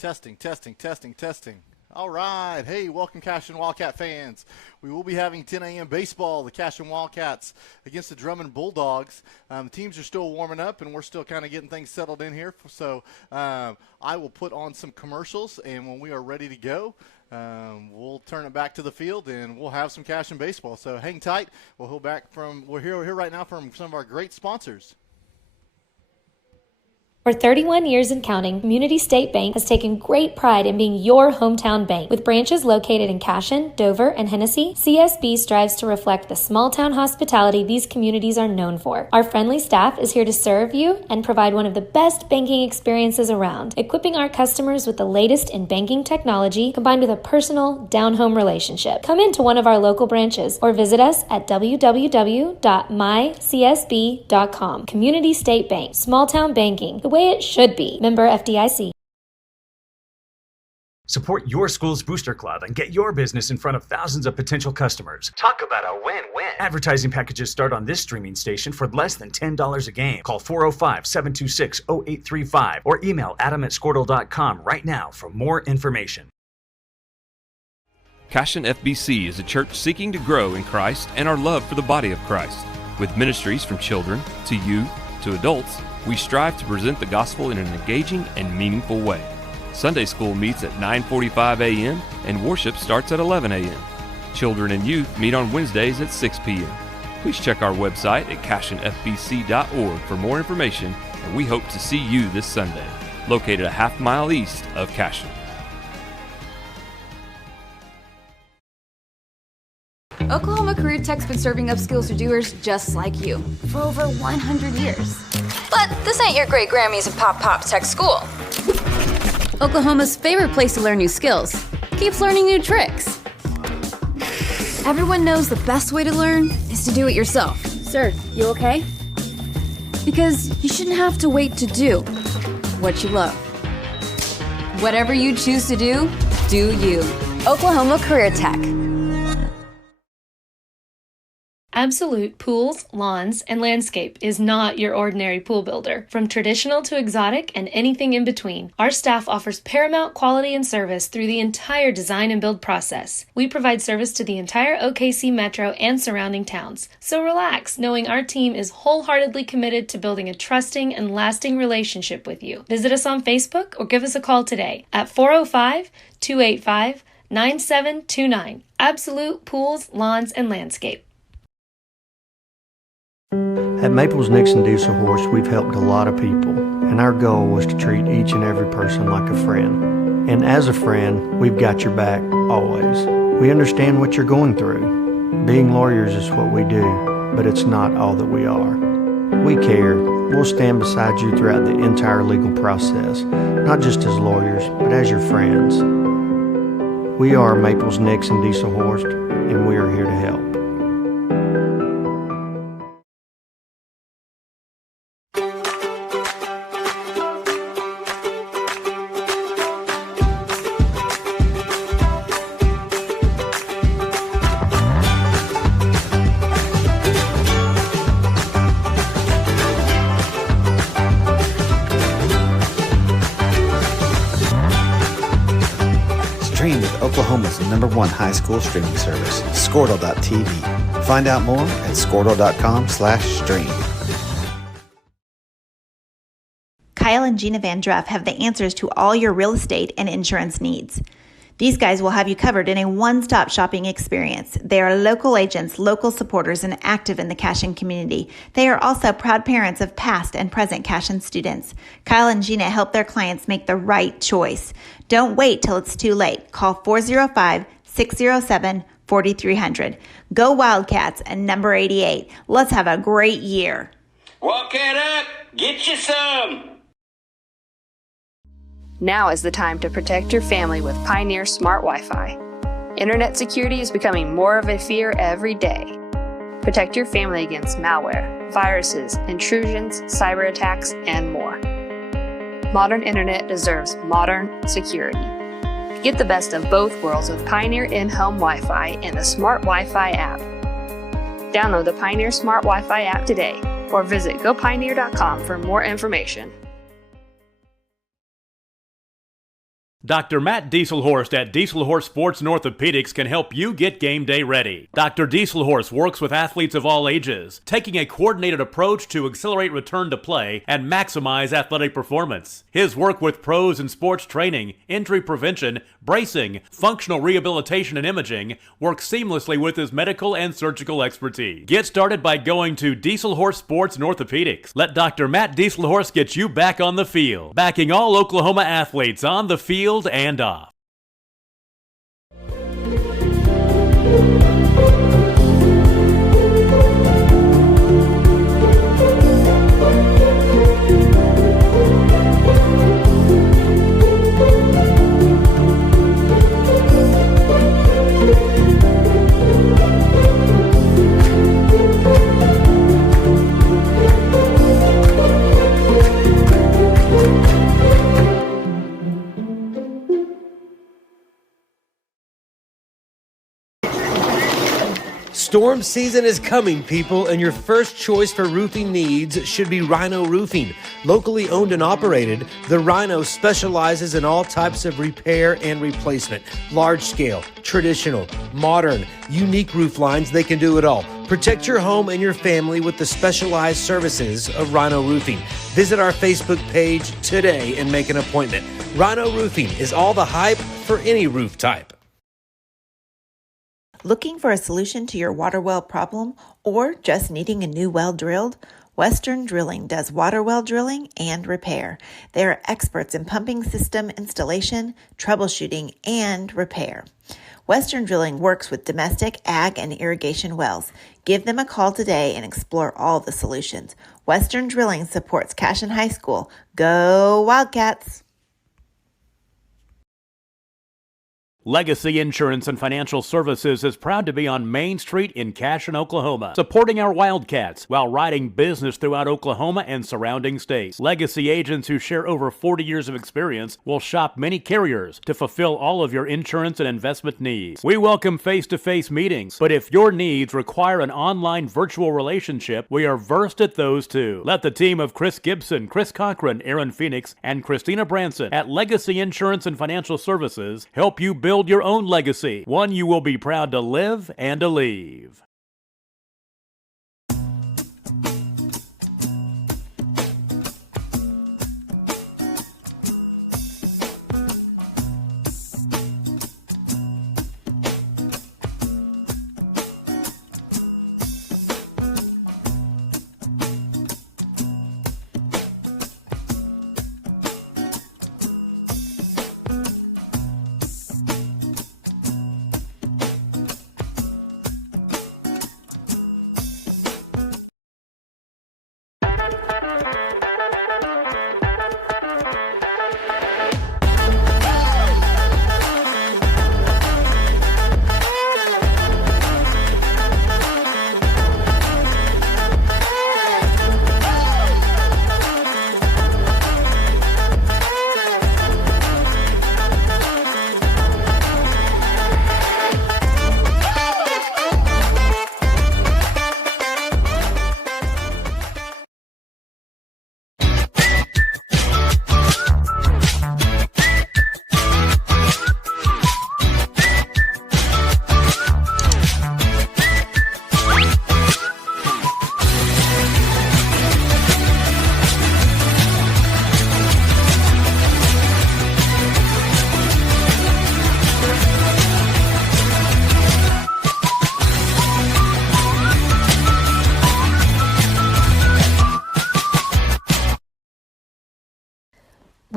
Testing, testing, testing, testing. All right. Hey, welcome, Cashion Wildcat fans. We will be having 10 a.m. baseball, the Cashion Wildcats against the Drummond Bulldogs. The teams are still warming up, and we're still kind of getting things settled in here. So I will put on some commercials, and when we are ready to go, we'll turn it back to the field, and we'll have some Cashion baseball. So hang tight. We're here right now from some of our great sponsors. For 31 years and counting, Community State Bank has taken great pride in being your hometown bank. With branches located in Cashion, Dover, and Hennessy, CSB strives to reflect the small-town hospitality these communities are known for. Our friendly staff is here to serve you and provide one of the best banking experiences around, equipping our customers with the latest in banking technology combined with a personal, down-home relationship. Come into one of our local branches or visit us at www.mycsb.com. Community State Bank, small-town banking, the way it should be. Member FDIC. Support your school's booster club and get your business in front of thousands of potential customers. Talk about a win-win. Advertising packages start on this streaming station for less than $10 a game. Call 405-726-0835 or email adam@squirtle.com right now for more information. Cashion FBC is a church seeking to grow in Christ and our love for the body of Christ. With ministries from children to youth to adults, we strive to present the gospel in an engaging and meaningful way. Sunday school meets at 9:45 a.m. and worship starts at 11 a.m. Children and youth meet on Wednesdays at 6 p.m. Please check our website at cashionfbc.org for more information, and we hope to see you this Sunday, located a half-mile east of Cashion. Oklahoma Career Tech's been serving upskills to doers just like you for over 100 years. But this ain't your great Grammys and Pop Tech school. Oklahoma's favorite place to learn new skills keeps learning new tricks. Everyone knows the best way to learn is to do it yourself. Sir, you okay? Because you shouldn't have to wait to do what you love. Whatever you choose to do you. Oklahoma Career Tech. Absolute Pools, Lawns, and Landscape is not your ordinary pool builder. From traditional to exotic and anything in between, our staff offers paramount quality and service through the entire design and build process. We provide service to the entire OKC metro and surrounding towns. So relax, knowing our team is wholeheartedly committed to building a trusting and lasting relationship with you. Visit us on Facebook or give us a call today at 405-285-9729. Absolute Pools, Lawns, and Landscape. At Maples Nixon Diesel Horse, we've helped a lot of people, and our goal was to treat each and every person like a friend. And as a friend, we've got your back, always. We understand what you're going through. Being lawyers is what we do, but it's not all that we are. We care. We'll stand beside you throughout the entire legal process, not just as lawyers, but as your friends. We are Maples Nixon Diesel Horse, and we are here to help. Stream with Oklahoma's #1 high school streaming service, Squirtle.tv. Find out more at squirtle.com/stream. Kyle and Gina Van Druff have the answers to all your real estate and insurance needs. These guys will have you covered in a one-stop shopping experience. They are local agents, local supporters, and active in the Cashion community. They are also proud parents of past and present Cashion students. Kyle and Gina help their clients make the right choice. Don't wait till it's too late. Call 405-607-4300. Go Wildcats and number 88. Let's have a great year. Walk it up. Get you some. Now is the time to protect your family with Pioneer Smart Wi-Fi. Internet security is becoming more of a fear every day. Protect your family against malware, viruses, intrusions, cyber attacks, and more. Modern internet deserves modern security. Get the best of both worlds with Pioneer in-home Wi-Fi and the Smart Wi-Fi app. Download the Pioneer Smart Wi-Fi app today or visit gopioneer.com for more information. Dr. Matt Dieselhorst at Dieselhorst Sports and Orthopedics can help you get game day ready. Dr. Dieselhorst works with athletes of all ages, taking a coordinated approach to accelerate return to play and maximize athletic performance. His work with pros in sports training, injury prevention, bracing, functional rehabilitation, and imaging works seamlessly with his medical and surgical expertise. Get started by going to Dieselhorst Sports and Orthopedics. Let Dr. Matt Dieselhorst get you back on the field, backing all Oklahoma athletes on the field and off. Storm season is coming, people, and your first choice for roofing needs should be Rhino Roofing. Locally owned and operated, the Rhino specializes in all types of repair and replacement. Large scale, traditional, modern, unique roof lines, they can do it all. Protect your home and your family with the specialized services of Rhino Roofing. Visit our Facebook page today and make an appointment. Rhino Roofing is all the hype for any roof type. Looking for a solution to your water well problem or just needing a new well drilled? Western Drilling does water well drilling and repair. They are experts in pumping system installation, troubleshooting, and repair. Western Drilling works with domestic, ag, and irrigation wells. Give them a call today and explore all the solutions. Western Drilling supports Cashion High School. Go Wildcats! Legacy Insurance and Financial Services is proud to be on Main Street in Cashion, Oklahoma, supporting our Wildcats while riding business throughout Oklahoma and surrounding states. Legacy agents who share over 40 years of experience will shop many carriers to fulfill all of your insurance and investment needs. We welcome face-to-face meetings, but if your needs require an online virtual relationship, we are versed at those too. Let the team of Chris Gibson, Chris Cochran, Aaron Phoenix, and Christina Branson at Legacy Insurance and Financial Services help you build your own legacy, one you will be proud to live and to leave.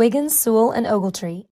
Wiggins, Sewell, and Ogletree.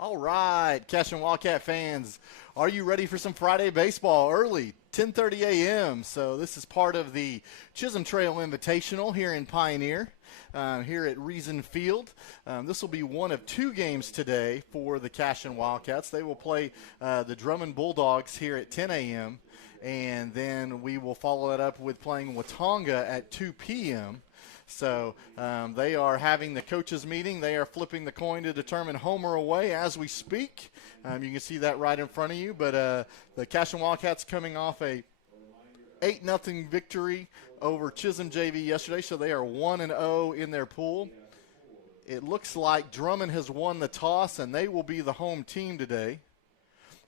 All right, Cashion Wildcat fans, are you ready for some Friday baseball early, 10:30 a.m.? So this is part of the Chisholm Trail Invitational here in Pioneer, here at Reason Field. This will be one of two games today for the Cashion Wildcats. They will play the Drummond Bulldogs here at 10 a.m., and then we will follow it up with playing Watonga at 2 p.m., So they are having the coaches meeting. They are flipping the coin to determine home or away as we speak. You can see that right in front of you. But the Cashion Wildcats coming off a 8-0 victory over Chisholm JV yesterday, so they are 1-0 in their pool. It looks like Drummond has won the toss, and they will be the home team today.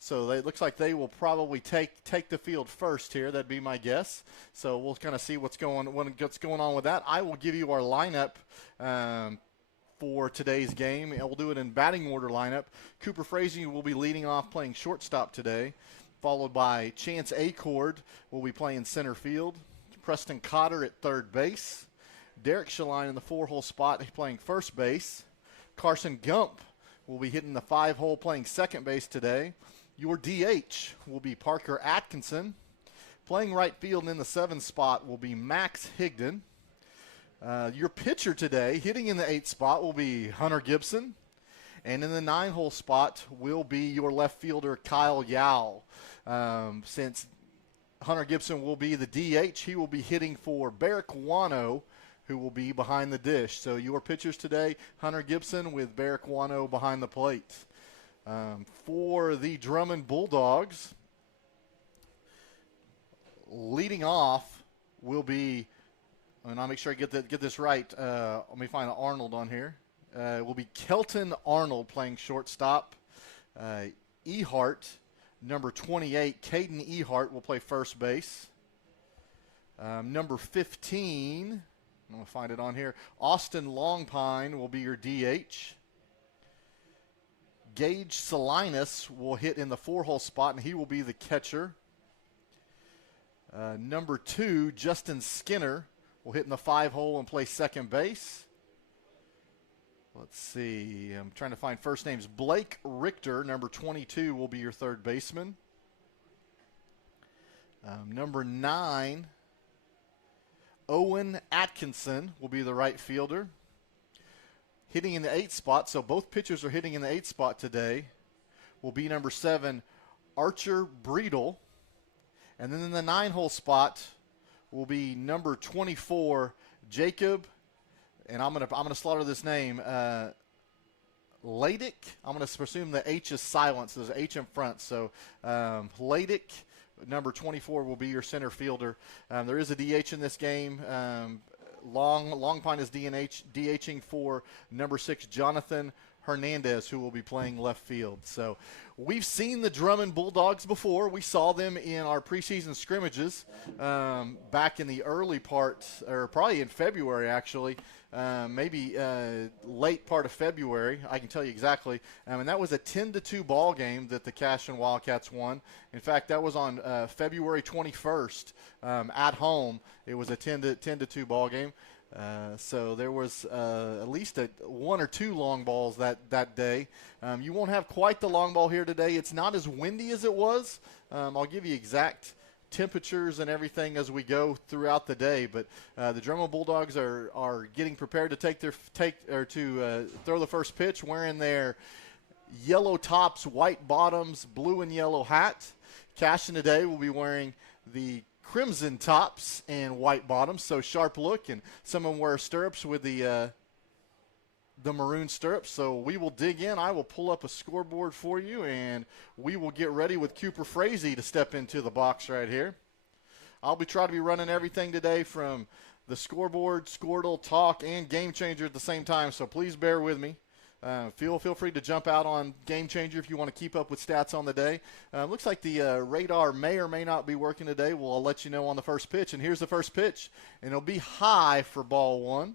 So it looks like they will probably take the field first here. That'd be my guess. So we'll kind of see what's going on with that. I will give you our lineup for today's game. We'll do it in batting order lineup. Cooper Frazee will be leading off playing shortstop today, followed by Chance Acord will be playing center field. Preston Cotter at third base. Derek Shaline in the 4-hole spot playing first base. Carson Gump will be hitting the 5-hole playing second base today. Your DH will be Parker Atkinson. Playing right field in the 7th spot will be Max Higdon. Your pitcher today, hitting in the 8th spot, will be Hunter Gibson. And in the 9-hole spot will be your left fielder, Kyle Yao. Since Hunter Gibson will be the DH, he will be hitting for Barrick Wano, who will be behind the dish. So your pitchers today, Hunter Gibson with Barrick Wano behind the plate. For the Drummond Bulldogs, leading off will be, and I'll make sure I get this right. Let me find Arnold on here. Will be Kelton Arnold playing shortstop. Ehart, number 28, Caden Ehart will play first base. Number 15, I'm going to find it on here. Austin Longpine will be your DH. Gage Salinas will hit in the 4-hole spot, and he will be the catcher. Number 2, Justin Skinner will hit in the 5-hole and play second base. Let's see. I'm trying to find first names. Blake Richter, number 22, will be your third baseman. Number 9, Owen Atkinson will be the right fielder. Hitting in the 8th spot, so both pitchers are hitting in the 8th spot today, will be number 7, Archer Breedle. And then in the 9-hole spot will be number 24, Jacob, and I'm gonna slaughter this name, Ladick. I'm going to presume the H is silent, so there's an H in front. So Ladick, number 24, will be your center fielder. There is a DH in this game. Longpine is DHing for number 6, Jonathan Hernandez, who will be playing left field. So we've seen the Drummond Bulldogs before. We saw them in our preseason scrimmages back in the early part, or probably in February actually, maybe late part of February. I can tell you exactly. And that was a 10-2 ball game that the Cashion Wildcats won. In fact, that was on February 21st at home. It was a 10-2 ball game. So there was at least one or two long balls that day. You won't have quite the long ball here today. It's not as windy as it was. I'll give you exact temperatures and everything as we go throughout the day. But the Drummond Bulldogs are getting prepared to throw the first pitch, wearing their yellow tops, white bottoms, blue and yellow hat. Cashion today will be wearing the crimson tops and white bottoms, so sharp look, and some of them wear stirrups with the maroon stirrups. So we will dig in. I will pull up a scoreboard for you, and we will get ready with Cooper Frazee to step into the box right here. I'll be trying to be running everything today from the scoreboard, Squirtle, Talk, and Game Changer at the same time, so please bear with me. Feel free to jump out on Game Changer if you want to keep up with stats on the day. Looks like the radar may or may not be working today. I'll let you know on the first pitch. And here's the first pitch, and it'll be high for ball one.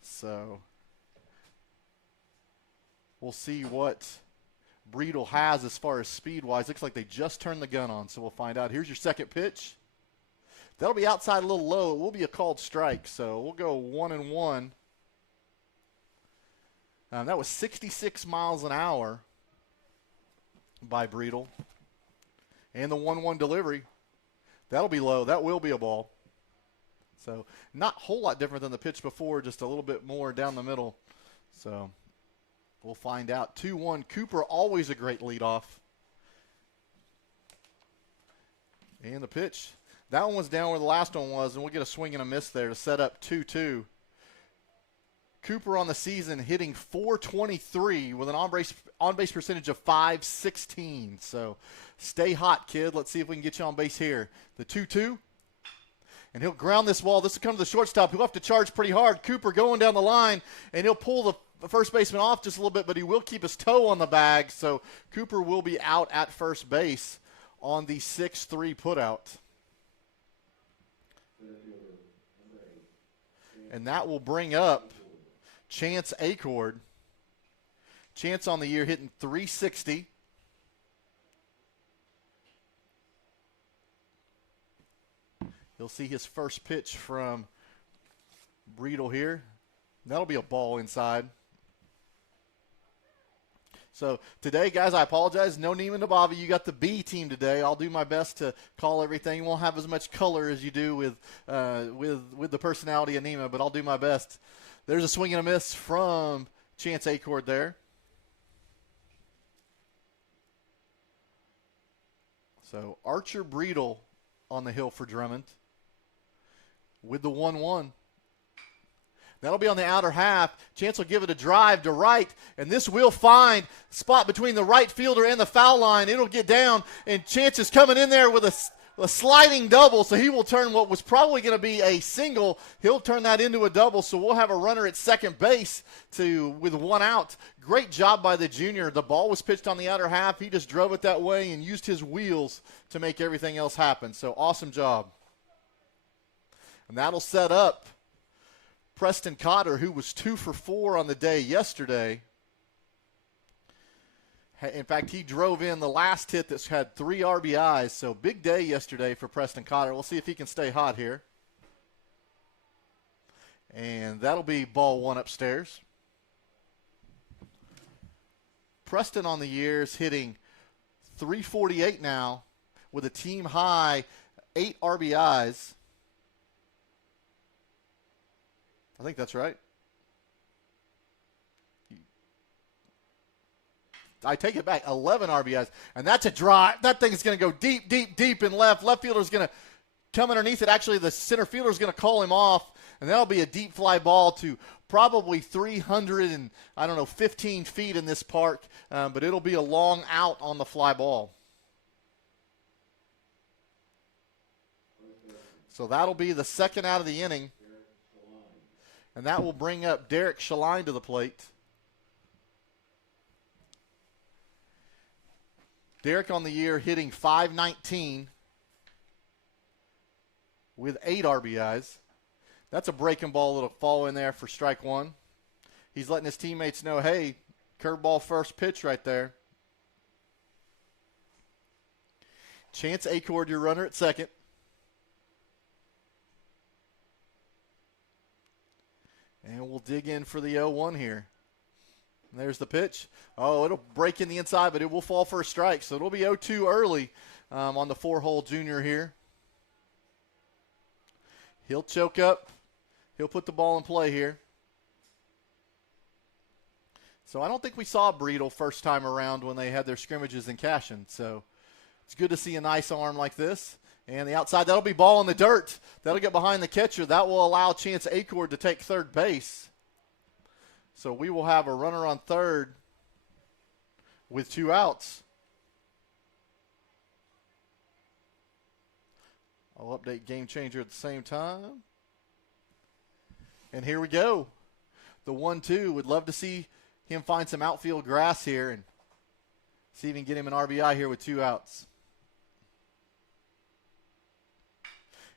So we'll see what Breedle has as far as speed-wise. Looks like they just turned the gun on, so we'll find out. Here's your second pitch. That'll be outside a little low. It will be a called strike, so we'll go 1-1. That was 66 miles an hour by Breedle. And the 1-1 delivery. That'll be low. That will be a ball. So not a whole lot different than the pitch before, just a little bit more down the middle. So we'll find out. 2-1. Cooper, always a great leadoff. And the pitch. That one was down where the last one was, and we'll get a swing and a miss there to set up 2-2. Cooper on the season hitting .423 with an on-base percentage of .516. So stay hot, kid. Let's see if we can get you on base here. The 2-2. And he'll ground this ball. This will come to the shortstop. He'll have to charge pretty hard. Cooper going down the line, and he'll pull the first baseman off just a little bit, but he will keep his toe on the bag. So Cooper will be out at first base on the 6-3 putout. And that will bring up Chance Acord. Chance on the year hitting .360. You'll see his first pitch from Breedle here. That'll be a ball inside. So today, guys, I apologize. No Neiman Nabavi. You got the B team today. I'll do my best to call everything. You won't have as much color as you do with the personality of Nima, but I'll do my best. There's a swing and a miss from Chance Acord there. So Archer Breedle on the hill for Drummond with the 1-1. That'll be on the outer half. Chance will give it a drive to right, and this will find spot between the right fielder and the foul line. It'll get down, and Chance is coming in there with a sliding double, so he will turn what was probably going to be a single. He'll turn that into a double, so we'll have a runner at second base with one out. Great job by the junior. The ball was pitched on the outer half. He just drove it that way and used his wheels to make everything else happen. So awesome job. And that'll set up Preston Cotter, who was 2 for 4 on the day yesterday. In fact, he drove in the last hit that's had 3 RBIs, so big day yesterday for Preston Cotter. We'll see if he can stay hot here. And that'll be ball 1 upstairs. Preston on the year is hitting .348 now with a team high 8 RBIs. I think that's right. I take it back, 11 RBIs. And that's a drive. That thing is going to go deep, deep, deep in left. Left fielder is going to come underneath it. Actually, the center fielder is going to call him off, and that'll be a deep fly ball to probably 15 feet in this park, but it'll be a long out on the fly ball. So that'll be the second out of the inning. And that will bring up Derek Shaline to the plate. Derek on the year hitting .519 with 8 RBIs. That's a breaking ball that'll fall in there for strike 1. He's letting his teammates know, hey, curveball first pitch right there. Chance Acord, your runner at second. And we'll dig in for the 0-1 here. And there's the pitch. Oh, it'll break in the inside, but it will fall for a strike. So it'll be 0-2 early on the 4-hole junior here. He'll choke up. He'll put the ball in play here. So I don't think we saw Breedle first time around when they had their scrimmages in Cashion. So it's good to see a nice arm like this. And the outside, that'll be ball in the dirt. That'll get behind the catcher. That will allow Chance Acord to take third base. So we will have a runner on third with 2 outs. I'll update Game Changer at the same time. And here we go. The 1-2. Would love to see him find some outfield grass here and see if he can get him an RBI here with 2 outs.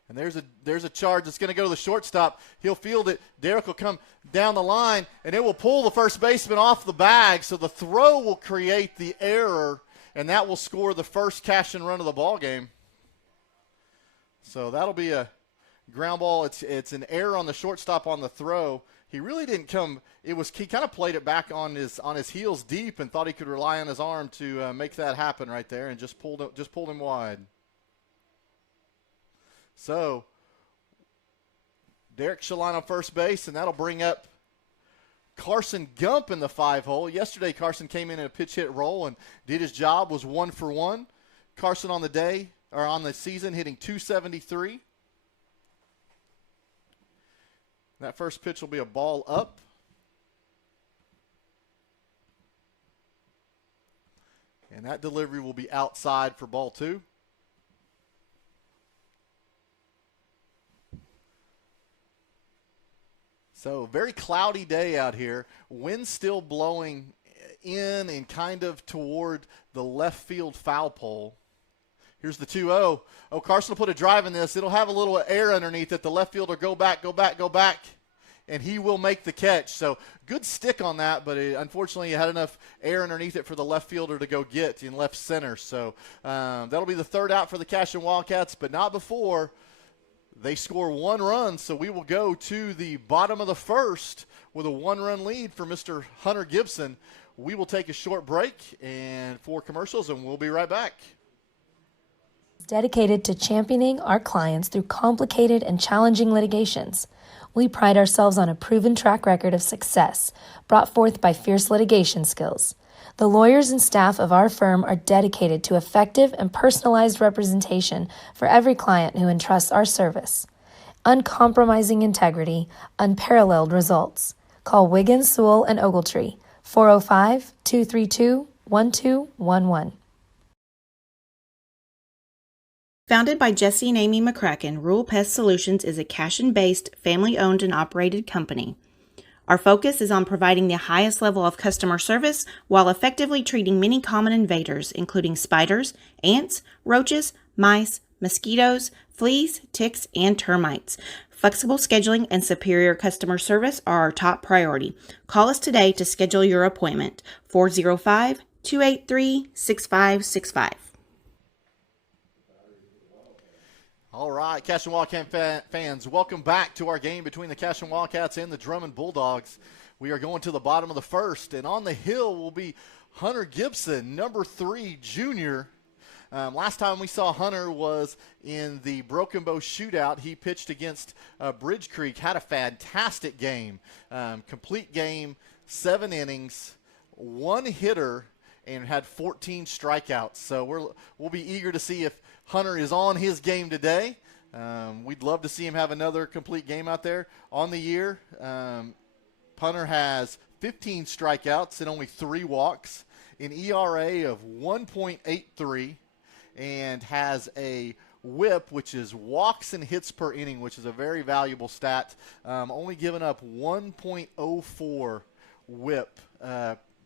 And there's a charge that's going to go to the shortstop. He'll field it. Derek will come down the line, and it will pull the first baseman off the bag. So the throw will create the error, and that will score the first Cashion run of the ball game. So that'll be a ground ball. It's an error on the shortstop on the throw. he really didn't come. He kind of played it back on his heels deep and thought he could rely on his arm to make that happen right there, and just pulled him wide. So Derek Shalon on first base, and that'll bring up Carson Gump in the 5-hole. Yesterday, Carson came in a pitch hit role and did his job, was 1 for 1. Carson on the season hitting .273. That first pitch will be a ball up. And that delivery will be outside for ball 2. So very cloudy day out here. Wind still blowing in and kind of toward the left field foul pole. Here's the 2-0. Oh, Carson will put a drive in this. It'll have a little air underneath it. The left fielder go back, and he will make the catch. So good stick on that, but unfortunately he had enough air underneath it for the left fielder to go get in left center. So that'll be the third out for the Cashion Wildcats, but not before they score 1 run. So we will go to the bottom of the first with a 1-run lead for Mr. Hunter Gibson. We will take a short break and 4 commercials, and we'll be right back. Dedicated to championing our clients through complicated and challenging litigations. We pride ourselves on a proven track record of success brought forth by fierce litigation skills. The lawyers and staff of our firm are dedicated to effective and personalized representation for every client who entrusts our service. Uncompromising integrity, unparalleled results. Call Wiggins, Sewell, and Ogletree, 405-232-1211. Founded by Jesse and Amy McCracken, Rural Pest Solutions is a Cashion-based, family-owned and operated company. Our focus is on providing the highest level of customer service while effectively treating many common invaders, including spiders, ants, roaches, mice, mosquitoes, fleas, ticks, and termites. Flexible scheduling and superior customer service are our top priority. Call us today to schedule your appointment. 405-283-6565. All right, Cashion Wildcat fans, welcome back to our game between the Cashion Wildcats and the Drummond Bulldogs. We are going to the bottom of the first, and on the hill will be Hunter Gibson, number 3 junior. Last time we saw Hunter was in the Broken Bow shootout. He pitched against Bridge Creek, had a fantastic game, complete game, 7 innings, 1 hitter, and had 14 strikeouts. So we'll be eager to see if Hunter is on his game today. We'd love to see him have another complete game out there. On the year, Hunter has 15 strikeouts and only 3 walks, an ERA of 1.83, and has a whip, which is walks and hits per inning, which is a very valuable stat. Only giving up 1.04 whip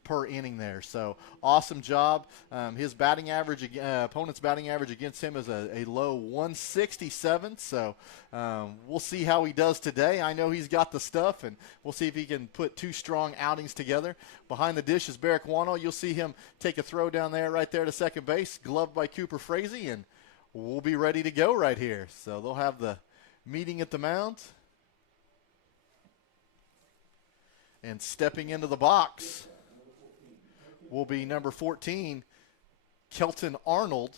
per inning there. So awesome job. His batting average, opponent's batting average against him is a low 167. So we'll see how he does today. I know he's got the stuff, and we'll see if he can put 2 strong outings together. Behind the dish is Barrick Wano. You'll see him take a throw down there right there to second base, gloved by Cooper Frazee, and we'll be ready to go right here. So they'll have the meeting at the mound. And stepping into the box will be number 14, Kelton Arnold.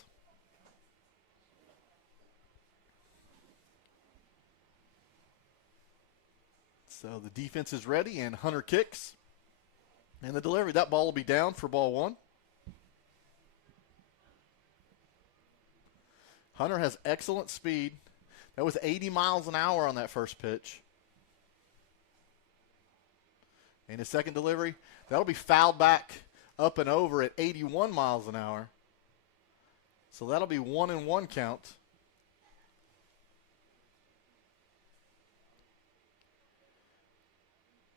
So the defense is ready, and Hunter kicks. And the delivery, that ball will be down for ball 1. Hunter has excellent speed. That was 80 miles an hour on that first pitch. And his second delivery, that'll be fouled back up and over at 81 miles an hour. So that'll be 1-1 count.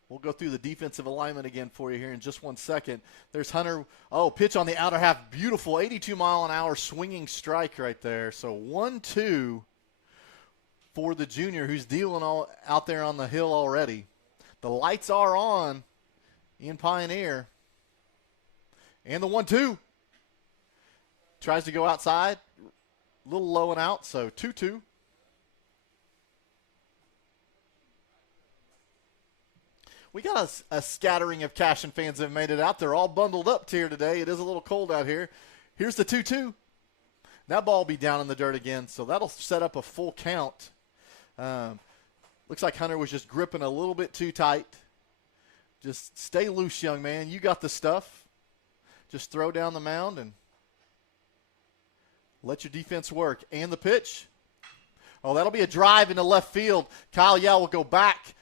We'll go through the defensive alignment again for you here in just 1 second. There's Hunter. Oh, pitch on the outer half. Beautiful 82-mile-an-hour swinging strike right there. So 1-2 for the junior, who's dealing all out there on the hill already. The lights are on in Pioneer. And the 1-2. Tries to go outside. A little low and out, so 2-2. We got a scattering of Cashion fans that have made it out. They're all bundled up here today. It is a little cold out here. Here's the 2-2. That ball will be down in the dirt again, so that'll set up a full count. Looks like Hunter was just gripping a little bit too tight. Just stay loose, young man. You got the stuff. Just throw down the mound and let your defense work. And the pitch. Oh, that'll be a drive into left field. Kyle Yao will go back.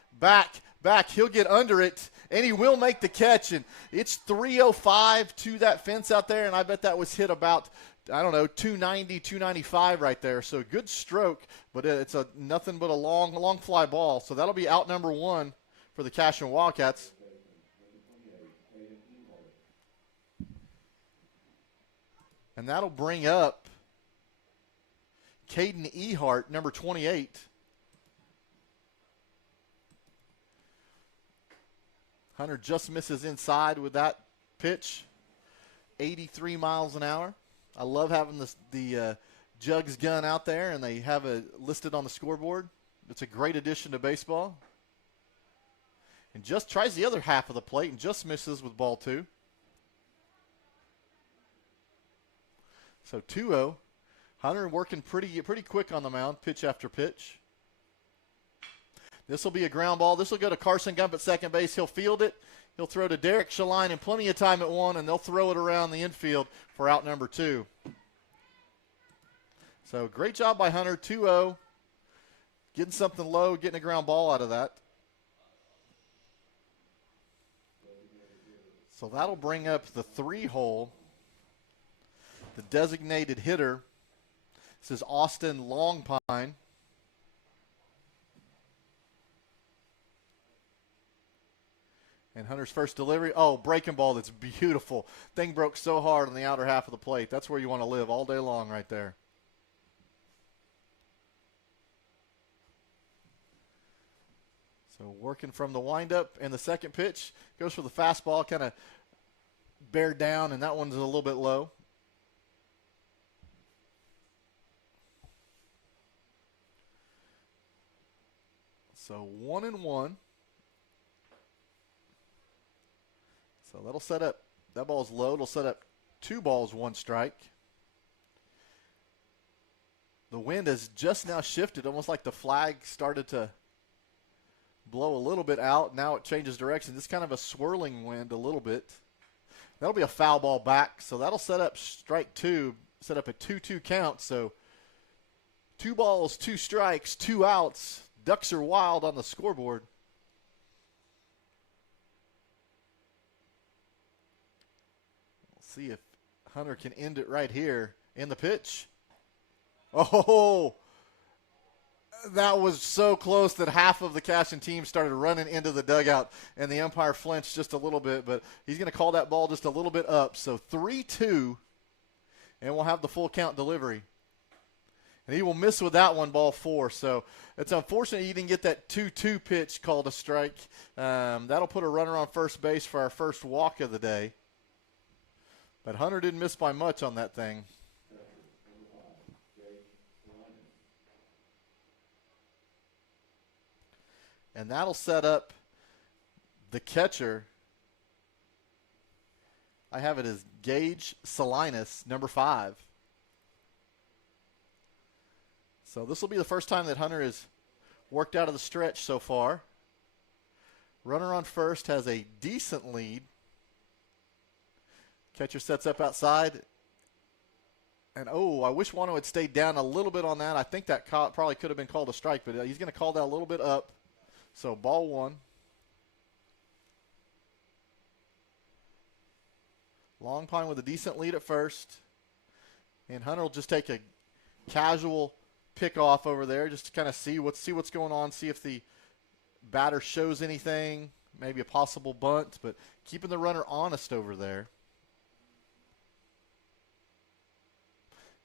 He'll get under it, and he will make the catch. And it's 305 to that fence out there, and I bet that was hit about, 290, 295 right there. So good stroke, but it's nothing but a long fly ball. So that'll be out number 1 for the Cashion Wildcats. And that'll bring up Caden Ehart, number 28. Hunter just misses inside with that pitch. 83 miles an hour. I love having the Jugs gun out there, and they have it listed on the scoreboard. It's a great addition to baseball. And just tries the other half of the plate and just misses with ball 2. So 2-0. Hunter working pretty quick on the mound, pitch after pitch. This will be a ground ball. This will go to Carson Gump at second base. He'll field it. He'll throw to Derek Shaline in plenty of time at 1, and they'll throw it around the infield for out number 2. So great job by Hunter, 2-0. Getting something low, getting a ground ball out of that. So that'll bring up the 3-hole. The designated hitter. This is Austin Longpine. And Hunter's first delivery. Oh, breaking ball that's beautiful. Thing broke so hard on the outer half of the plate. That's where you want to live all day long right there. So working from the windup, and the second pitch goes for the fastball, kind of bear down, and that one's a little bit low. So 1-1. So that'll set up, that ball's low. It'll set up 2 balls, 1 strike. The wind has just now shifted, almost like the flag started to blow a little bit out. Now it changes direction. It's kind of a swirling wind a little bit. That'll be a foul ball back. So that'll set up strike 2, set up a 2-2 count. So 2 balls, 2 strikes, 2 outs. Ducks are wild on the scoreboard. We'll see if Hunter can end it right here in the pitch. Oh, that was so close that half of the Cashion team started running into the dugout, and the umpire flinched just a little bit, but he's going to call that ball just a little bit up. So 3-2, and we'll have the full count delivery. And he will miss with that one, ball 4. So it's unfortunate he didn't get that 2-2 pitch called a strike. That'll put a runner on first base for our first walk of the day. But Hunter didn't miss by much on that thing. And that'll set up the catcher. I have it as Gage Salinas, number 5. So this will be the first time that Hunter has worked out of the stretch so far. Runner on first has a decent lead. Catcher sets up outside. And, I wish Wano had stayed down a little bit on that. I think that probably could have been called a strike, but he's going to call that a little bit up. So ball 1. Longpine with a decent lead at first. And Hunter will just take a casual pick off over there just to kind of see what's going on, see if the batter shows anything, maybe a possible bunt, but keeping the runner honest over there.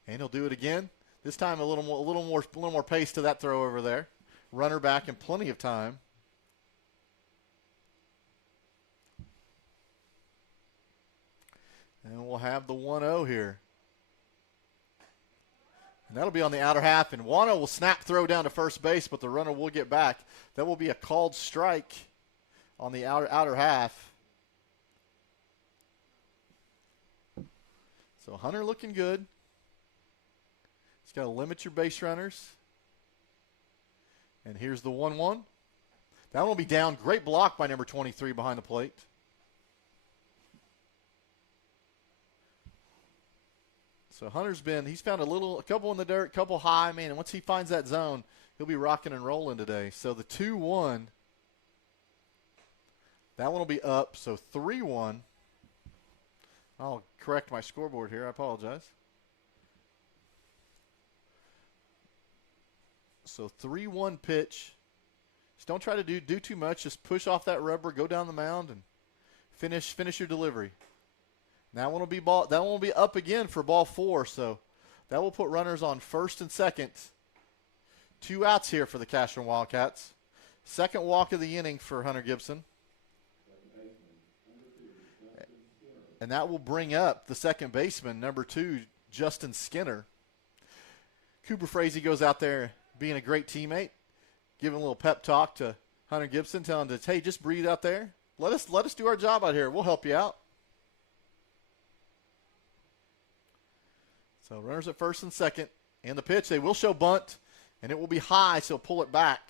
And he'll do it again. This time a little more pace to that throw over there. Runner back in plenty of time. And we'll have the 1-0 here. And that'll be on the outer half. And Wano will snap throw down to first base, but the runner will get back. That will be a called strike on the outer half. So Hunter looking good. Just got to limit your base runners. And here's the 1-1. That one will be down. Great block by number 23 behind the plate. So Hunter's he's found a couple in the dirt, couple high, man, and once he finds that zone, he'll be rocking and rolling today. So the 2-1, that one will be up. So 3-1. I'll correct my scoreboard here. I apologize. So 3-1 pitch. Just don't try to do too much. Just push off that rubber, go down the mound, and finish your delivery. That one will be up again for ball 4. So that will put runners on first and second. 2 outs here for the Cashion Wildcats. Second walk of the inning for Hunter Gibson. And that will bring up the second baseman, number 2, Justin Skinner. Cooper Frazee goes out there being a great teammate, giving a little pep talk to Hunter Gibson, telling him, hey, just breathe out there. Let us do our job out here. We'll help you out. So runners at first and second. And the pitch, they will show bunt, and it will be high, so pull it back.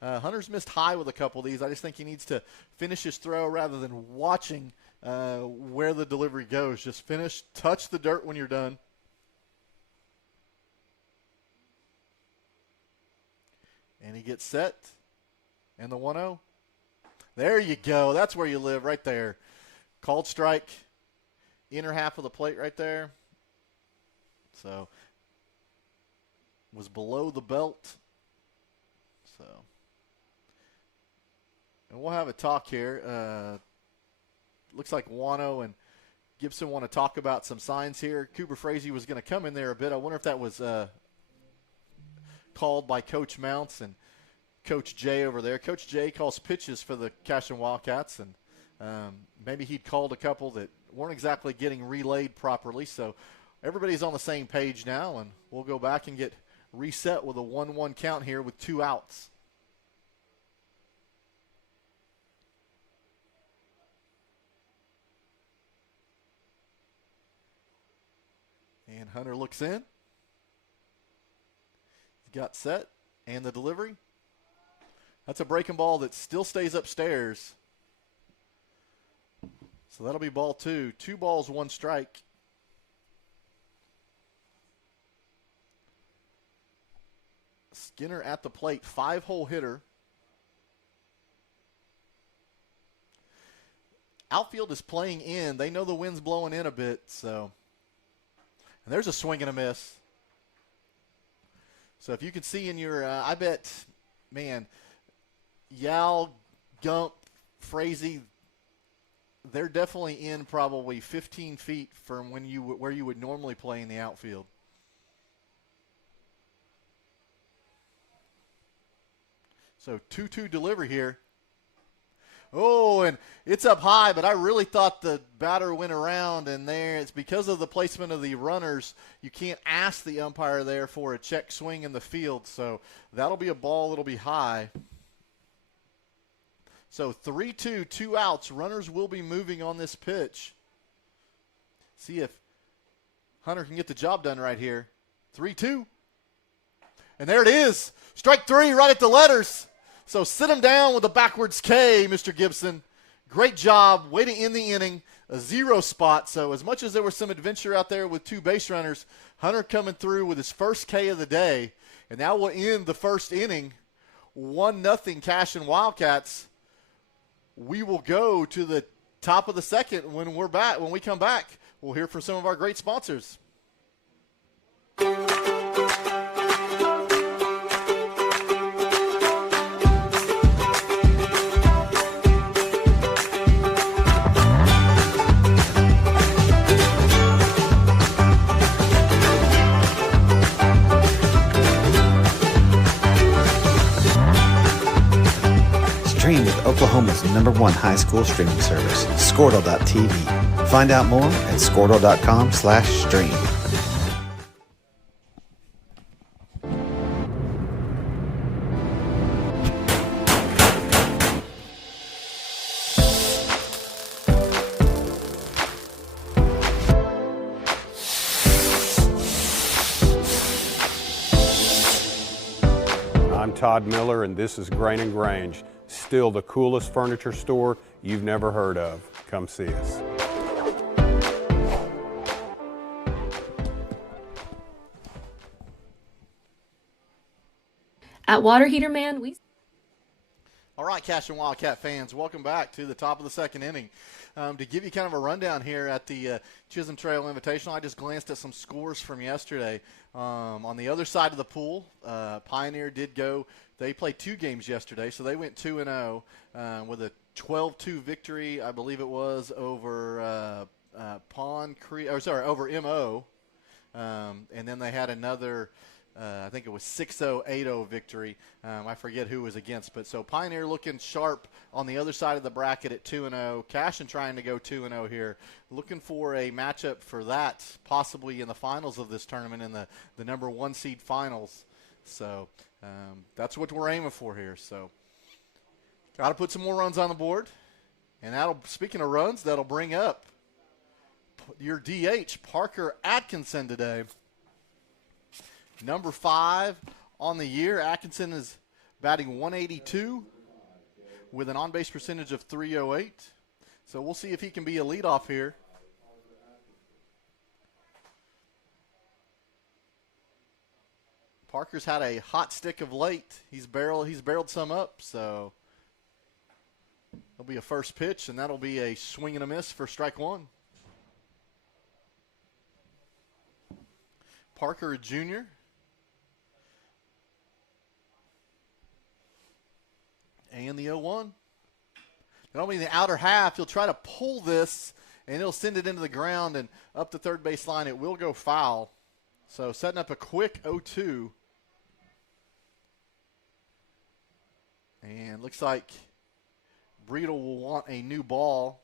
Hunter's missed high with a couple of these. I just think he needs to finish his throw rather than watching where the delivery goes. Just finish, touch the dirt when you're done. And he gets set. And the 1-0. There you go. That's where you live right there. Called strike. Inner half of the plate right there. So, was below the belt. So, and we'll have a talk here. Looks like Wano and Gibson want to talk about some signs here. Cooper Frazee was going to come in there a bit. I wonder if that was called by Coach Mounts and Coach Jay over there. Coach Jay calls pitches for the Cashion Wildcats, and maybe he'd called a couple that weren't exactly getting relayed properly. So everybody's on the same page now, and we'll go back and get reset with a 1-1 count here with 2 outs. And Hunter looks in. He's got set. And the delivery. That's a breaking ball that still stays upstairs. So that'll be ball 2. 2 balls, 1 strike. Skinner at the plate. 5-hole hitter. Outfield is playing in. They know the wind's blowing in a bit, so. And there's a swing and a miss. So if you can see in your, I bet, man, Yao, Gump, Frazee, they're definitely in probably 15 feet from where you would normally play in the outfield. So 2-2 delivery here. Oh, and it's up high, but I really thought the batter went around in there. It's because of the placement of the runners. You can't ask the umpire there for a check swing in the field. So that'll be a ball that'll be high. So 3-2, 2 outs. Runners will be moving on this pitch. See if Hunter can get the job done right here. 3-2. And there it is. Strike 3 right at the letters. So sit him down with a backwards K, Mr. Gibson. Great job. Way to end the inning. A 0 spot. So as much as there was some adventure out there with 2 base runners, Hunter coming through with his first K of the day. And now we'll end the first inning. 1-0 Cashion Wildcats. We will go to the top of the second when we're back. When we come back, we'll hear from some of our great sponsors. Stream with Oklahoma's #1 high school streaming service, Squirtle.tv. Find out more at Squirtle.com/stream. Todd Miller, and this is Grain and Grange. Still the coolest furniture store you've never heard of. Come see us. At Water Heater Man, All right, Cashion Wildcat fans, welcome back to the top of the second inning. To give you kind of a rundown here at the Chisholm Trail Invitational, I just glanced at some scores from yesterday. On the other side of the pool, Pioneer did go. They played 2 games yesterday, so they went 2-0 with a 12-2 victory, I believe it was, over Pond Creek, over MO. And then they had another. I think it was 6-0, 8-0 victory. I forget who was against. But so Pioneer looking sharp on the other side of the bracket at 2-0. Cashion trying to go 2-0 here. Looking for a matchup for that, possibly in the finals of this tournament, in the number 1 seed finals. So that's what we're aiming for here. So got to put some more runs on the board. And speaking of runs, that'll bring up your DH, Parker Atkinson, today. Number 5 on the year. Atkinson is batting 182 with an on-base percentage of 308. So we'll see if he can be a leadoff here. Parker's had a hot stick of late. He's barreled some up, so it'll be a first pitch, and that'll be a swing and a miss for strike 1. Parker, a junior. And the 0-1. That'll be in the outer half. He'll try to pull this, and he'll send it into the ground and up the third base line. It will go foul. So setting up a quick 0-2. And looks like Breedle will want a new ball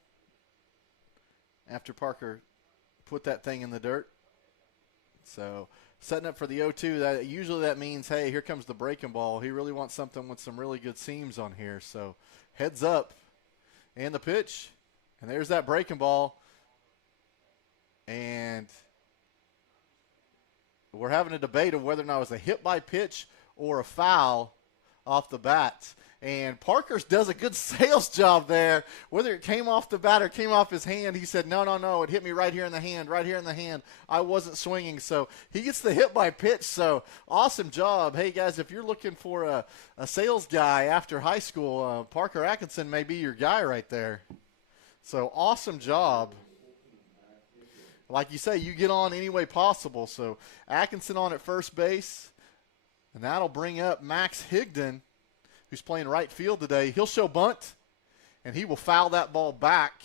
after Parker put that thing in the dirt. So setting up for the 0-2, usually that means, hey, here comes the breaking ball. He really wants something with some really good seams on here. So heads up. And the pitch. And there's that breaking ball. And we're having a debate of whether or not it was a hit by pitch or a foul off the bat. And Parker does a good sales job there. Whether it came off the bat or came off his hand, he said, no, it hit me right here in the hand, I wasn't swinging. So he gets the hit by pitch. So awesome job. Hey, guys, if you're looking for a sales guy after high school, Parker Atkinson may be your guy right there. So awesome job. Like you say, you get on any way possible. So Atkinson on at first base. And that'll bring up Max Higdon, who's playing right field today. He'll show bunt, and he will foul that ball back.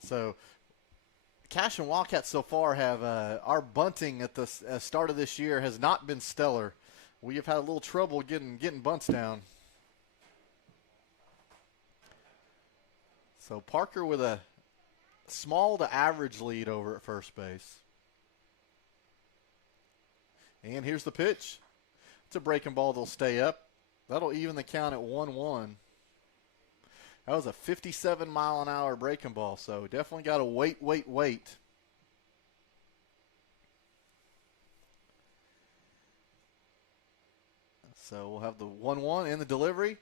So Cashion Wildcats so far have our bunting at the start of this year has not been stellar. We have had a little trouble getting bunts down. So Parker with a small to average lead over at first base. And here's the pitch. It's a breaking ball that'll stay up. That'll even the count at 1-1. That was a 57-mile-an-hour breaking ball, so definitely got to wait. So we'll have the 1-1 in the delivery.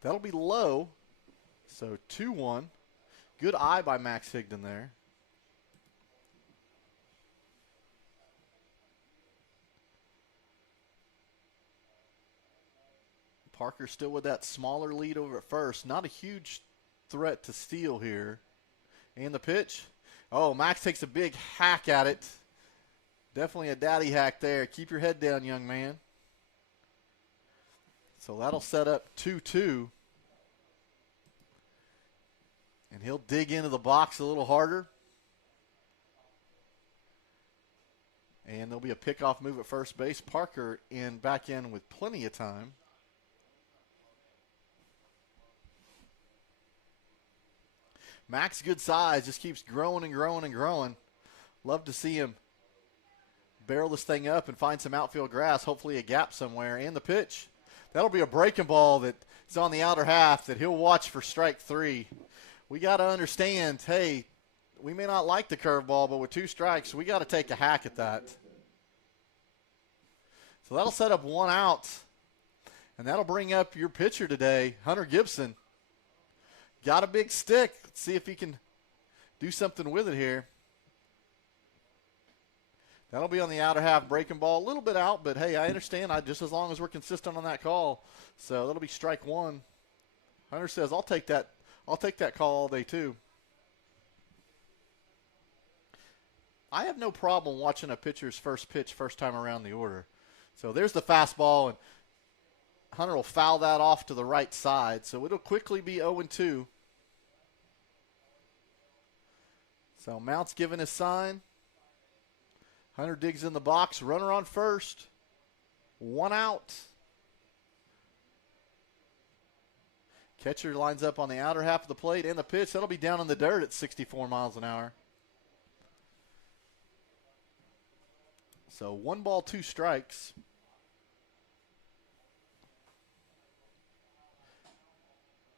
That'll be low, so 2-1. Good eye by Max Higdon there. Parker still with that smaller lead over at first. Not a huge threat to steal here. And the pitch. Oh, Max takes a big hack at it. Definitely a daddy hack there. Keep your head down, young man. So that'll set up 2-2. And he'll dig into the box a little harder. And there'll be a pickoff move at first base. Parker back in with plenty of time. Max, good size, just keeps growing and growing. Love to see him barrel this thing up and find some outfield grass, hopefully a gap somewhere. And the pitch. That'll be a breaking ball that's on the outer half that he'll watch for strike 3. We got to understand, hey, we may not like the curveball, but with 2 strikes, we got to take a hack at that. So that'll set up 1 out. And that'll bring up your pitcher today, Hunter Gibson. Got a big stick. Let's see if he can do something with it here. That'll be on the outer half breaking ball. A little bit out, but hey, I understand. Just as long as we're consistent on that call. So that'll be strike 1. Hunter says, I'll take that call all day too. I have no problem watching a pitcher's first pitch first time around the order. So there's the fastball, and Hunter will foul that off to the right side. So it'll quickly be 0-2. So Mount's giving his sign. Hunter digs in the box. Runner on first. 1 out. Catcher lines up on the outer half of the plate and the pitch. That'll be down in the dirt at 64 miles an hour. So 1 ball, 2 strikes.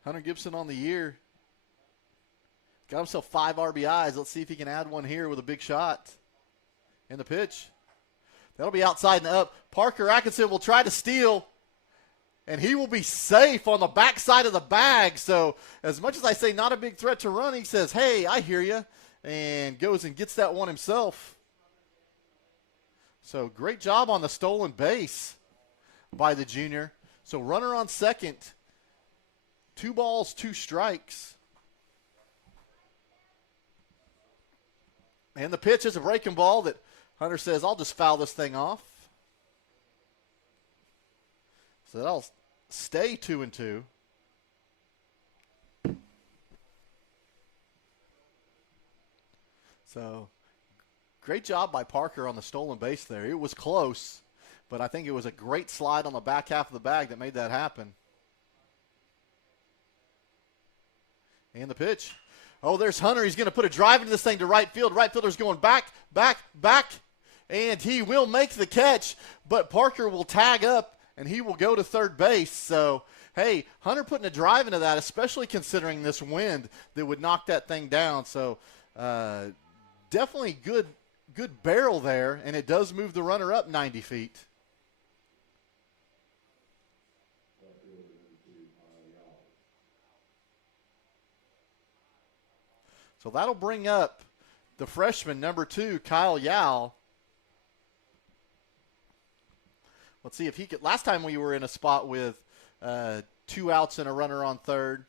Hunter Gibson on the year. Got himself 5 RBIs. Let's see if he can add one here with a big shot. And the pitch. That'll be outside and up. Parker Atkinson will try to steal. And he will be safe on the backside of the bag. So as much as I say not a big threat to run, he says, hey, I hear you. And goes and gets that one himself. So great job on the stolen base by the junior. So runner on second. 2 balls, 2 strikes. And the pitch is a breaking ball that Hunter says, I'll just foul this thing off. So that'll stay 2-2. So great job by Parker on the stolen base there. It was close, but I think it was a great slide on the back half of the bag that made that happen. And the pitch. Oh, there's Hunter. He's going to put a drive into this thing to right field. Right fielder's going back, and he will make the catch, but Parker will tag up, and he will go to third base. So, hey, Hunter putting a drive into that, especially considering this wind that would knock that thing down. So, definitely good barrel there, and it does move the runner up 90 feet. So that'll bring up the freshman, number 2, Kyle Yao. Let's see if he could. Last time we were in a spot with 2 outs and a runner on third,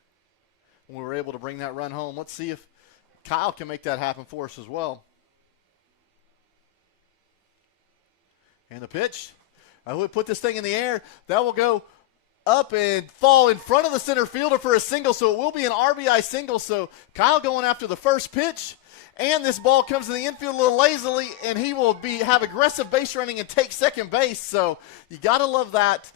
and we were able to bring that run home. Let's see if Kyle can make that happen for us as well. And the pitch. I would put this thing in the air. That will go up and fall in front of the center fielder for a single, so it will be an RBI single. So Kyle going after the first pitch, and this ball comes in the infield a little lazily, and he will have aggressive base running and take second base. So you got to love that.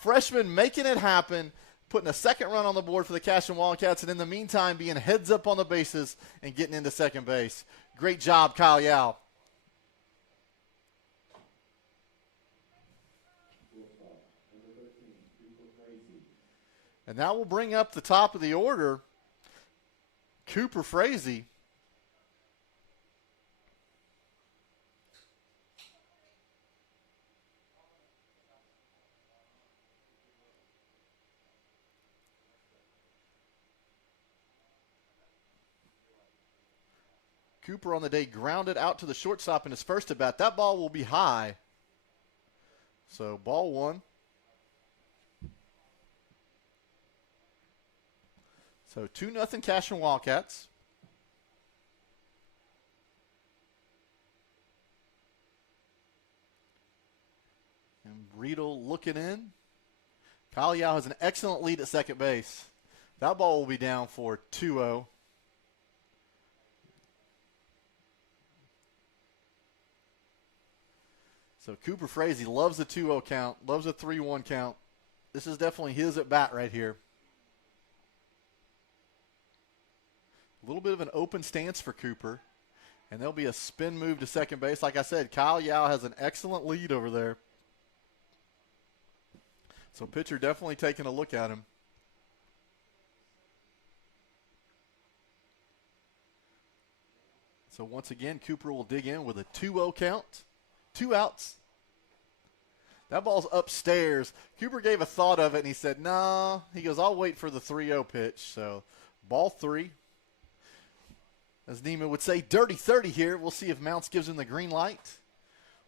Freshman making it happen, putting a second run on the board for the Cashion Wildcats, and in the meantime being heads up on the bases and getting into second base. Great job, Kyle Yao. And that will bring up the top of the order, Cooper Frazee. Cooper on the day grounded out to the shortstop in his first at bat. That ball will be high. So ball 1. So 2-0 Cashion Wildcats. And Riedel looking in. Kyle Yao has an excellent lead at second base. That ball will be down for 2-0. So Cooper Frazee loves the 2-0 count, loves a 3-1 count. This is definitely his at bat right here. A little bit of an open stance for Cooper, and there'll be a spin move to second base. Like I said, Kyle Yao has an excellent lead over there. So pitcher definitely taking a look at him. So once again, Cooper will dig in with a 2-0 count. 2 outs. That ball's upstairs. Cooper gave a thought of it, and he said, no. He goes, I'll wait for the 3-0 pitch. So, ball 3. As Neiman would say, dirty 30 here. We'll see if Mounts gives him the green light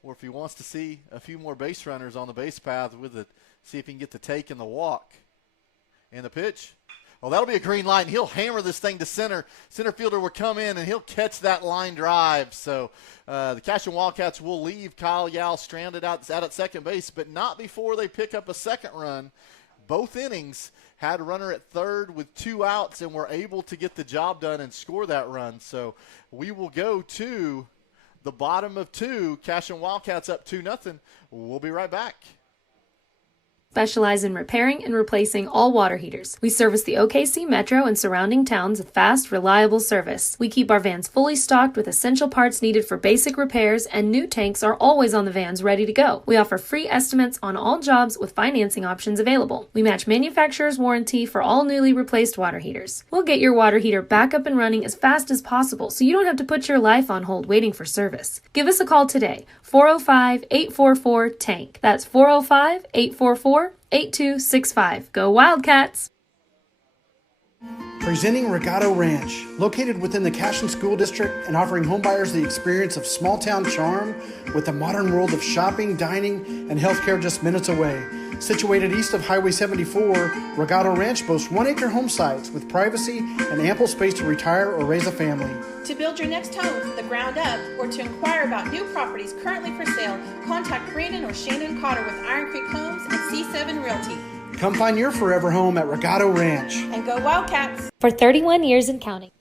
or if he wants to see a few more base runners on the base path with it, see if he can get the take and the walk. And the pitch. Well, that'll be a green light, and he'll hammer this thing to center. Center fielder will come in, and he'll catch that line drive. So the Cashion Wildcats will leave Kyle Yao stranded out at second base, but not before they pick up a second run. Both innings had a runner at third with 2 outs and were able to get the job done and score that run. So we will go to the bottom of 2. Cashion Wildcats up 2-0. We'll be right back. Specialize in repairing and replacing all water heaters. We service the OKC Metro and surrounding towns with fast, reliable service. We keep our vans fully stocked with essential parts needed for basic repairs, and new tanks are always on the vans ready to go. We offer free estimates on all jobs with financing options available. We match manufacturer's warranty for all newly replaced water heaters. We'll get your water heater back up and running as fast as possible so you don't have to put your life on hold waiting for service. Give us a call today, 405-844-TANK. That's 405-844-8265. Go Wildcats! Presenting Regato Ranch, located within the Cashion School District and offering homebuyers the experience of small-town charm with the modern world of shopping, dining, and healthcare just minutes away. Situated east of Highway 74, Regato Ranch boasts 1-acre home sites with privacy and ample space to retire or raise a family. To build your next home from the ground up or to inquire about new properties currently for sale, contact Brandon or Shannon Cotter with Iron Creek Homes and C7 Realty. Come find your forever home at Regato Ranch. And go Wildcats! For 31 years and counting.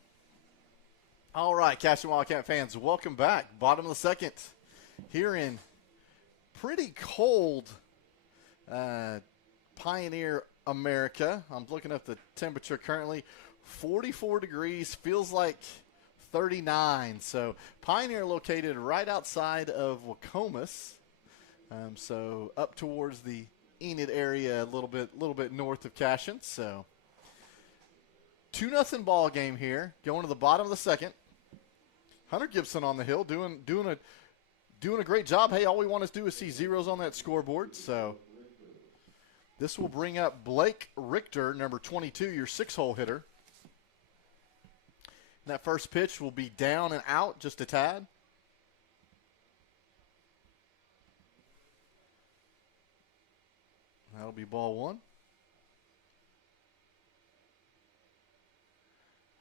All right, Cashion Wildcat fans, welcome back. Bottom of the second here in pretty cold Pioneer, America. I'm looking at the temperature currently, 44 degrees, feels like 39. So Pioneer located right outside of Wacomas, so up towards the Enid area, a little bit north of Cashion. So 2-0 ball game here, going to the bottom of the second. Hunter Gibson on the hill doing a great job. Hey, all we want to do is see zeros on that scoreboard. So this will bring up Blake Richter, number 22, your 6-hole hitter. And that first pitch will be down and out just a tad. That'll be ball 1.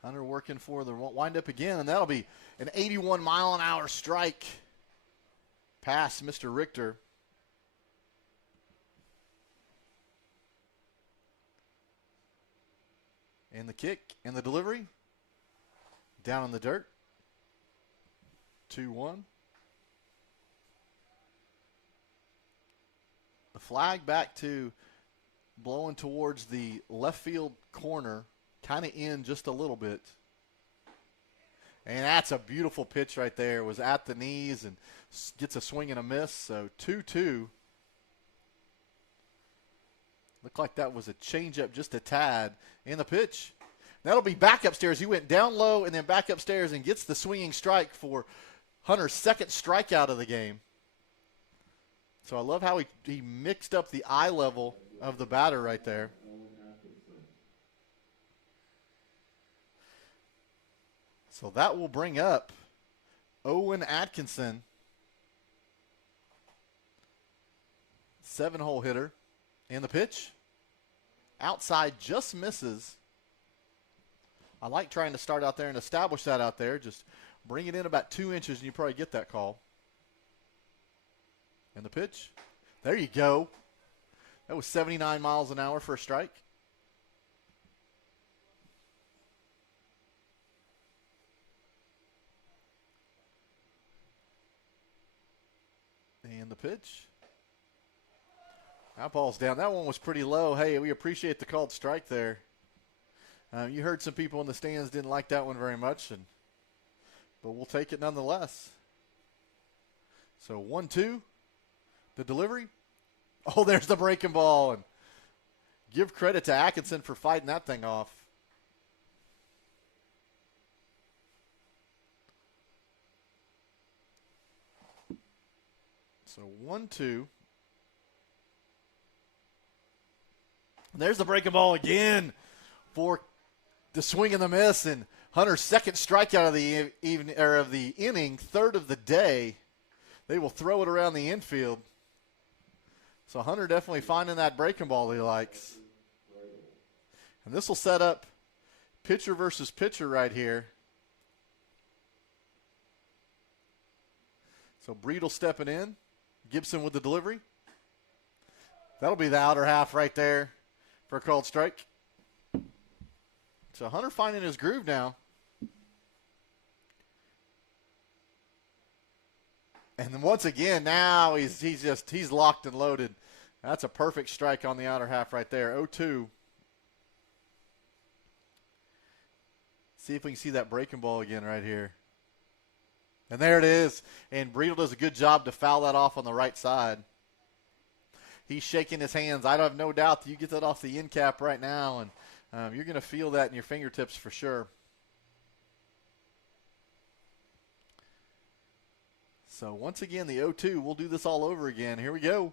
Hunter working for the windup again, and that'll be an 81-mile-an-hour strike past Mr. Richter. And the kick and the delivery down in the dirt. 2-1. The flag back to blowing towards the left field corner, kind of in just a little bit. And that's a beautiful pitch right there. It was at the knees and gets a swing and a miss. So 2-2. Looked like that was a changeup just a tad. In the pitch. That'll be back upstairs. He went down low and then back upstairs and gets the swinging strike for Hunter's second strikeout of the game. So I love how he mixed up the eye level of the batter right there. So that will bring up Owen Atkinson, 7-hole hitter. And the pitch, outside, just misses. I like trying to start out there and establish that out there. Just bring it in about 2 inches and you probably get that call. And the pitch, there you go. That was 79 miles an hour for a strike. And the pitch. That ball's down. That one was pretty low. Hey, we appreciate the called strike there. You heard some people in the stands didn't like that one very much, but we'll take it nonetheless. So 1-2, the delivery. Oh, there's the breaking ball. And give credit to Atkinson for fighting that thing off. So 1-2. And there's the breaking ball again for the swing and the miss, and Hunter's second strikeout of the evening or of the inning, third of the day. They will throw it around the infield. So Hunter definitely finding that breaking ball he likes. And this will set up pitcher versus pitcher right here. So Breedle stepping in. Gibson with the delivery. That'll be the outer half right there for a called strike. So Hunter finding his groove now. And then once again, now he's locked and loaded. That's a perfect strike on the outer half right there. 0-2. See if we can see that breaking ball again right here. And there it is. And Breedle does a good job to foul that off on the right side. He's shaking his hands. I have no doubt that you get that off the end cap right now, and you're going to feel that in your fingertips for sure. So once again, the 0-2. We'll do this all over again. Here we go.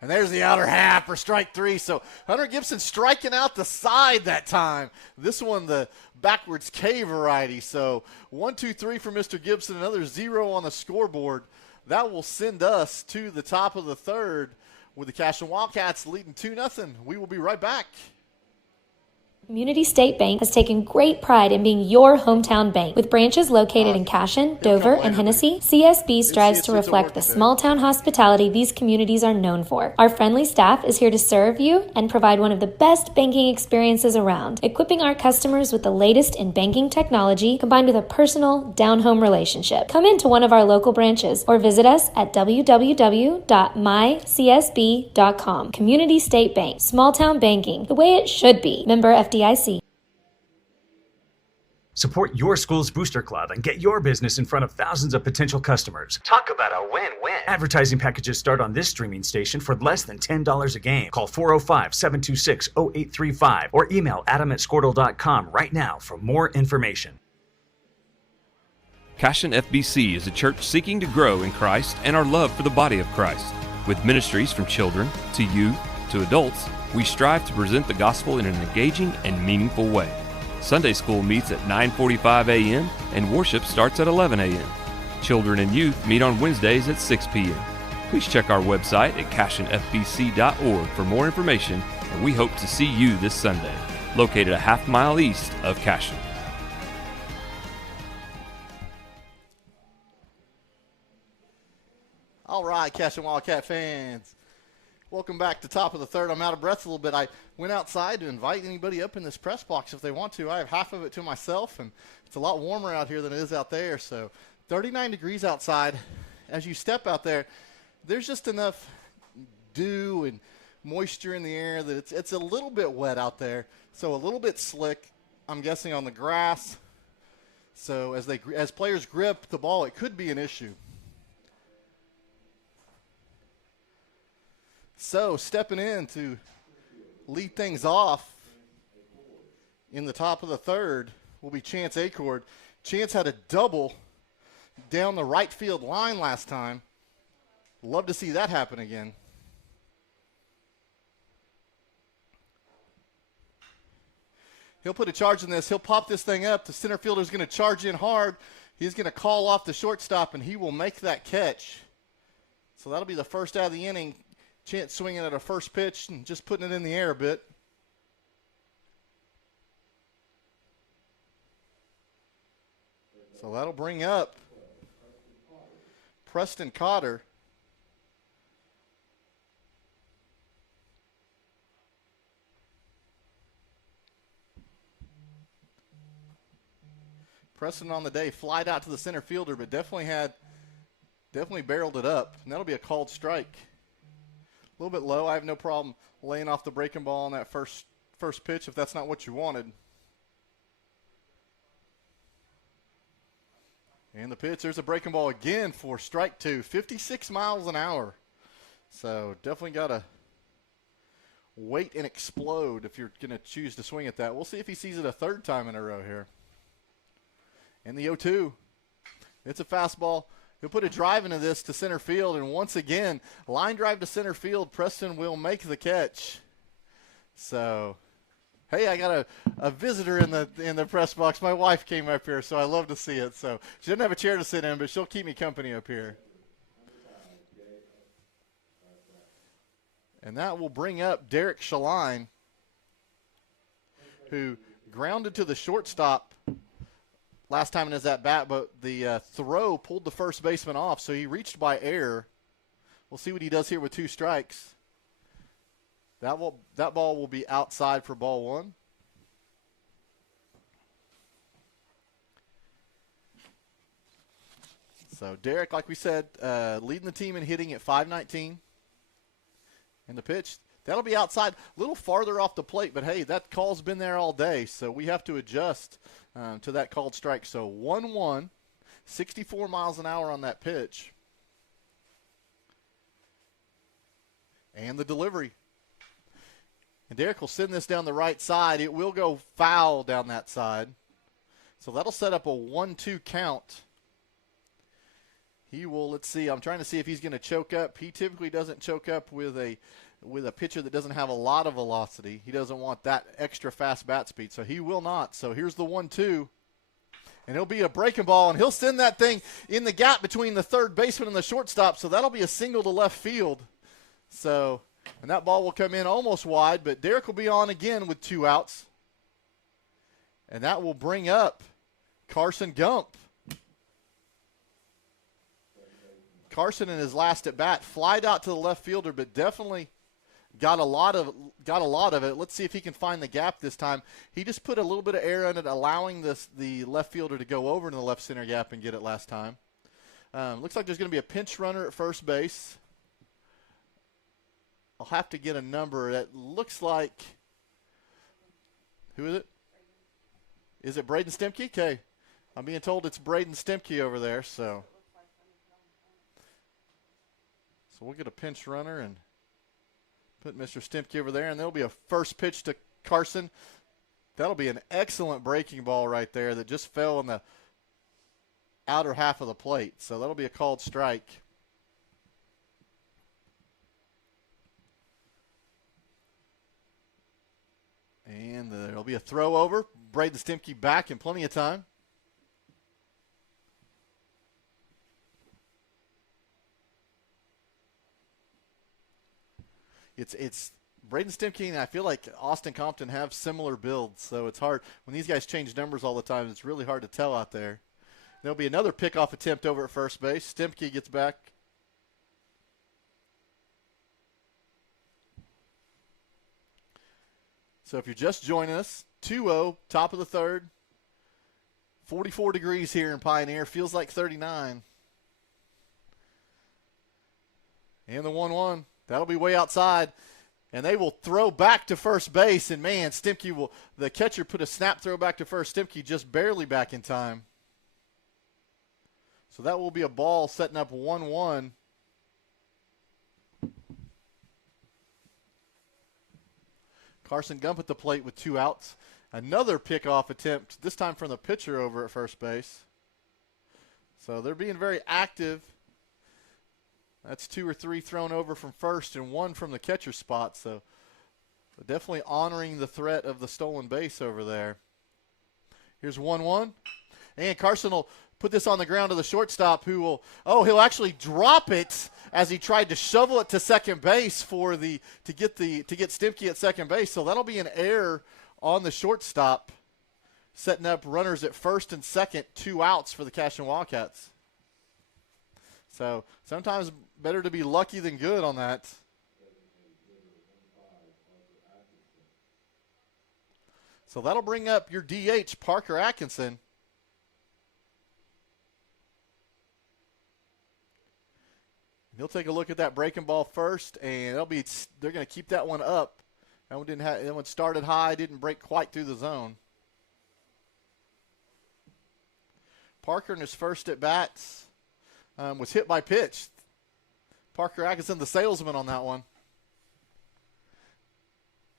And there's the outer half for strike three. So Hunter Gibson striking out the side that time. This one, the backwards K variety. So 1, 2, 3 for Mr. Gibson. Another 0 on the scoreboard. That will send us to the top of the third with the Cashion Wildcats leading 2-0. We will be right back. Community State Bank has taken great pride in being your hometown bank. With branches located in Cashion, Dover, and Hennessy, CSB strives to reflect the small-town hospitality these communities are known for. Our friendly staff is here to serve you and provide one of the best banking experiences around, equipping our customers with the latest in banking technology combined with a personal, down-home relationship. Come into one of our local branches or visit us at www.mycsb.com. Community State Bank, small-town banking, the way it should be. Member FDIC. Support your school's booster club and get your business in front of thousands of potential customers. Talk about a win-win. Advertising packages start on this streaming station for less than $10 a game. Call 405-726-0835 or email adam@squirtle.com right now for more information. Cashion FBC is a church seeking to grow in Christ and our love for the body of Christ. With ministries from children to youth to adults, we strive to present the gospel in an engaging and meaningful way. Sunday school meets at 9:45 a.m. and worship starts at 11 a.m. Children and youth meet on Wednesdays at 6 p.m. Please check our website at cashionfbc.org for more information, and we hope to see you this Sunday, located a half-mile east of Cashion. All right, Cashion Wildcat fans. Welcome back to top of the third. I'm out of breath a little bit. I went outside to invite anybody up in this press box if they want to. I have half of it to myself, and it's a lot warmer out here than it is out there. So 39 degrees outside. As you step out there, there's just enough dew and moisture in the air that it's a little bit wet out there. So a little bit slick, I'm guessing, on the grass. So as players grip the ball, it could be an issue. So stepping in to lead things off in the top of the third will be Chance Acord. Chance had a double down the right field line last time. Love to see that happen again. He'll put a charge in this. He'll pop this thing up. The center fielder's going to charge in hard. He's going to call off the shortstop, and he will make that catch. So that'll be the first out of the inning. Chance swinging at a first pitch and just putting it in the air a bit. So that'll bring up Preston Cotter. Preston on the day flied out to the center fielder, but definitely barreled it up. And that'll be a called strike. A little bit low. I have no problem laying off the breaking ball on that first pitch if that's not what you wanted. And the pitch, there's a breaking ball again for strike two, 56 miles an hour. So definitely got to wait and explode if you're going to choose to swing at that. We'll see if he sees it a third time in a row here. And the 0-2. It's a fastball. He'll put a drive into this to center field, and once again, line drive to center field. Preston will make the catch. So, hey, I got a visitor in the press box. My wife came up here, so I love to see it. So she doesn't have a chair to sit in, but she'll keep me company up here. And that will bring up Derek Shaline, who grounded to the shortstop last time in his at-bat, but the throw pulled the first baseman off, so he reached by air. We'll see what he does here with 2 strikes. That ball will be outside for ball 1. So Derek, like we said, leading the team in hitting at .519. And the pitch, that'll be outside, a little farther off the plate, but hey, that call's been there all day, so we have to adjust to that called strike. So 1-1, 64 miles an hour on that pitch. And the delivery. And Derek will send this down the right side. It will go foul down that side. So that'll set up a 1-2 count. He will, let's see, I'm trying to see if he's going to choke up. He typically doesn't choke up with a pitcher that doesn't have a lot of velocity. He doesn't want that extra fast bat speed, so he will not. So here's the 1-2. And it'll be a breaking ball, and he'll send that thing in the gap between the third baseman and the shortstop, so that'll be a single to left field. So, and that ball will come in almost wide, but Derek will be on again with 2 outs. And that will bring up Carson Gump. Carson in his last at bat flied out to the left fielder, but definitely got a lot of it. Let's see if he can find the gap this time. He just put a little bit of air in it, allowing the left fielder to go over into the left center gap and get it last time. Looks like there's going to be a pinch runner at first base. I'll have to get a number. That looks like, who is it? Is it Braden Stemke? Okay. I'm being told it's Braden Stemke over there, so we'll get a pinch runner and put Mr. Stemke over there, and there'll be a first pitch to Carson. That'll be an excellent breaking ball right there that just fell in the outer half of the plate. So that'll be a called strike. And there'll be a throw over. Braden Stemke back in plenty of time. It's Braden Stemke, and I feel like Austin Compton have similar builds, so it's hard. When these guys change numbers all the time, it's really hard to tell out there. There'll be another pickoff attempt over at first base. Stemke gets back. So if you're just joining us, 2-0, top of the third, 44 degrees here in Pioneer. Feels like 39. And the 1-1. That'll be way outside. And they will throw back to first base. And, man, Stemke will – the catcher put a snap throw back to first. Stemke just barely back in time. So that will be a ball setting up 1-1. Carson Gump at the plate with 2 outs. Another pickoff attempt, this time from the pitcher over at first base. So they're being very active. That's 2 or 3 thrown over from first and 1 from the catcher spot. So definitely honoring the threat of the stolen base over there. Here's 1-1. And Carson will put this on the ground to the shortstop, who will, he'll actually drop it as he tried to shovel it to second base to get Stemke at second base. So that'll be an error on the shortstop, setting up runners at first and second, 2 outs for the Cashion Wildcats. So sometimes better to be lucky than good on that. So that'll bring up your DH, Parker Atkinson. He'll take a look at that breaking ball first, and they're going to keep that one up. That one started high, didn't break quite through the zone. Parker in his first at bats was hit by pitch. Parker Atkinson, the salesman on that one.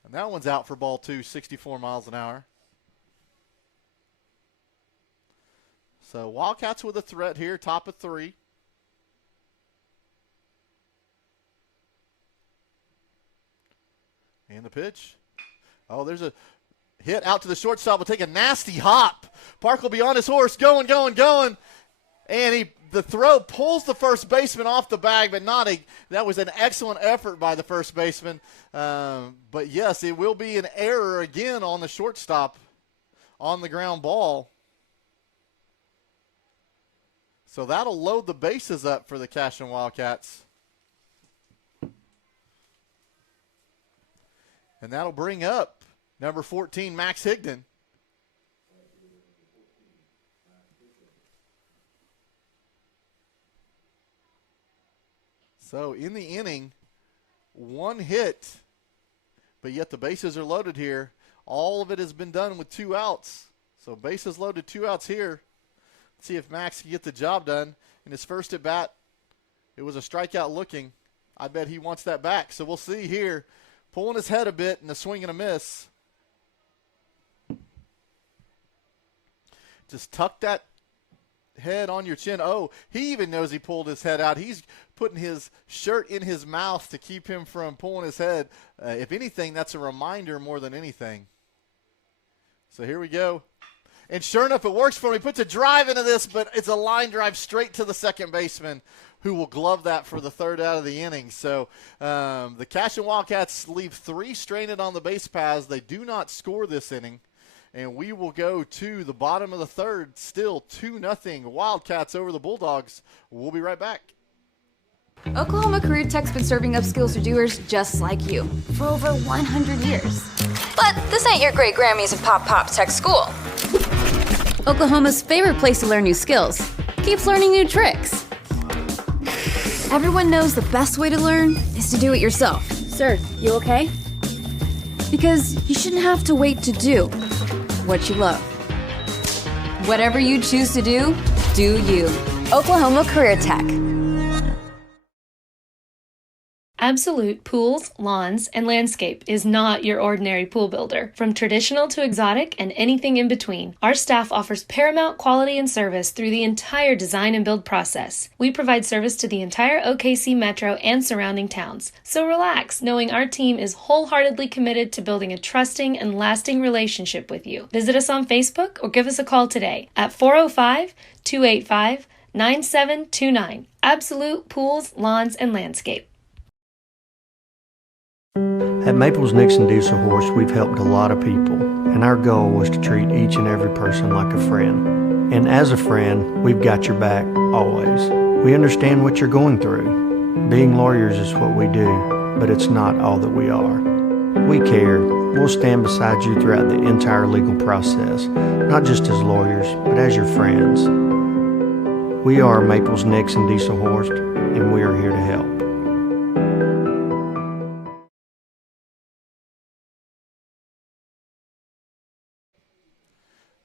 And that one's out for ball 2, 64 miles an hour. So Wildcats with a threat here, top of 3. And the pitch. Oh, there's a hit out to the shortstop. Will take a nasty hop. Park will be on his horse, going. And the throw pulls the first baseman off the bag, but that was an excellent effort by the first baseman. But yes, it will be an error again on the shortstop on the ground ball. So that'll load the bases up for the Cashion Wildcats. And that'll bring up number 14, Max Higdon. So in the inning, one hit, but yet the bases are loaded here. All of it has been done with 2 outs. So bases loaded, 2 outs here. Let's see if Max can get the job done. In his first at bat, it was a strikeout looking. I bet he wants that back. So we'll see here. Pulling his head a bit and a swing and a miss. Just tuck that head on your chin. Oh, he even knows he pulled his head out. He's putting his shirt in his mouth to keep him from pulling his head. If anything, that's a reminder more than anything. So here we go. And sure enough, it works for him. He puts a drive into this, but it's a line drive straight to the second baseman, who will glove that for the 3rd out of the inning. So the Cashion Wildcats leave 3 stranded on the base paths. They do not score this inning. And we will go to the bottom of the 3rd, still 2-0 Wildcats over the Bulldogs. We'll be right back. Oklahoma Career Tech's been serving up skills to doers just like you for over 100 years. But this ain't your great Grammys and Pop Tech school. Oklahoma's favorite place to learn new skills keeps learning new tricks. Everyone knows the best way to learn is to do it yourself. Sir, you okay? Because you shouldn't have to wait to do what you love. Whatever you choose to do you. Oklahoma Career Tech. Absolute Pools, Lawns, and Landscape is not your ordinary pool builder. From traditional to exotic and anything in between, our staff offers paramount quality and service through the entire design and build process. We provide service to the entire OKC metro and surrounding towns. So relax, knowing our team is wholeheartedly committed to building a trusting and lasting relationship with you. Visit us on Facebook or give us a call today at 405-285-9729. Absolute Pools, Lawns, and Landscape. At Maples Nixon Diesel Horse, we've helped a lot of people, and our goal was to treat each and every person like a friend. And as a friend, we've got your back, always. We understand what you're going through. Being lawyers is what we do, but it's not all that we are. We care. We'll stand beside you throughout the entire legal process, not just as lawyers, but as your friends. We are Maples Nixon Diesel Horse, and we are here to help.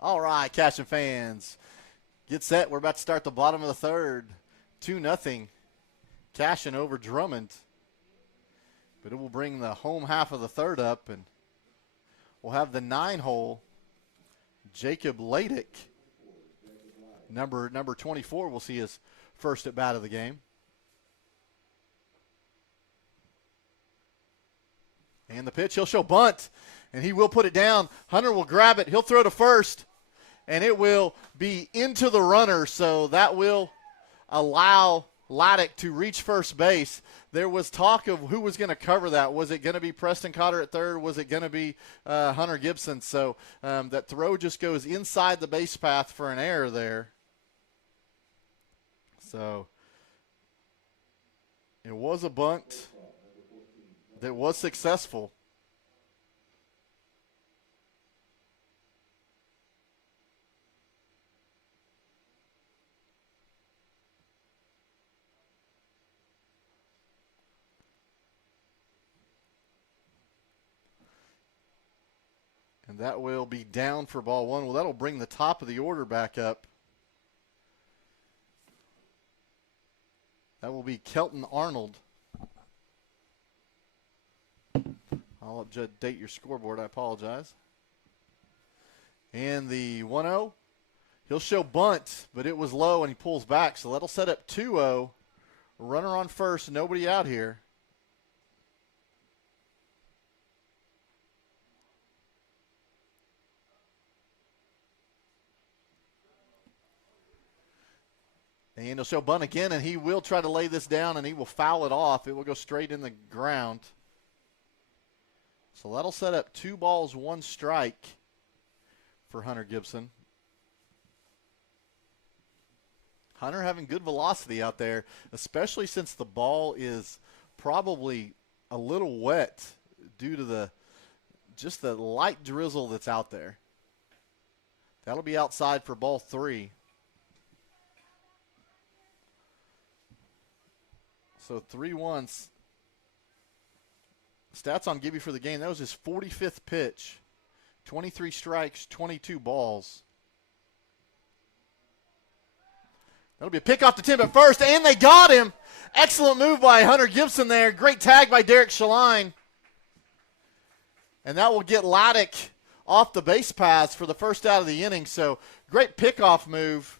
All right, Cashion fans, get set. We're about to start the bottom of the 3rd. 2-0 Cashion over Drummond. But it will bring the home half of the 3rd up, and we'll have the 9-hole, Jacob Ladick. Number 24 will see his first at bat of the game. And the pitch, he'll show bunt, and he will put it down. Hunter will grab it. He'll throw to first, and it will be into the runner, so that will allow Laddick to reach first base. There was talk of who was going to cover that. Was it going to be Preston Cotter at 3rd? Was it going to be Hunter Gibson? So that throw just goes inside the base path for an error there. So it was a bunt that was successful. And that will be down for ball 1. Well, that'll bring the top of the order back up. That will be Kelton Arnold. I'll update your scoreboard. I apologize. And the 1-0, he'll show bunt, but it was low and he pulls back. So that'll set up 2-0. Runner on first, nobody out here. And he'll show bunt again, and he will try to lay this down, and he will foul it off. It will go straight in the ground. So that'll set up 2 balls, 1 strike for Hunter Gibson. Hunter having good velocity out there, especially since the ball is probably a little wet due to just the light drizzle that's out there. That'll be outside for ball 3. So 3-1. Stats on Gibby for the game. That was his 45th pitch. 23 strikes, 22 balls. That'll be a pick off the tip at first, and they got him. Excellent move by Hunter Gibson there. Great tag by Derek Shaline. And that will get Laddick off the base paths for the first out of the inning. So great pickoff move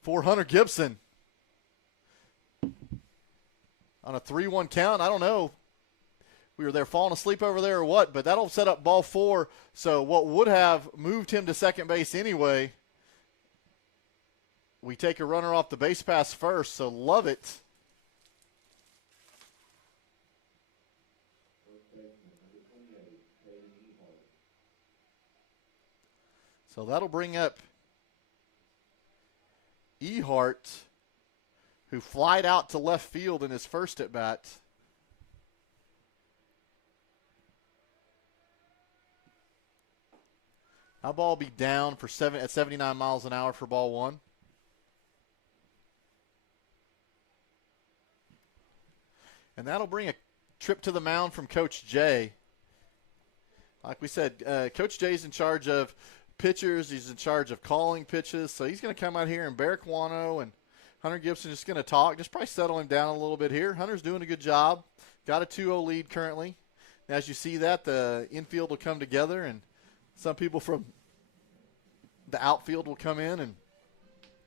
for Hunter Gibson. On a 3-1 count, I don't know. We were there falling asleep over there or what, but that'll set up ball 4. So what would have moved him to second base anyway, we take a runner off the base pass first, so love it. So that'll bring up Ehart, who flied out to left field in his first at-bat. That ball will be down for at 79 miles an hour for ball 1. And that'll bring a trip to the mound from Coach Jay. Like we said, Coach Jay's in charge of pitchers. He's in charge of calling pitches. So he's going to come out here and Barraquano and Hunter Gibson just going to talk. Just probably settle him down a little bit here. Hunter's doing a good job. Got a 2-0 lead currently. And as you see that, the infield will come together, and some people from the outfield will come in and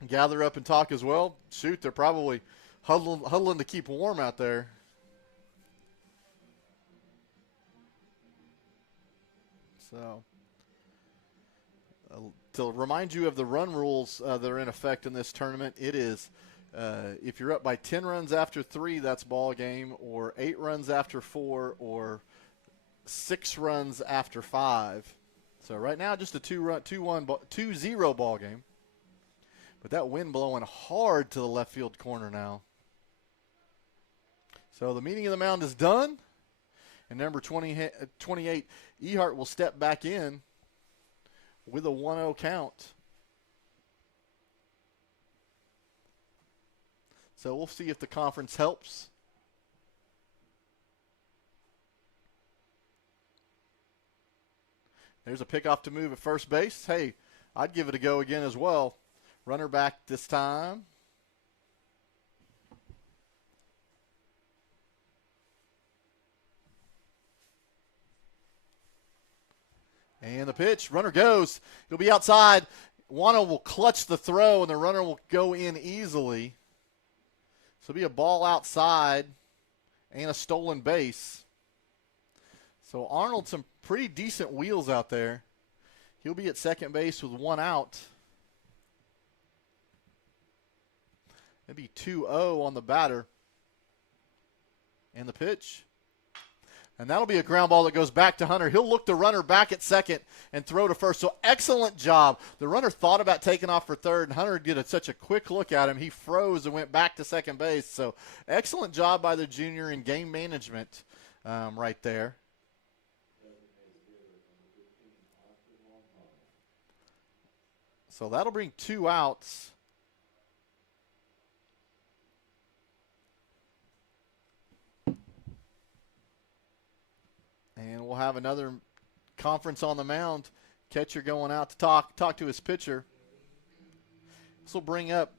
gather up and talk as well. Shoot, they're probably huddling to keep warm out there. So, to remind you of the run rules that are in effect in this tournament, it is if you're up by 10 runs after 3, that's ball game, or 8 runs after 4, or 6 runs after 5. So right now, just a 2-0 ball game. But that wind blowing hard to the left field corner now. So the meeting of the mound is done. And number 28, Ehart will step back in with a 1-0 count. So we'll see if the conference helps. There's a pickoff to move at first base. Hey, I'd give it a go again as well. Runner back this time. And the pitch, runner goes. It'll be outside. Wano will clutch the throw, and the runner will go in easily. So it'll be a ball outside and a stolen base. So Arnold, some pretty decent wheels out there. He'll be at second base with 1 out. It'll be 2-0 on the batter. And the pitch. And that'll be a ground ball that goes back to Hunter. He'll look the runner back at second and throw to first. So excellent job. The runner thought about taking off for third, and Hunter did such a quick look at him. He froze and went back to second base. So excellent job by the junior in game management right there. So that'll bring 2 outs. And we'll have another conference on the mound. Catcher going out to talk to his pitcher. This will bring up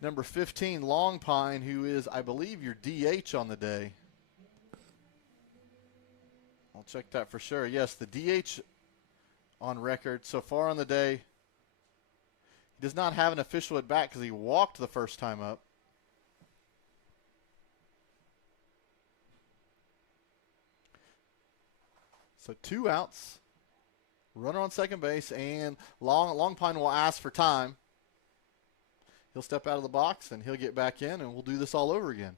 number 15, Long Pine, who is, I believe, your DH on the day. I'll check that for sure. Yes, the DH on record so far on the day. He does not have an official at bat because he walked the first time up. So 2 outs. Runner on second base, and Long Pine will ask for time. He'll step out of the box, and he'll get back in, and we'll do this all over again.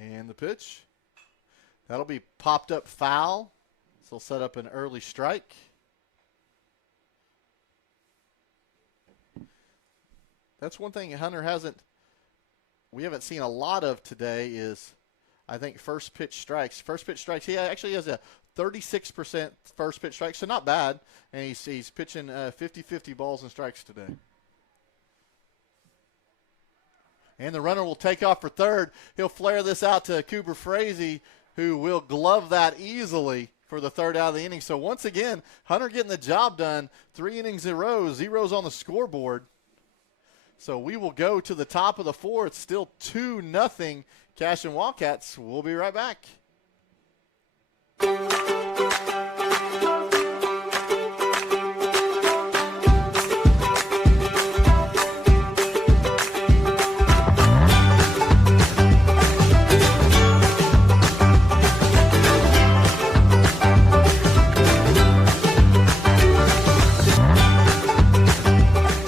And the pitch. That'll be popped up foul. So he'll set up an early strike. That's one thing Hunter we haven't seen a lot of today is, I think, first pitch strikes. First pitch strikes, he actually has a 36% first pitch strike, so not bad. And he's pitching 50-50 balls and strikes today. And the runner will take off for third. He'll flare this out to Cooper Frazee, who will glove that easily for the third out of the inning. So once again, Hunter getting the job done. 3 innings in a row, zeros on the scoreboard. So we will go to the top of the fourth. Still 2-0 Cashion Wildcats. We'll be right back.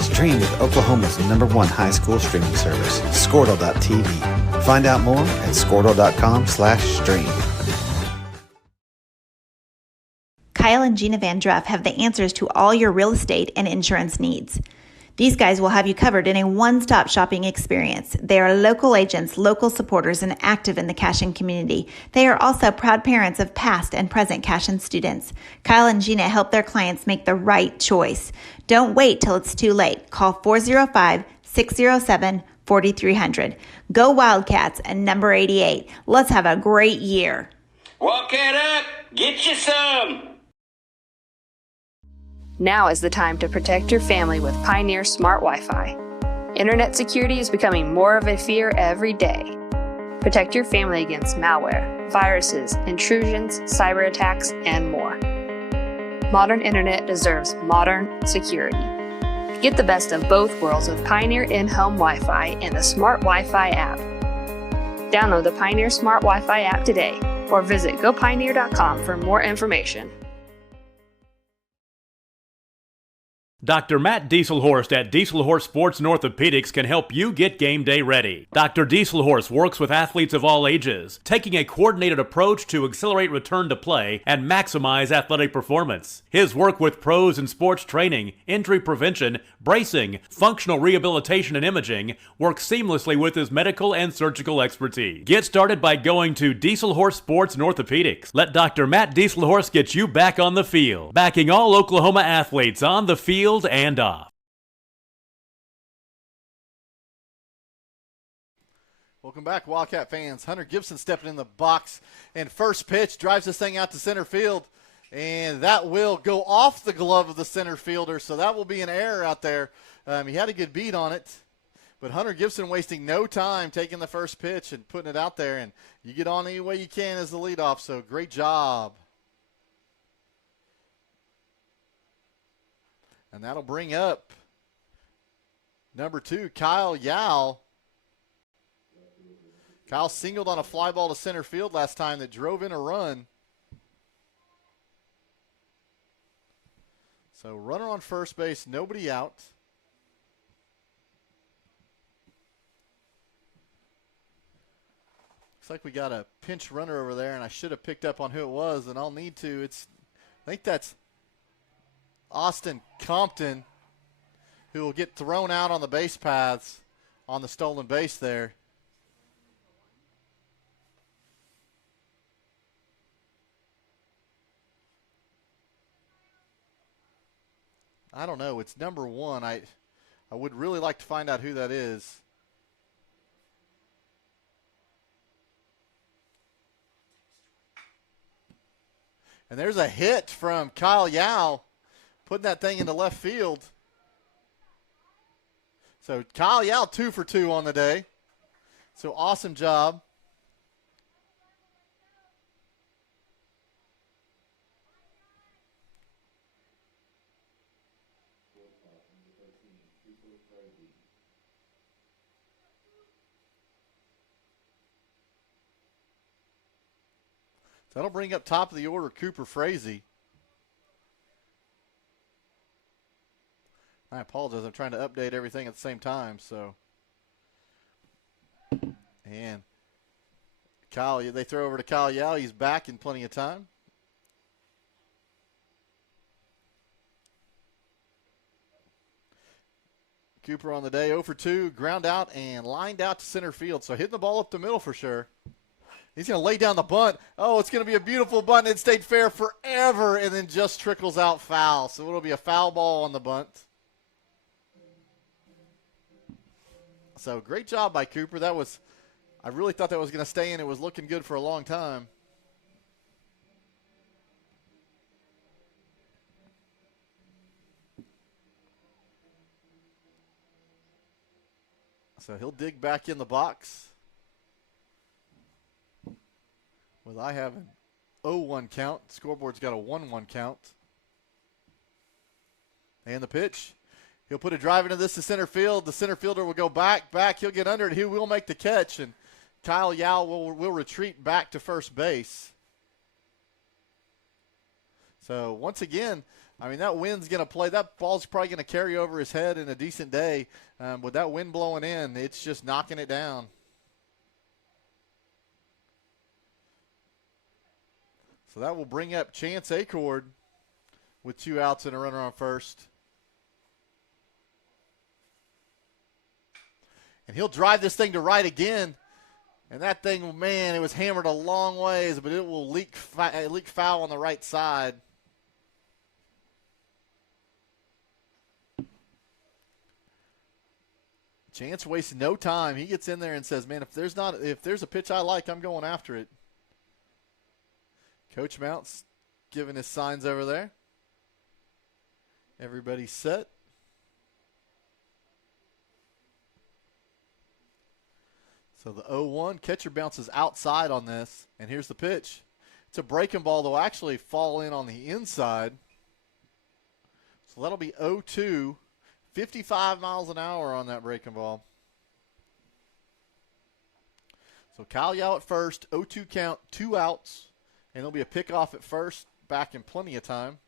Stream with Oklahoma's #1 high school streaming service, Squirtle.tv. Find out more at Squirtle.com/stream. Kyle and Gina Van Druff have the answers to all your real estate and insurance needs. These guys will have you covered in a one-stop shopping experience. They are local agents, local supporters, and active in the Cashion community. They are also proud parents of past and present Cashion students. Kyle and Gina help their clients make the right choice. Don't wait till it's too late. Call 405-607-4300. Go Wildcats and number 88. Let's have a great year. Walk it up, get you some. Now is the time to protect your family with Pioneer Smart Wi-Fi. Internet security is becoming more of a fear every day. Protect your family against malware, viruses, intrusions, cyber attacks, and more. Modern internet deserves modern security. Get the best of both worlds with Pioneer in-home Wi-Fi and the Smart Wi-Fi app. Download the Pioneer Smart Wi-Fi app today or visit gopioneer.com for more information. Dr. Matt Dieselhorst at Dieselhorst Sports and Orthopedics can help you get game day ready. Dr. Dieselhorst works with athletes of all ages, taking a coordinated approach to accelerate return to play and maximize athletic performance. His work with pros in sports training, injury prevention, bracing, functional rehabilitation, and imaging works seamlessly with his medical and surgical expertise. Get started by going to Dieselhorst Sports and Orthopedics. Let Dr. Matt Dieselhorst get you back on the field, backing all Oklahoma athletes on the field and off. Welcome back, Wildcat fans. Hunter Gibson stepping in the box, and first pitch drives this thing out to center field, and that will go off the glove of the center fielder, so that will be an error out there. He had a good beat on it, but Hunter Gibson wasting no time taking the first pitch and putting it out there, and you get on any way you can as the leadoff, so great job. And that'll bring up number 2, Kyle Yao. Kyle singled on a fly ball to center field last time that drove in a run. So runner on first base, nobody out. Looks like we got a pinch runner over there, and I should have picked up on who it was, and I'll need to. I think that's Austin Compton, who will get thrown out on the base paths on the stolen base there. I don't know. It's number 1. I would really like to find out who that is. And there's a hit from Kyle Yao, putting that thing into left field. So Kyle Yao 2 for 2 on the day. So awesome job. That'll bring up top of the order Cooper Frazee. I apologize. I'm trying to update everything at the same time. And Kyle, they throw over to Kyle Yao. He's back in plenty of time. Cooper on the day, 0 for 2, ground out and lined out to center field. So hitting the ball up the middle for sure. He's going to lay down the bunt. Oh, it's going to be a beautiful bunt. It stayed fair forever and then just trickles out foul. So it'll be a foul ball on the bunt. So great job by Cooper. I really thought that was going to stay in. It was looking good for a long time. So he'll dig back in the box. Well, I have an 0-1 count. Scoreboard's got a 1-1 count. And the pitch. He'll put a drive into this to center field. The center fielder will go back. He'll get under it. He will make the catch, and Kyle Yao will retreat back to first base. So once again, I mean, that wind's going to play. That ball's probably going to carry over his head in a decent day. With that wind blowing in, it's just knocking it down. So that will bring up Chance Acord with 2 outs and a runner on first. And he'll drive this thing to right again. And that thing, man, it was hammered a long ways, but it will leak foul on the right side. Chance wasted no time. He gets in there and says, man, if there's a pitch I like, I'm going after it. Coach Mounts giving his signs over there. Everybody's set. So the 0-1, catcher bounces outside on this, and here's the pitch. It's a breaking ball that will actually fall in on the inside. So that'll be 0-2, 55 miles an hour on that breaking ball. So Kyle Yao at first, 0-2 count, 2 outs, and there'll be a pickoff at first, back in plenty of time.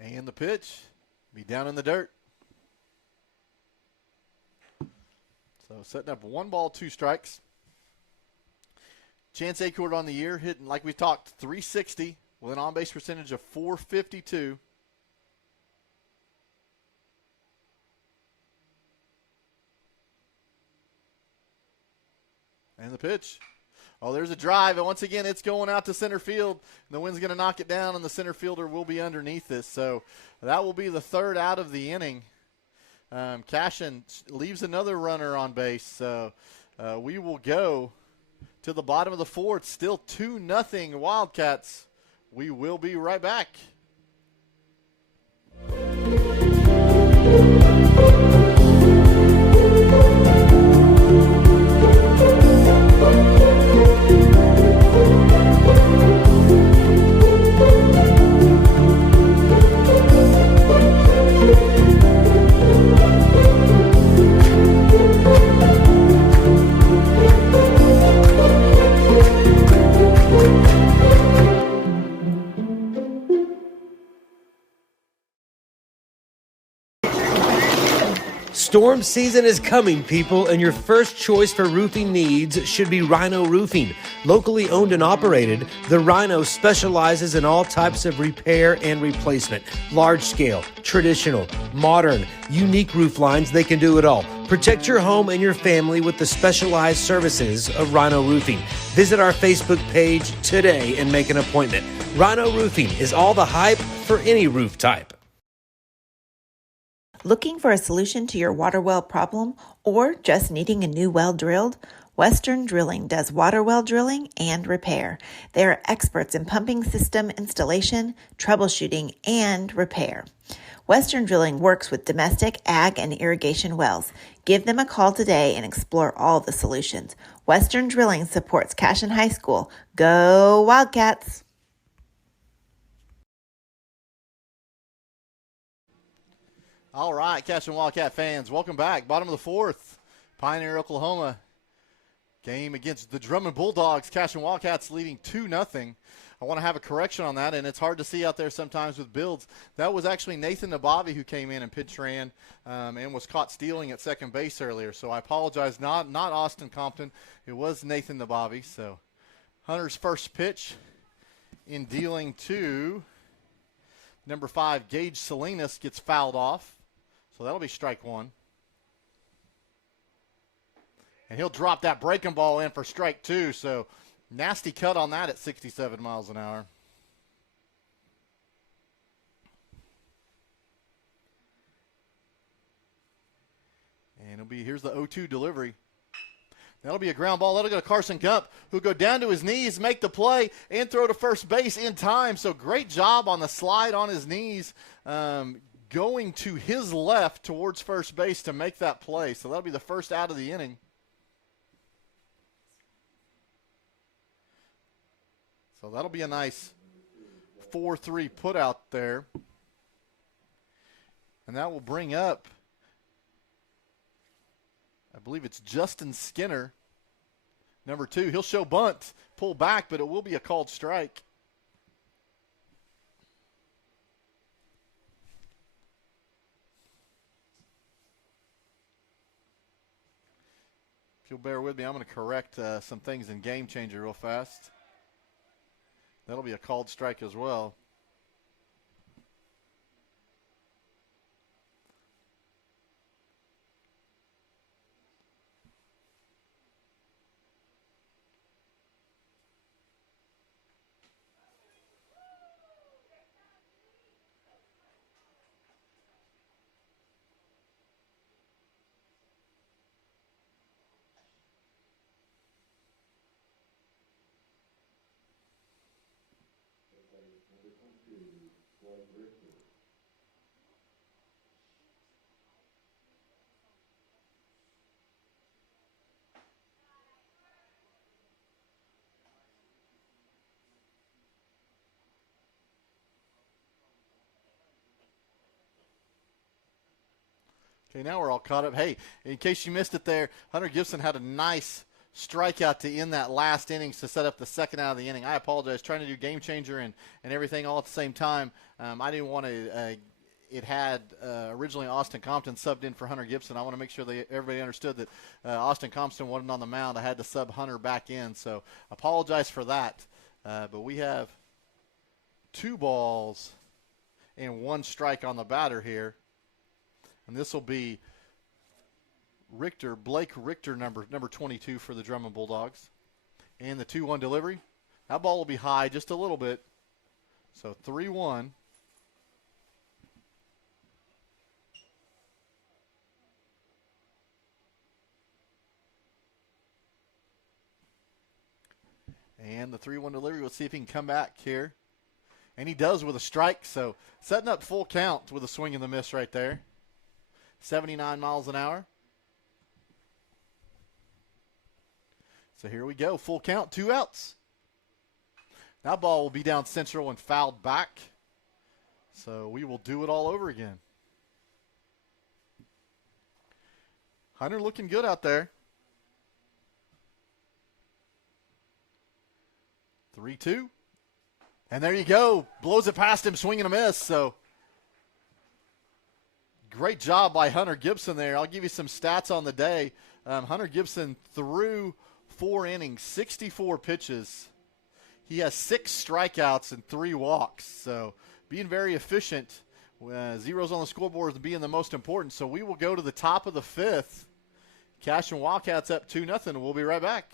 And the pitch, be down in the dirt. So setting up 1 ball, 2 strikes. Chance Acord on the year, hitting, like we talked, 360 with an on-base percentage of .452. And the pitch. Oh, there's a drive, and once again, it's going out to center field. The wind's going to knock it down, and the center fielder will be underneath this. So that will be the 3rd out of the inning. Cashion leaves another runner on base. So we will go to the bottom of the 4th. Still 2-0 Wildcats. We will be right back. Storm season is coming, people, and your first choice for roofing needs should be Rhino Roofing. Locally owned and operated, the Rhino specializes in all types of repair and replacement. Large scale, traditional, modern, unique roof lines, they can do it all. Protect your home and your family with the specialized services of Rhino Roofing. Visit our Facebook page today and make an appointment. Rhino Roofing is all the hype for any roof type. Looking for a solution to your water well problem or just needing a new well drilled? Western Drilling does water well drilling and repair. They are experts in pumping system installation, troubleshooting, and repair. Western Drilling works with domestic, ag, and irrigation wells. Give them a call today and explore all the solutions. Western Drilling supports Cashion High School. Go Wildcats! All right, Cashion Wildcat fans, welcome back. Bottom of the fourth, Pioneer, Oklahoma. Game against the Drummond Bulldogs. Cashion Wildcats leading 2-0. I want to have a correction on that, and it's hard to see out there sometimes with builds. That was actually Nathan Nabavi who came in and pitch ran and was caught stealing at second base earlier. So I apologize, not Austin Compton. It was Nathan Nabavi. So Hunter's first pitch in dealing to number 5, Gage Salinas, gets fouled off. So that'll be strike one. And he'll drop that breaking ball in for strike two. So nasty cut on that at 67 miles an hour. And here's the 0-2 delivery. That'll be a ground ball. That'll go to Carson Gump, who'll go down to his knees, make the play, and throw to first base in time. So great job on the slide on his knees, going to his left towards first base to make that play. So that'll be the first out of the inning. So that'll be a nice 4-3 put out there. And that will bring up, I believe it's Justin Skinner, number 2. He'll show bunt, pull back, but it will be a called strike. If you'll bear with me, I'm going to correct some things in Game Changer real fast. That'll be a called strike as well. Okay, now we're all caught up. Hey, in case you missed it there, Hunter Gibson had a nice strikeout to end that last innings to set up the second out of the inning. I apologize, trying to do Game Changer and everything all at the same time. I didn't want to it had originally Austin Compton subbed in for Hunter Gibson. I want to make sure that everybody understood that Austin Compton wasn't on the mound. I had to sub Hunter back in, so apologize for that. But we have 2 balls and 1 strike on the batter here. And this will be Blake Richter, number 22 for the Drummond Bulldogs. And the 2-1 delivery. That ball will be high just a little bit. So 3-1. And the 3-1 delivery, we'll see if he can come back here. And he does with a strike, so setting up full count with a swing and the miss right there. 79 miles an hour. So here we go, full count, 2 outs. That ball will be down central and fouled back. So we will do it all over again. Hunter looking good out there. 3-2. And there you go. Blows it past him, swing and a miss. So great job by Hunter Gibson there. I'll give you some stats on the day. Hunter Gibson threw 4 innings, 64 pitches. He has 6 strikeouts and 3 walks. So being very efficient. Zeros on the scoreboard is being the most important. So we will go to the top of the 5th. Cashion Wildcats up 2-0. We'll be right back.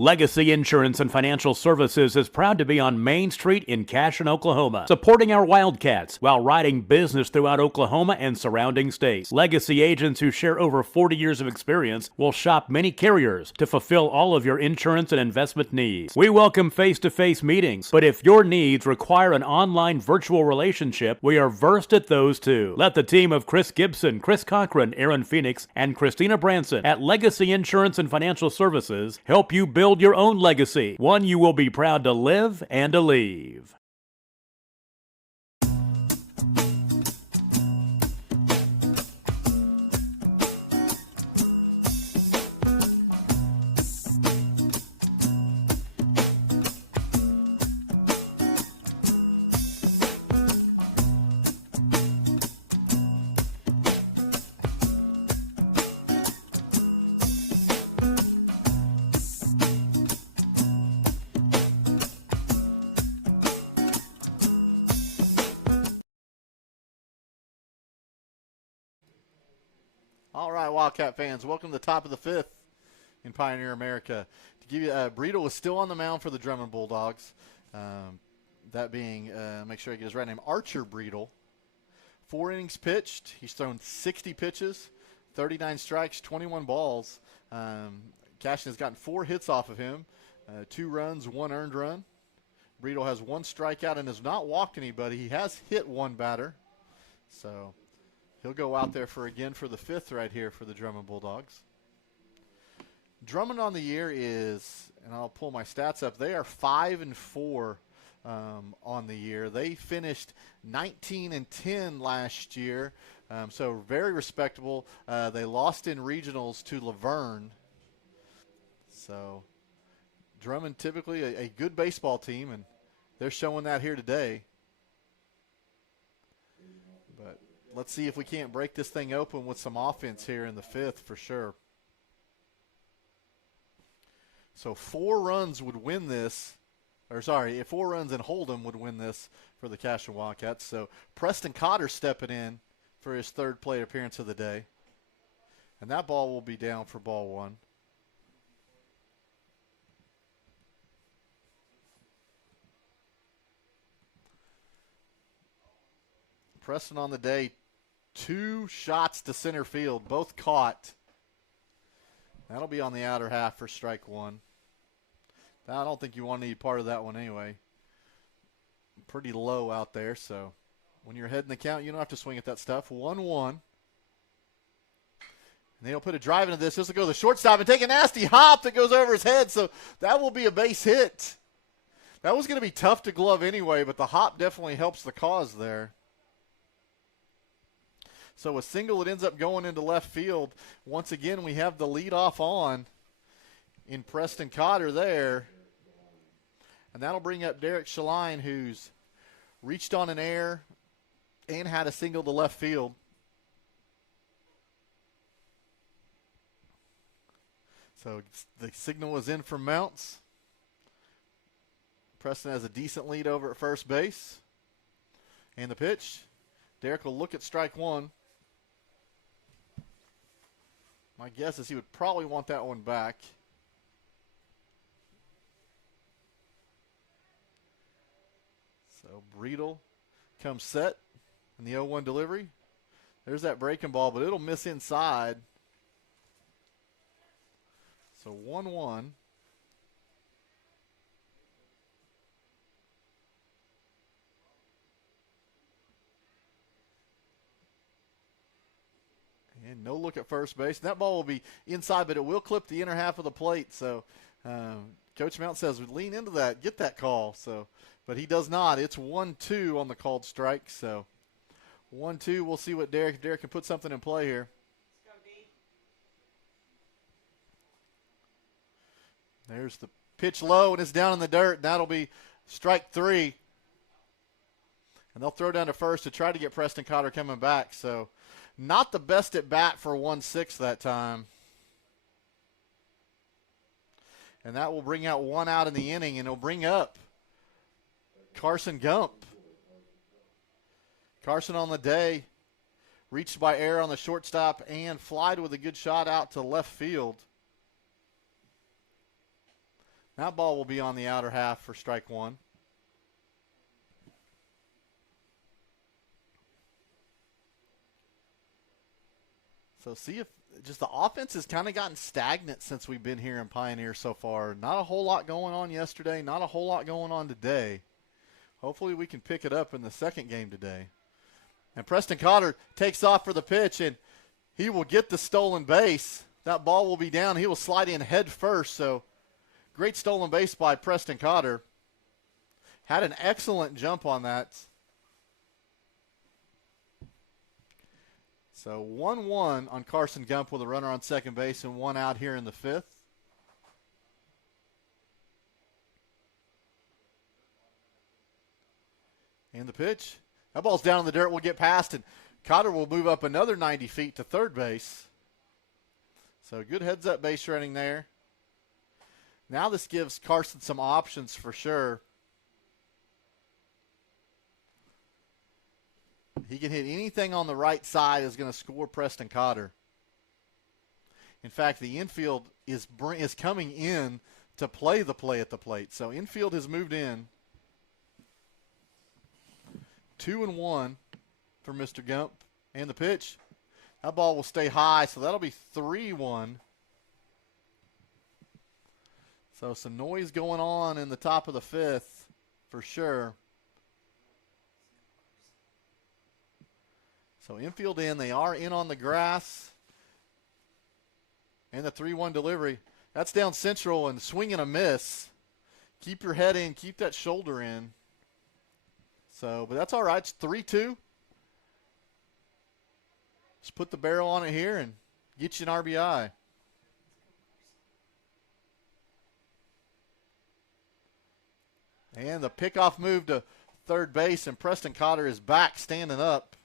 Legacy Insurance and Financial Services is proud to be on Main Street in Cashion, Oklahoma, supporting our Wildcats while writing business throughout Oklahoma and surrounding states. Legacy agents who share over 40 years of experience will shop many carriers to fulfill all of your insurance and investment needs. We welcome face-to-face meetings, but if your needs require an online virtual relationship, we are versed at those too. Let the team of Chris Gibson, Chris Cochran, Aaron Phoenix, and Christina Branson at Legacy Insurance and Financial Services help you build your own legacy, one you will be proud to live and to leave. All right, Wildcat fans, welcome to the top of the fifth in Pioneer America. To give you, Breedle is still on the mound for the Drummond Bulldogs. That being, make sure I get his right name, Archer Breedle. 4 innings pitched. He's thrown 60 pitches, 39 strikes, 21 balls. Cashion has gotten 4 hits off of him, 2 runs, 1 earned run. Breedle has 1 strikeout and has not walked anybody. He has hit 1 batter. So he'll go out there for the fifth right here for the Drummond Bulldogs. Drummond on the year is, and I'll pull my stats up, they are 5-4 on the year. They finished 19-10 last year, so very respectable. They lost in regionals to Laverne. So Drummond typically a good baseball team, and they're showing that here today. But let's see if we can't break this thing open with some offense here in the fifth for sure. So 4 runs would win this. 4 runs and Hold'em would win this for the Cashion Wildcats. So Preston Cotter stepping in for his 3rd plate appearance of the day. And that ball will be down for ball 1. Preston on the day, 2 shots to center field, both caught. That'll be on the outer half for strike 1. I don't think you want any part of that one anyway. Pretty low out there, so when you're heading the count, you don't have to swing at that stuff. 1-1. And they'll put a drive into this. This will go to the shortstop and take a nasty hop that goes over his head, so that will be a base hit. That was going to be tough to glove anyway, but the hop definitely helps the cause there. So a single that ends up going into left field. Once again, we have the leadoff on in Preston Cotter there. And that'll bring up Derek Shaline, who's reached on an air and had a single to left field. So the signal is in from Mounts. Preston has a decent lead over at first base. And the pitch. Derek will look at strike 1. My guess is he would probably want that one back. So Breedle comes set in the 0-1 delivery. There's that breaking ball, but it'll miss inside. So 1-1. And no look at first base. That ball will be inside, but it will clip the inner half of the plate. So Coach Mount says, lean into that, get that call. So, but he does not. It's 1-2 on the called strike. So 1-2. We'll see what Derek can put something in play here. There's the pitch low, and it's down in the dirt. That'll be strike 3. And they'll throw down to first to try to get Preston Cotter coming back. So not the best at bat for 1-6 that time. And that will bring out 1 out in the inning, and it'll bring up Carson Gump. Carson on the day, reached by air on the shortstop and flied with a good shot out to left field. That ball will be on the outer half for strike 1. So see if just the offense has kind of gotten stagnant since we've been here in Pioneer so far. Not a whole lot going on yesterday, not a whole lot going on today. Hopefully we can pick it up in the second game today. And Preston Cotter takes off for the pitch, and he will get the stolen base. That ball will be down. He will slide in head first. So great stolen base by Preston Cotter. Had an excellent jump on that. So 1-1 on Carson Gump with a runner on second base and 1 out here in the fifth. And the pitch. That ball's down in the dirt. Will get past, and Cotter will move up another 90 feet to third base. So good heads-up base running there. Now this gives Carson some options for sure. He can hit anything on the right side is going to score Preston Cotter. In fact, the infield is coming in to play the play at the plate. So infield has moved in. 2-1 for Mr. Gump. And the pitch. That ball will stay high, so that'll be 3-1. So some noise going on in the top of the fifth for sure. So infield in. They are in on the grass. And the 3-1 delivery. That's down central and swing and a miss. Keep your head in. Keep that shoulder in. So, but that's all right. It's 3-2. Just put the barrel on it here and get you an RBI. And the pickoff move to third base, and Preston Cotter is back standing up.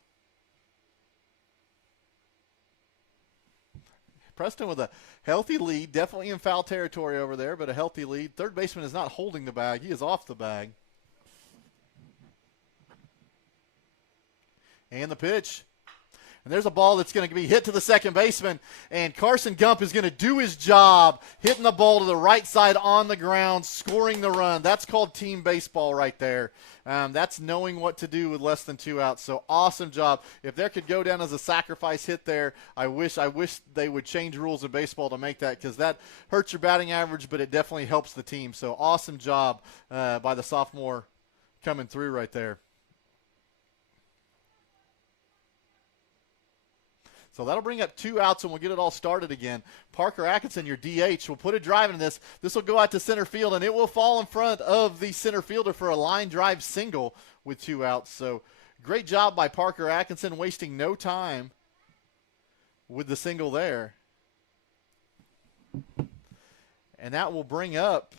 Preston with a healthy lead, definitely in foul territory over there, but a healthy lead. Third baseman is not holding the bag. He is off the bag. And the pitch. And there's a ball that's going to be hit to the second baseman, and Carson Gump is going to do his job, hitting the ball to the right side on the ground, scoring the run. That's called team baseball right there. That's knowing what to do with less than 2 outs. So awesome job. If there could go down as a sacrifice hit there, I wish they would change rules in baseball to make that, because that hurts your batting average, but it definitely helps the team. So awesome job by the sophomore coming through right there. So that'll bring up 2 outs, and we'll get it all started again. Parker Atkinson, your DH, will put a drive into this. This will go out to center field, and it will fall in front of the center fielder for a line drive single with 2 outs. So great job by Parker Atkinson, wasting no time with the single there. And that will bring up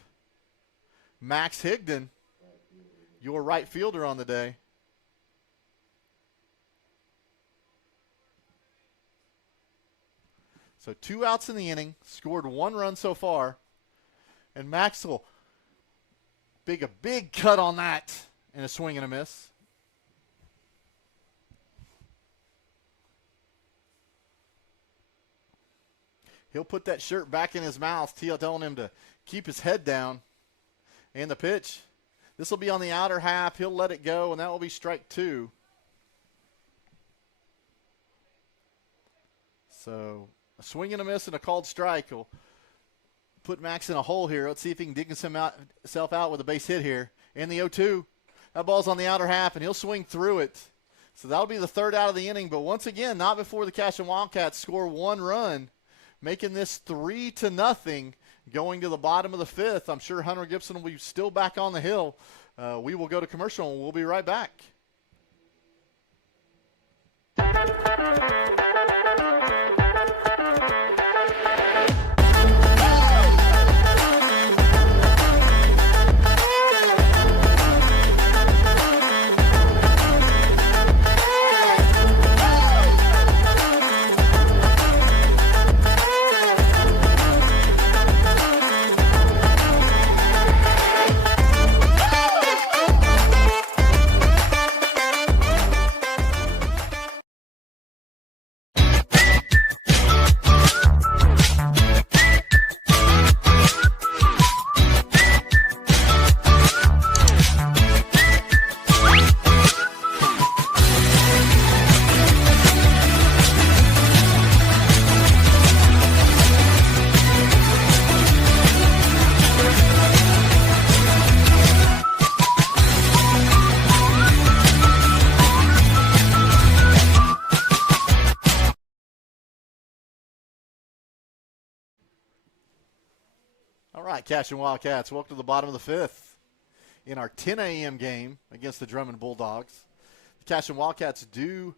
Max Higdon, your right fielder on the day. So 2 outs in the inning, scored 1 run so far. And Max will a big cut on that and a swing and a miss. He'll put that shirt back in his mouth, telling him to keep his head down. And the pitch. This will be on the outer half. He'll let it go, and that will be strike 2. So a swing and a miss and a called strike will put Max in a hole here. Let's see if he can dig himself out with a base hit here. And the 0-2. That ball's on the outer half, and he'll swing through it. So that'll be the 3rd out of the inning. But once again, not before the Cashion Wildcats score 1 run, making this 3-0 going to the bottom of the 5th. I'm sure Hunter Gibson will be still back on the hill. We will go to commercial, and we'll be right back. All right, Cashion Wildcats, welcome to the bottom of the 5th in our 10 a.m. game against the Drummond Bulldogs. The Cashion Wildcats do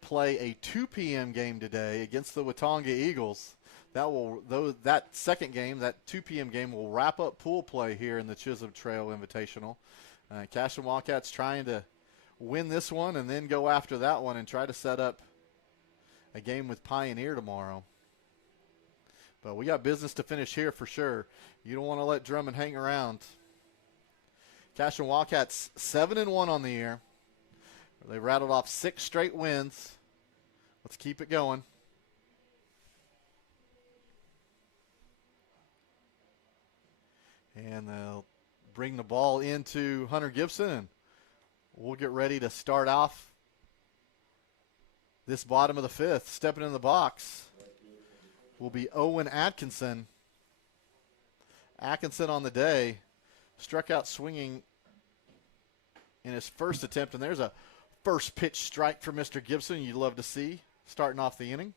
play a 2 p.m. game today against the Watonga Eagles. That second game, that 2 p.m. game, will wrap up pool play here in the Chisholm Trail Invitational. Cashion Wildcats trying to win this one and then go after that one and try to set up a game with Pioneer tomorrow. But we got business to finish here for sure. You don't want to let Drummond hang around. Cashion Wildcats 7-1 on the year. They rattled off 6 straight wins. Let's keep it going. And they'll bring the ball into Hunter Gibson, and we'll get ready to start off this bottom of the fifth. Stepping in the box will be Owen Atkinson. Atkinson on the day struck out swinging in his first attempt, and there's a first pitch strike for Mr. Gibson you'd love to see starting off the inning.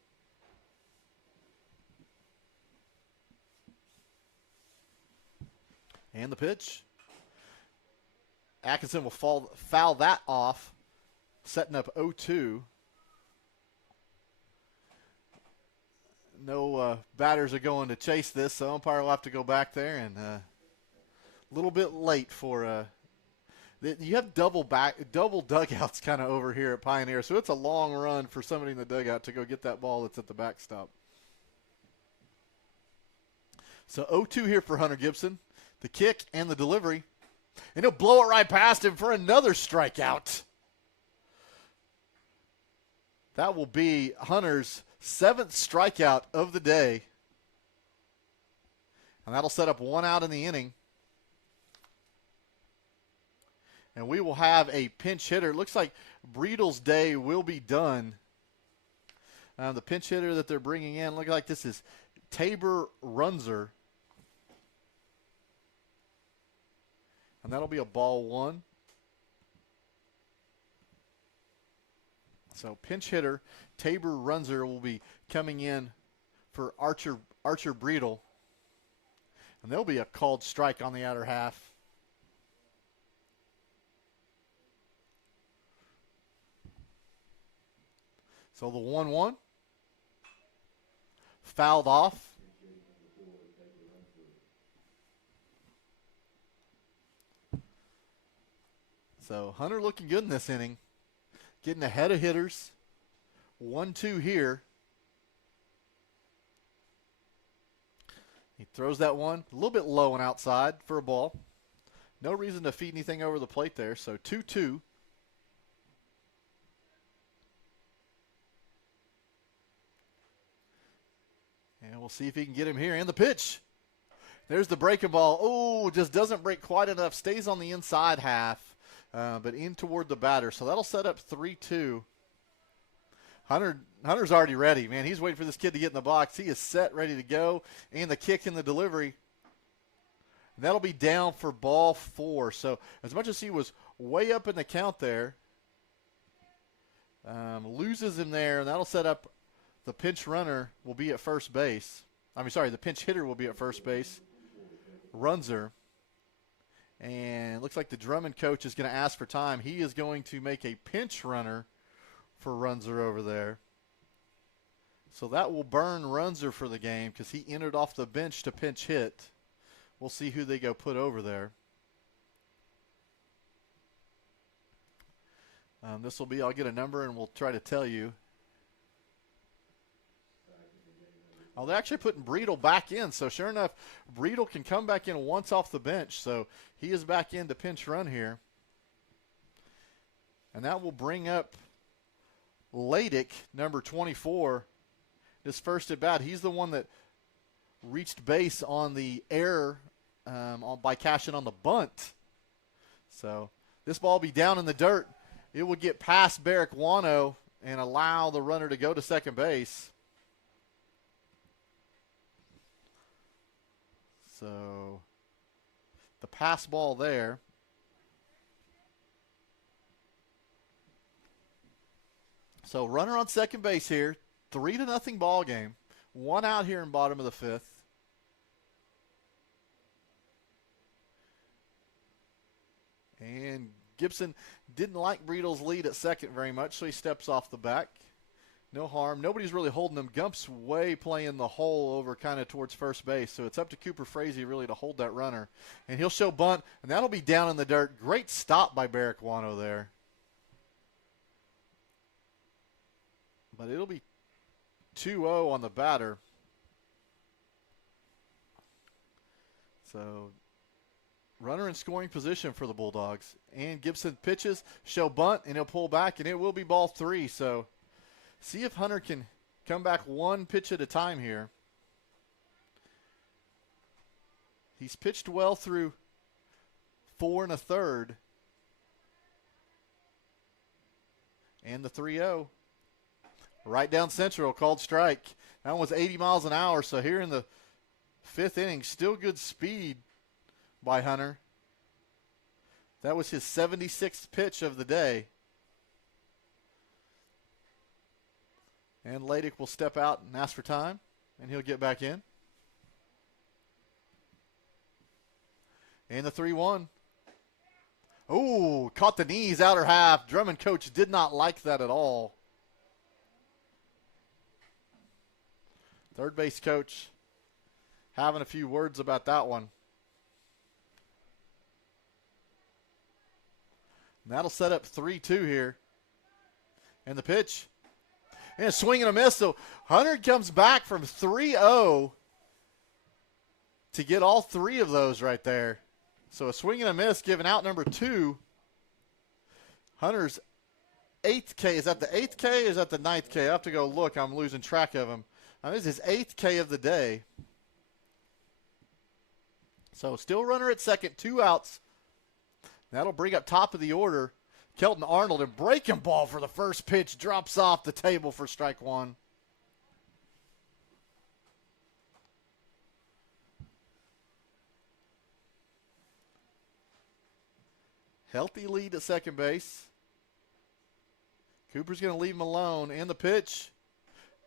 And the pitch. Atkinson will foul that off, setting up 0-2. No batters are going to chase this, so umpire will have to go back there, and a little bit late for you have double dugouts kind of over here at Pioneer, so it's a long run for somebody in the dugout to go get that ball that's at the backstop. So 0-2 here for Hunter Gibson. The kick and the delivery. And he'll blow it right past him for another strikeout. That will be Hunter's 7th strikeout of the day. And that'll set up 1 out in the inning. And we will have a pinch hitter. It looks like Breedle's day will be done. The pinch hitter that they're bringing in, look like this is Tabor Runzer. And that'll be a ball 1. So pinch hitter Tabor Runzer will be coming in for Archer Breedle. And there'll be a called strike on the outer half. So the 1-1 fouled off. So Hunter looking good in this inning. Getting ahead of hitters. 1-2 here. He throws that one a little bit low and outside for a ball. No reason to feed anything over the plate there. So 2-2. And we'll see if he can get him here. And the pitch. There's the breaking ball. Oh, just doesn't break quite enough. Stays on the inside half. But in toward the batter. So that'll set up 3-2. Hunter's already ready, man. He's waiting for this kid to get in the box. He is set, ready to go. And the kick and the delivery. And that'll be down for ball 4. So as much as he was way up in the count there, loses him there. And that'll set up the pinch runner will be at first base. The pinch hitter will be at first base. Runzer. And it looks like the Drummond coach is going to ask for time. He is going to make a pinch runner for Runzer over there. So that will burn Runzer for the game because he entered off the bench to pinch hit. We'll see who they go put over there. This will be, I'll get a number and we'll try to tell you. Oh, they're actually putting Breedle back in. So sure enough, Breedle can come back in once off the bench. So he is back in to pinch run here. And that will bring up Ladick, number 24, his first at bat. He's the one that reached base on the error by Cashion on the bunt. So this ball will be down in the dirt. It will get past Barrick Wano and allow the runner to go to second base. So the pass ball there. So runner on second base here. 3-0 ball game. 1 out here in bottom of the 5th. And Gibson didn't like Breedle's lead at second very much, so he steps off the back. No harm. Nobody's really holding him. Gump's way playing the hole over kind of towards first base. So it's up to Cooper Frazee really to hold that runner. And he'll show bunt, and that'll be down in the dirt. Great stop by Barrick Wano there. But it'll be 2-0 on the batter. So runner in scoring position for the Bulldogs. And Gibson pitches, show bunt, and he'll pull back, and it will be ball 3. So see if Hunter can come back one pitch at a time here. He's pitched well through 4 1/3. And the 3-0. Right down central, called strike. That one was 80 miles an hour, so here in the 5th inning, still good speed by Hunter. That was his 76th pitch of the day. And Ladick will step out and ask for time, and he'll get back in. And the 3-1. Oh, caught the knees, outer half. Drummond coach did not like that at all. Third base coach having a few words about that one. And that'll set up 3-2 here. And the pitch. And a swing and a miss. So Hunter comes back from 3-0 to get all 3 of those right there. So a swing and a miss giving out number 2. Hunter's 8th K. Is that the 8th K or is that the 9th K? I have to go look. I'm losing track of him. This is his 8th K of the day. So still runner at second, 2 outs. That'll bring up top of the order Kelton Arnold, and breaking ball for the first pitch drops off the table for strike 1. Healthy lead at second base. Cooper's going to leave him alone. And the pitch.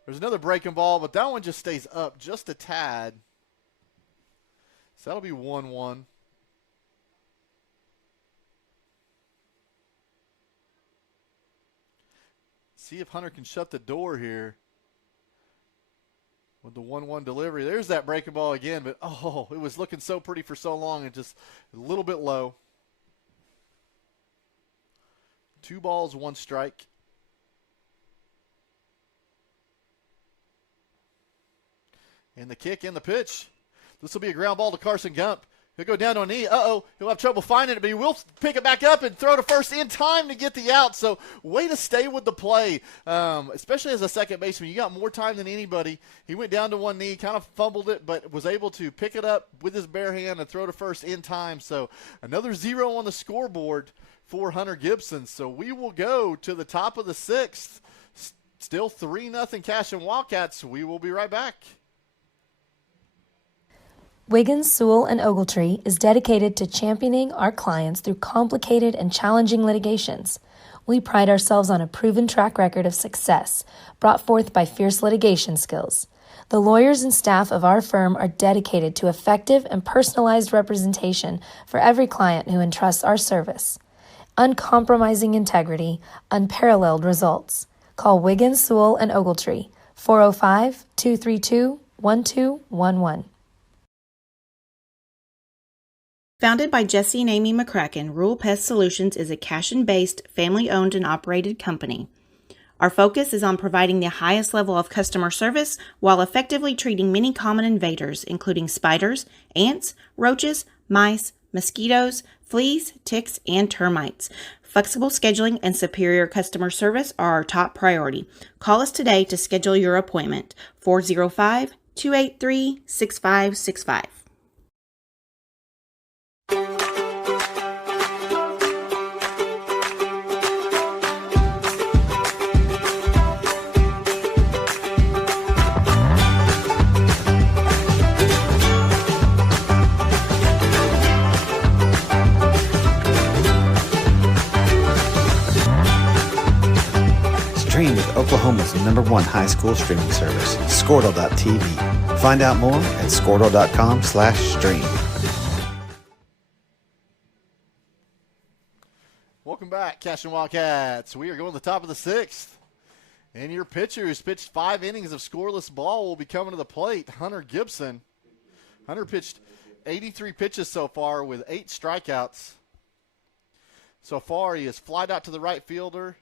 There's another breaking ball, but that one just stays up just a tad. So that'll be 1-1. See if Hunter can shut the door here with the 1-1 delivery. There's that breaking ball again, but oh, it was looking so pretty for so long and just a little bit low. 2 balls, 1 strike. And the kick and the pitch. This will be a ground ball to Carson Gump. He'll go down on a knee. Uh-oh, he'll have trouble finding it, but he will pick it back up and throw to first in time to get the out. So way to stay with the play, especially as a second baseman. You got more time than anybody. He went down to one knee, kind of fumbled it, but was able to pick it up with his bare hand and throw to first in time. So another 0 on the scoreboard for Hunter Gibson. So we will go to the top of the 6th. Still 3-0 Cashion Wildcats. We will be right back. Wiggins, Sewell, and Ogletree is dedicated to championing our clients through complicated and challenging litigations. We pride ourselves on a proven track record of success brought forth by fierce litigation skills. The lawyers and staff of our firm are dedicated to effective and personalized representation for every client who entrusts our service. Uncompromising integrity, unparalleled results. Call Wiggins, Sewell, and Ogletree, 405-232-1211. Founded by Jesse and Amy McCracken, Rural Pest Solutions is a Cashion-based, family-owned and operated company. Our focus is on providing the highest level of customer service while effectively treating many common invaders, including spiders, ants, roaches, mice, mosquitoes, fleas, ticks, and termites. Flexible scheduling and superior customer service are our top priority. Call us today to schedule your appointment, 405-283-6565. Stream with Oklahoma's #1 high school streaming service, Squirtle.tv. Find out more at Squirtle.com/stream. Welcome back, Cashion Wildcats. We are going to the top of the 6th. And your pitcher who's pitched 5 innings of scoreless ball will be coming to the plate, Hunter Gibson. Hunter pitched 83 pitches so far with 8 strikeouts. So far, he has flied out to the right fielder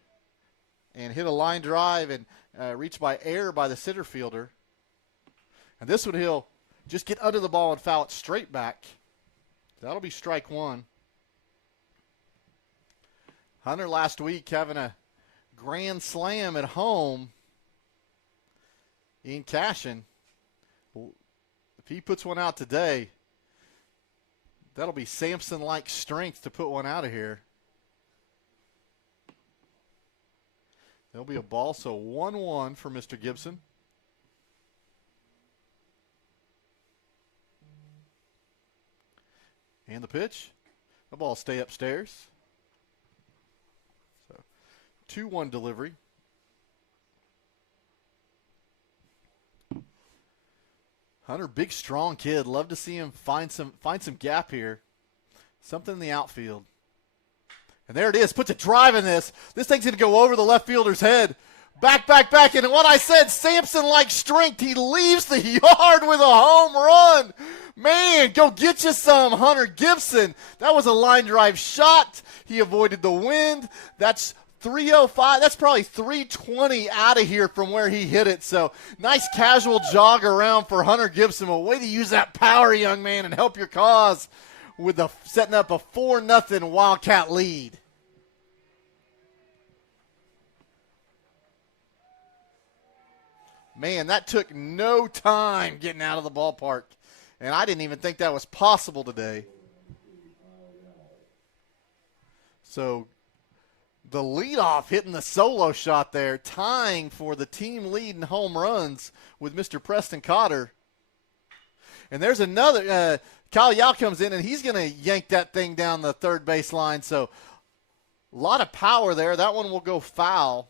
and hit a line drive and reached by air by the center fielder. And this one, he'll just get under the ball and foul it straight back. That'll be strike 1. Hunter last week having a grand slam at home in Cashion. If he puts one out today, That'll be Samson-like strength to put one out of here. There'll be a ball, so 1-1 for Mr. Gibson. And the pitch. The ball stay upstairs. So 2-1 delivery. Hunter, big, strong kid. Love to see him find some gap here. Something in the outfield. And there it is. Puts a drive in this. This thing's going to go over the left fielder's head. Back. And what I said, Samson-like strength. He leaves the yard with a home run. Man, go get you some, Hunter Gibson. That was a line drive shot. He avoided the wind. That's 305. That's probably 320 out of here from where he hit it. So nice casual jog around for Hunter Gibson. A way to use that power, young man, and help your cause with setting up a 4-0 Wildcat lead. Man, that took no time getting out of the ballpark. And I didn't even think that was possible today. So the leadoff hitting the solo shot there, tying for the team lead in home runs with Mr. Preston Cotter. And there's another, Kyle Yao comes in, and he's going to yank that thing down the third base line. So a lot of power there. That one will go foul.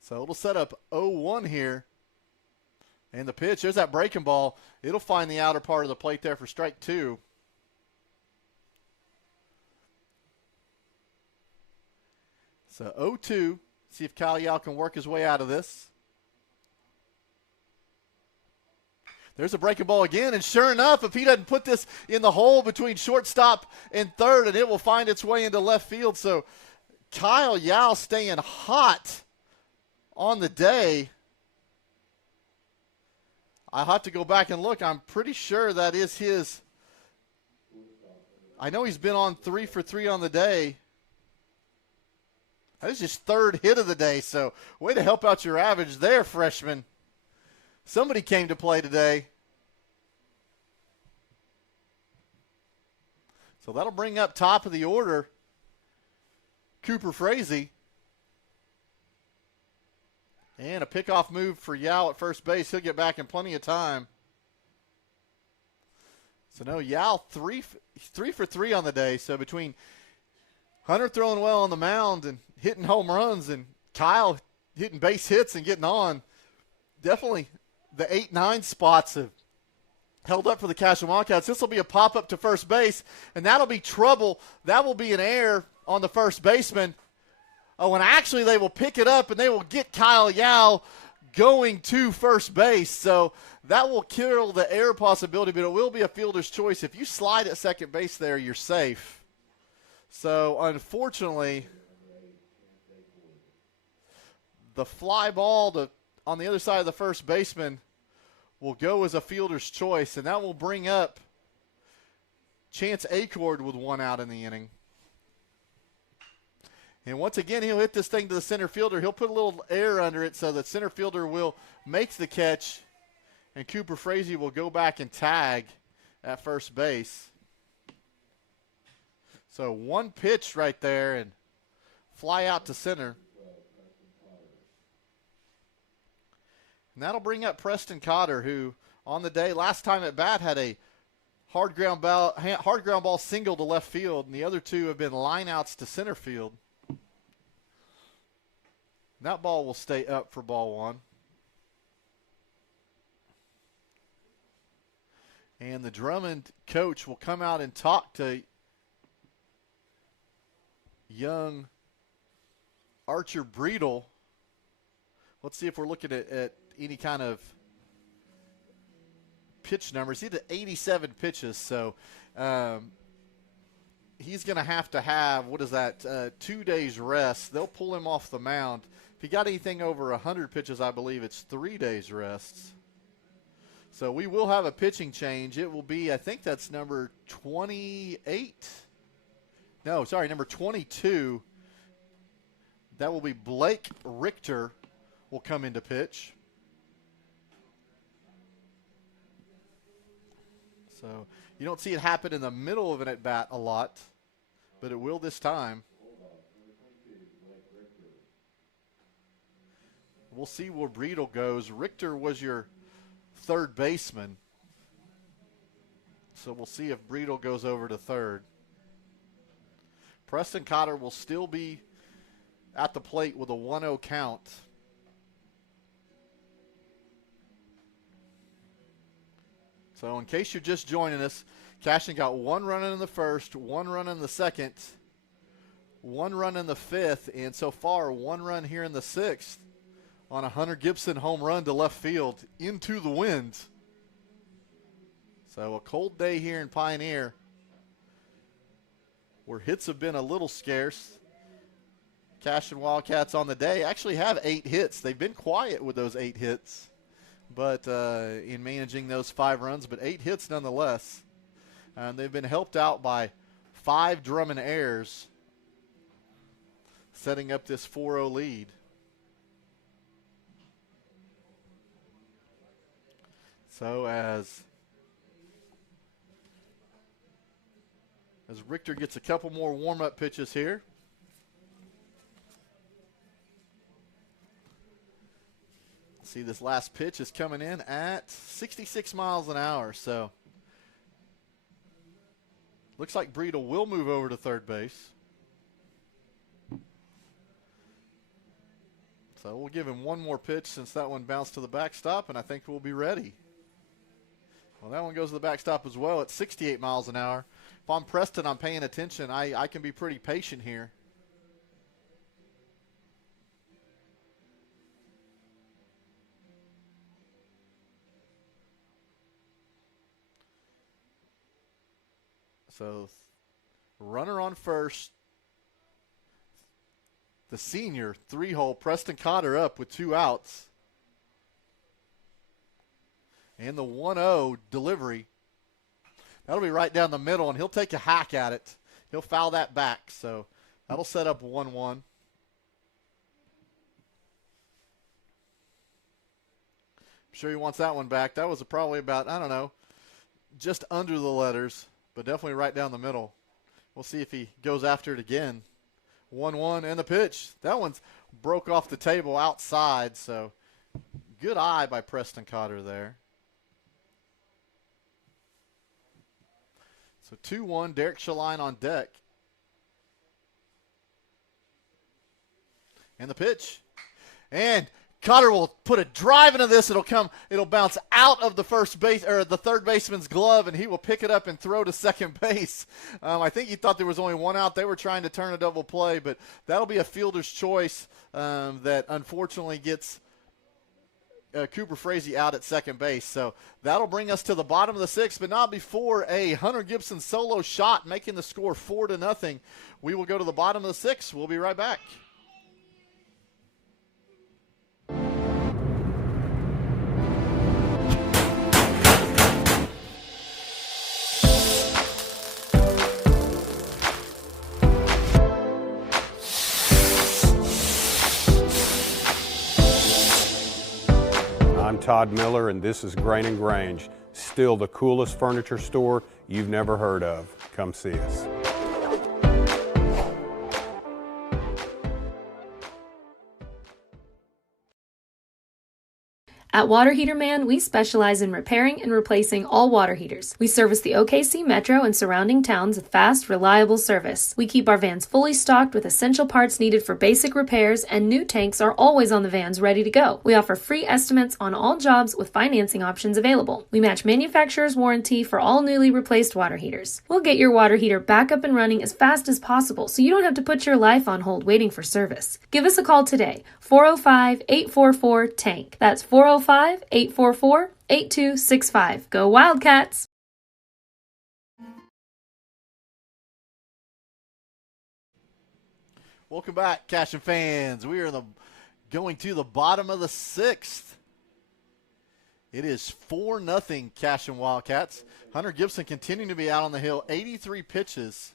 So it'll set up 0-1 here. And the pitch, there's that breaking ball. It'll find the outer part of the plate there for strike 2. So 0-2. See if Kyle Yao can work his way out of this. There's a breaking ball again, and sure enough, if he doesn't put this in the hole between shortstop and third, and it will find its way into left field. So Kyle Yao staying hot on the day. I'll have to go back and look. I'm pretty sure that is his. I know he's been on 3 for 3 on the day. That is his third hit of the day, so way to help out your average there, freshman. Somebody came to play today. So that'll bring up top of the order Cooper Frazee. And a pickoff move for Yao at first base. He'll get back in plenty of time. So no, Yao 3 for 3 on the day. So between Hunter throwing well on the mound and hitting home runs, and Kyle hitting base hits and getting on, definitely the 8-9 spots have held up for the Cashion Wildcats. This will be a pop-up to first base, and that'll be trouble. That will be an error on the first baseman. Oh, and actually they will pick it up, and they will get Kyle Yao going to first base. So that will kill the error possibility, but it will be a fielder's choice. If you slide at second base there, you're safe. So unfortunately, the fly ball on the other side of the first baseman will go as a fielder's choice, and that will bring up Chance Acord with 1 out in the inning. And once again, he'll hit this thing to the center fielder. He'll put a little air under it so the center fielder will make the catch, and Cooper Frazee will go back and tag at first base. So one pitch right there and fly out to center. And that'll bring up Preston Cotter, who on the day, last time at bat, had a hard ground ball single to left field, and the other 2 have been line outs to center field. That ball will stay up for ball 1. And the Drummond coach will come out and talk to young Archer Breedle. Let's see if we're looking at any kind of pitch numbers. He did 87 pitches, so he's going to have, 2 days rest. They'll pull him off the mound. If he got anything over 100 pitches, I believe it's 3 days rest. So we will have a pitching change. It will be, I think that's number 28. No, sorry, number 22. That will be Blake Richter will come into pitch. So you don't see it happen in the middle of an at-bat a lot, but it will this time. We'll see where Breedle goes. Richter was your third baseman. So we'll see if Breedle goes over to third. Preston Cotter will still be at the plate with a 1-0 count. So in case you're just joining us, Cashion got 1 run in the first, 1 run in the second, 1 run in the fifth, and so far 1 run here in the sixth on a Hunter Gibson home run to left field into the wind. So a cold day here in Pioneer where hits have been a little scarce. Cashion Wildcats on the day actually have 8 hits. They've been quiet with those 8 hits, but in managing those 5 runs, but 8 hits nonetheless. They've been helped out by 5 Drummond errors, setting up this 4-0 lead. So as Richter gets a couple more warm-up pitches here. See, this last pitch is coming in at 66 miles an hour, so looks like Breedle will move over to third base. So we'll give him one more pitch since that one bounced to the backstop, and I think we'll be ready. Well, that one goes to the backstop as well at 68 miles an hour. If I'm Preston, I'm paying attention. I can be pretty patient here. So, runner on first. The senior 3-hole Preston Cotter up with 2 outs. And the 1-0 delivery. That'll be right down the middle, and he'll take a hack at it. He'll foul that back, so that'll set up 1-1. I'm sure he wants that one back. That was probably about, I don't know, just under the letters, but definitely right down the middle. We'll see if he goes after it again. 1-1 and the pitch. That one's broke off the table outside, so good eye by Preston Cotter there. So 2-1, Derek Shaline on deck. And the pitch. And Cotter will put a drive into this. It'll bounce out of the first base or the third baseman's glove, and he will pick it up and throw to second base. I think he thought there was only 1 out. They were trying to turn a double play, but that'll be a fielder's choice that unfortunately gets Cooper Frazee out at second base. So that'll bring us to the bottom of the 6th, but not before a Hunter Gibson solo shot making the score 4-0. We will go to the bottom of the 6th. We'll be right back. I'm Todd Miller, and this is Grain & Grange, still the coolest furniture store you've never heard of. Come see us. At Water Heater Man, we specialize in repairing and replacing all water heaters. We service the OKC Metro and surrounding towns with fast, reliable service. We keep our vans fully stocked with essential parts needed for basic repairs, and new tanks are always on the vans ready to go. We offer free estimates on all jobs with financing options available. We match manufacturer's warranty for all newly replaced water heaters. We'll get your water heater back up and running as fast as possible so you don't have to put your life on hold waiting for service. Give us a call today, 405-844-TANK. That's 405-844-8265. Go Wildcats! Welcome back, Cashion fans. We are going to the bottom of the 6th. It is 4-0 Cashion Wildcats. Hunter Gibson continuing to be out on the hill. 83 pitches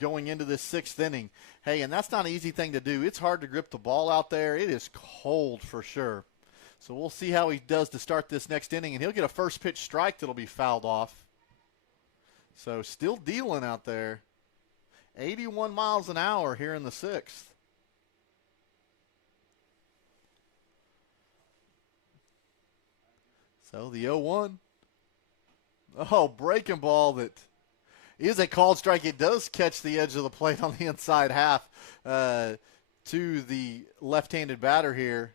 going into this 6th inning. Hey, and that's not an easy thing to do. It's hard to grip the ball out there. It is cold for sure. So we'll see how he does to start this next inning, and he'll get a first pitch strike that'll be fouled off. So still dealing out there. 81 miles an hour here in the 6th. So the 0-1. Oh, breaking ball that is a called strike. It does catch the edge of the plate on the inside half to the left-handed batter here,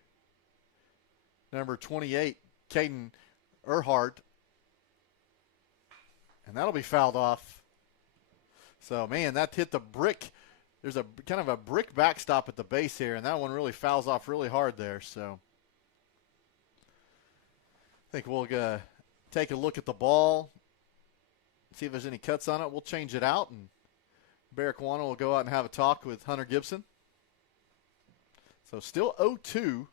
number 28, Caden Earhart. And that'll be fouled off. So, man, that hit the brick. There's a kind of a brick backstop at the base here, and that one really fouls off really hard there. So I think we'll take a look at the ball, see if there's any cuts on it. We'll change it out, and Barraquano will go out and have a talk with Hunter Gibson. So still 0-2.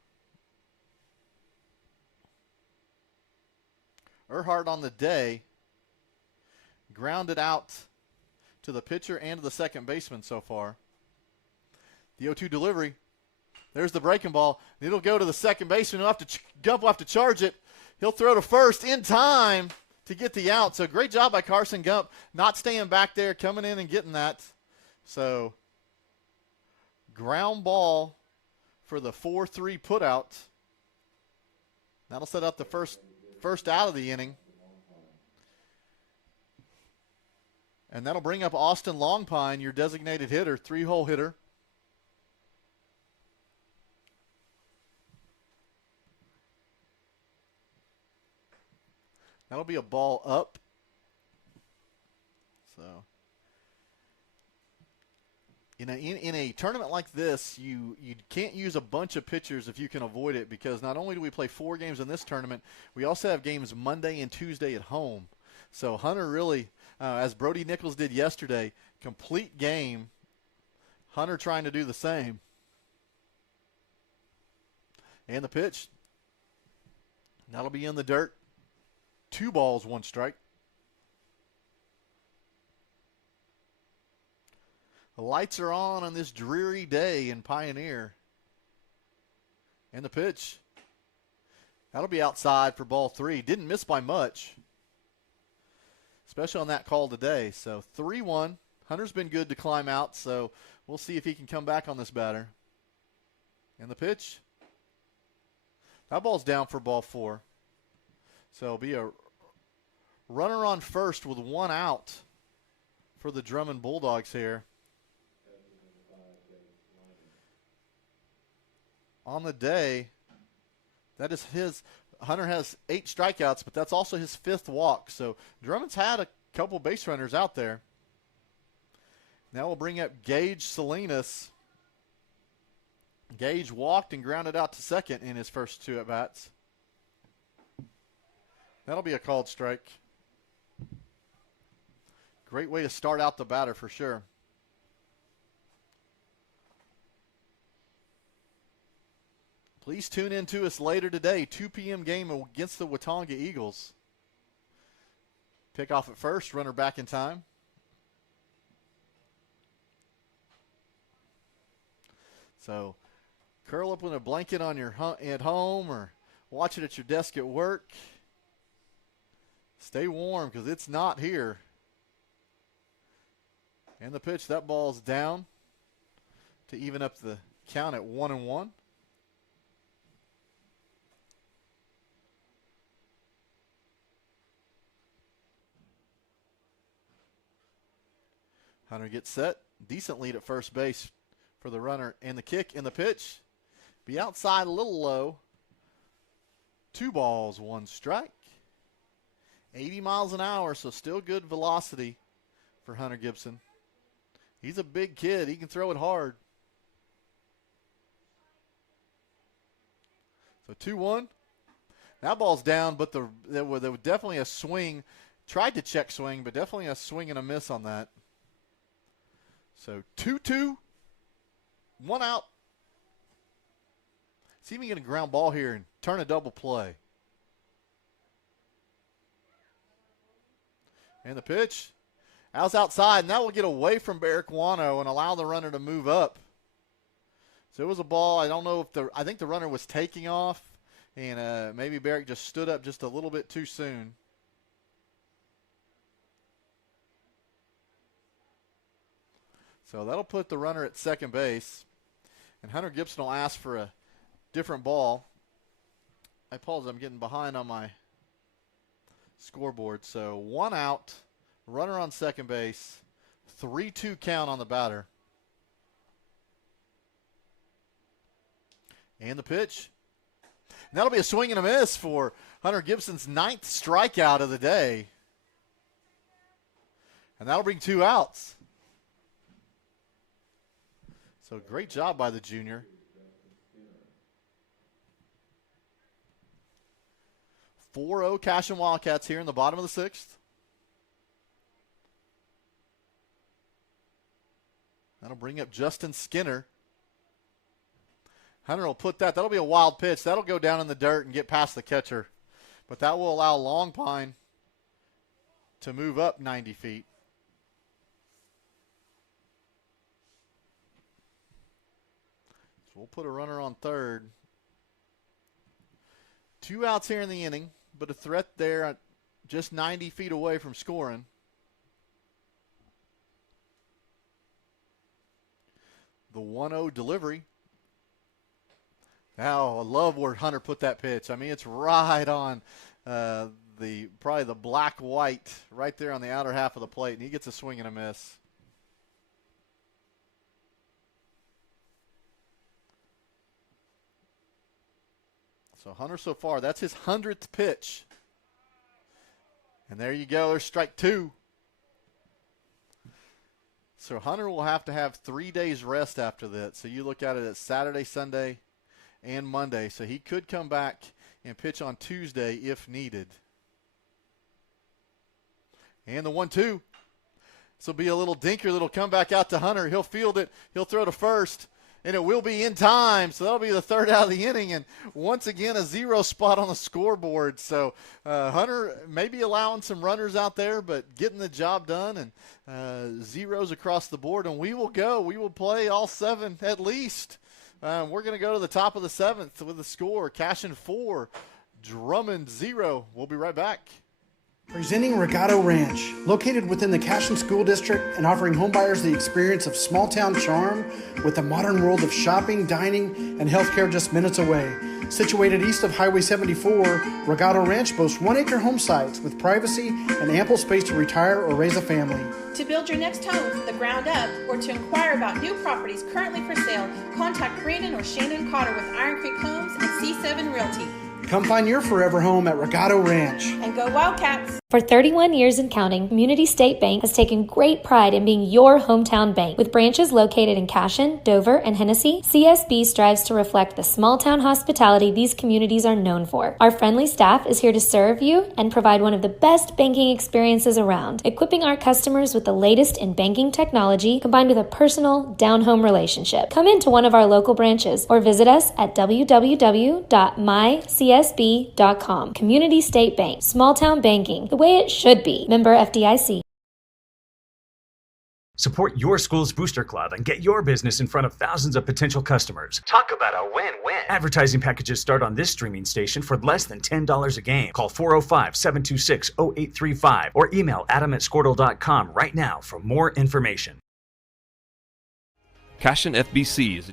Earhart on the day grounded out to the pitcher and to the second baseman so far. The 0-2 delivery. There's the breaking ball. It'll go to the second baseman. Gump will have to charge it. He'll throw to first in time to get the out. So great job by Carson Gump, not staying back there, coming in and getting that. So ground ball for the 4-3 putout. That'll set up the first out of the inning. And that'll bring up Austin Longpine, your designated hitter, 3-hole hitter. That'll be a ball up. So, in a tournament like this, you can't use a bunch of pitchers if you can avoid it, because not only do we play 4 games in this tournament, we also have games Monday and Tuesday at home. So Hunter really, as Brody Nichols did yesterday, complete game. Hunter trying to do the same. And the pitch. That'll be in the dirt. 2 balls, 1 strike. The lights are on this dreary day in Pioneer. And the pitch. That'll be outside for ball 3. Didn't miss by much, especially on that call today. So 3-1. Hunter's been good to climb out, so we'll see if he can come back on this batter. And the pitch. That ball's down for ball 4. So it'll be a runner on first with 1 out for the Drummond Bulldogs here. On the day, that is Hunter has 8 strikeouts, but that's also his 5th walk. So Drummond's had a couple base runners out there. Now we'll bring up Gage Salinas. Gage walked and grounded out to second in his first 2 at-bats. That'll be a called strike. Great way to start out the batter for sure. Please tune in to us later today, 2 p.m. game against the Watonga Eagles. Pick off at first, runner back in time. So curl up with a blanket on your at home or watch it at your desk at work. Stay warm because it's not here. And the pitch, that ball's down to even up the count at 1-1. Hunter gets set. Decent lead at first base for the runner. And the kick and the pitch. Be outside a little low. 2 balls, 1 strike. 80 miles an hour, so still good velocity for Hunter Gibson. He's a big kid. He can throw it hard. So 2-1. That ball's down, but there was definitely a swing. Tried to check swing, but definitely a swing and a miss on that. So 2-2, 1 out. See if he can get a ground ball here and turn a double play. And the pitch. Al's outside, and that will get away from Barraquano and allow the runner to move up. So it was a ball. I don't know if I think the runner was taking off, and maybe Barrick just stood up just a little bit too soon. So that'll put the runner at second base. And Hunter Gibson will ask for a different ball. I apologize, I'm getting behind on my scoreboard. So 1 out, runner on second base, 3-2 count on the batter. And the pitch. And that'll be a swing and a miss for Hunter Gibson's 9th strikeout of the day. And that'll bring 2 outs. So great job by the junior. 4-0 Cashion Wildcats here in the bottom of the 6th. That'll bring up Justin Skinner. Hunter will put that. That'll be a wild pitch. That'll go down in the dirt and get past the catcher. But that will allow Long Pine to move up 90 feet. So we'll put a runner on third. 2 outs here in the inning, but a threat there just 90 feet away from scoring. The 1-0 delivery. Now, I love where Hunter put that pitch. I mean, it's right on probably the black-white right there on the outer half of the plate, and he gets a swing and a miss. So Hunter so far, that's his 100th pitch. And there you go, there's strike 2. So Hunter will have to have 3 days rest after that. So you look at it as Saturday, Sunday, and Monday. So he could come back and pitch on Tuesday if needed. And the 1-2. This will be a little dinker that'll come back out to Hunter. He'll field it. He'll throw to first. And it will be in time, so that'll be the 3rd out of the inning. And once again, a 0 spot on the scoreboard. So Hunter may be allowing some runners out there, but getting the job done, and zeros across the board. And we will go. We will play all 7 at least. We're going to go to the top of the 7th with the score. Cashion 4, Drummond 0. We'll be right back. Presenting Regato Ranch, located within the Cashion School District and offering homebuyers the experience of small-town charm with a modern world of shopping, dining, and healthcare just minutes away. Situated east of Highway 74, Regato Ranch boasts 1-acre home sites with privacy and ample space to retire or raise a family. To build your next home from the ground up or to inquire about new properties currently for sale, contact Brandon or Shannon Cotter with Iron Creek Homes and C7 Realty. Come find your forever home at Regato Ranch. And go Wildcats! For 31 years and counting, Community State Bank has taken great pride in being your hometown bank. With branches located in Cashion, Dover, and Hennessy, CSB strives to reflect the small-town hospitality these communities are known for. Our friendly staff is here to serve you and provide one of the best banking experiences around, equipping our customers with the latest in banking technology combined with a personal, down-home relationship. Come into one of our local branches or visit us at www.mycsb.com. Community State Bank, small-town banking, the way it should be. Member FDIC. Support your school's booster club and get your business in front of thousands of potential customers. Talk about a win-win. Advertising packages start on this streaming station for less than $10 a game. Call 405-726-0835 or email adam@squirtle.com right now for more information. Cashion FBC is a...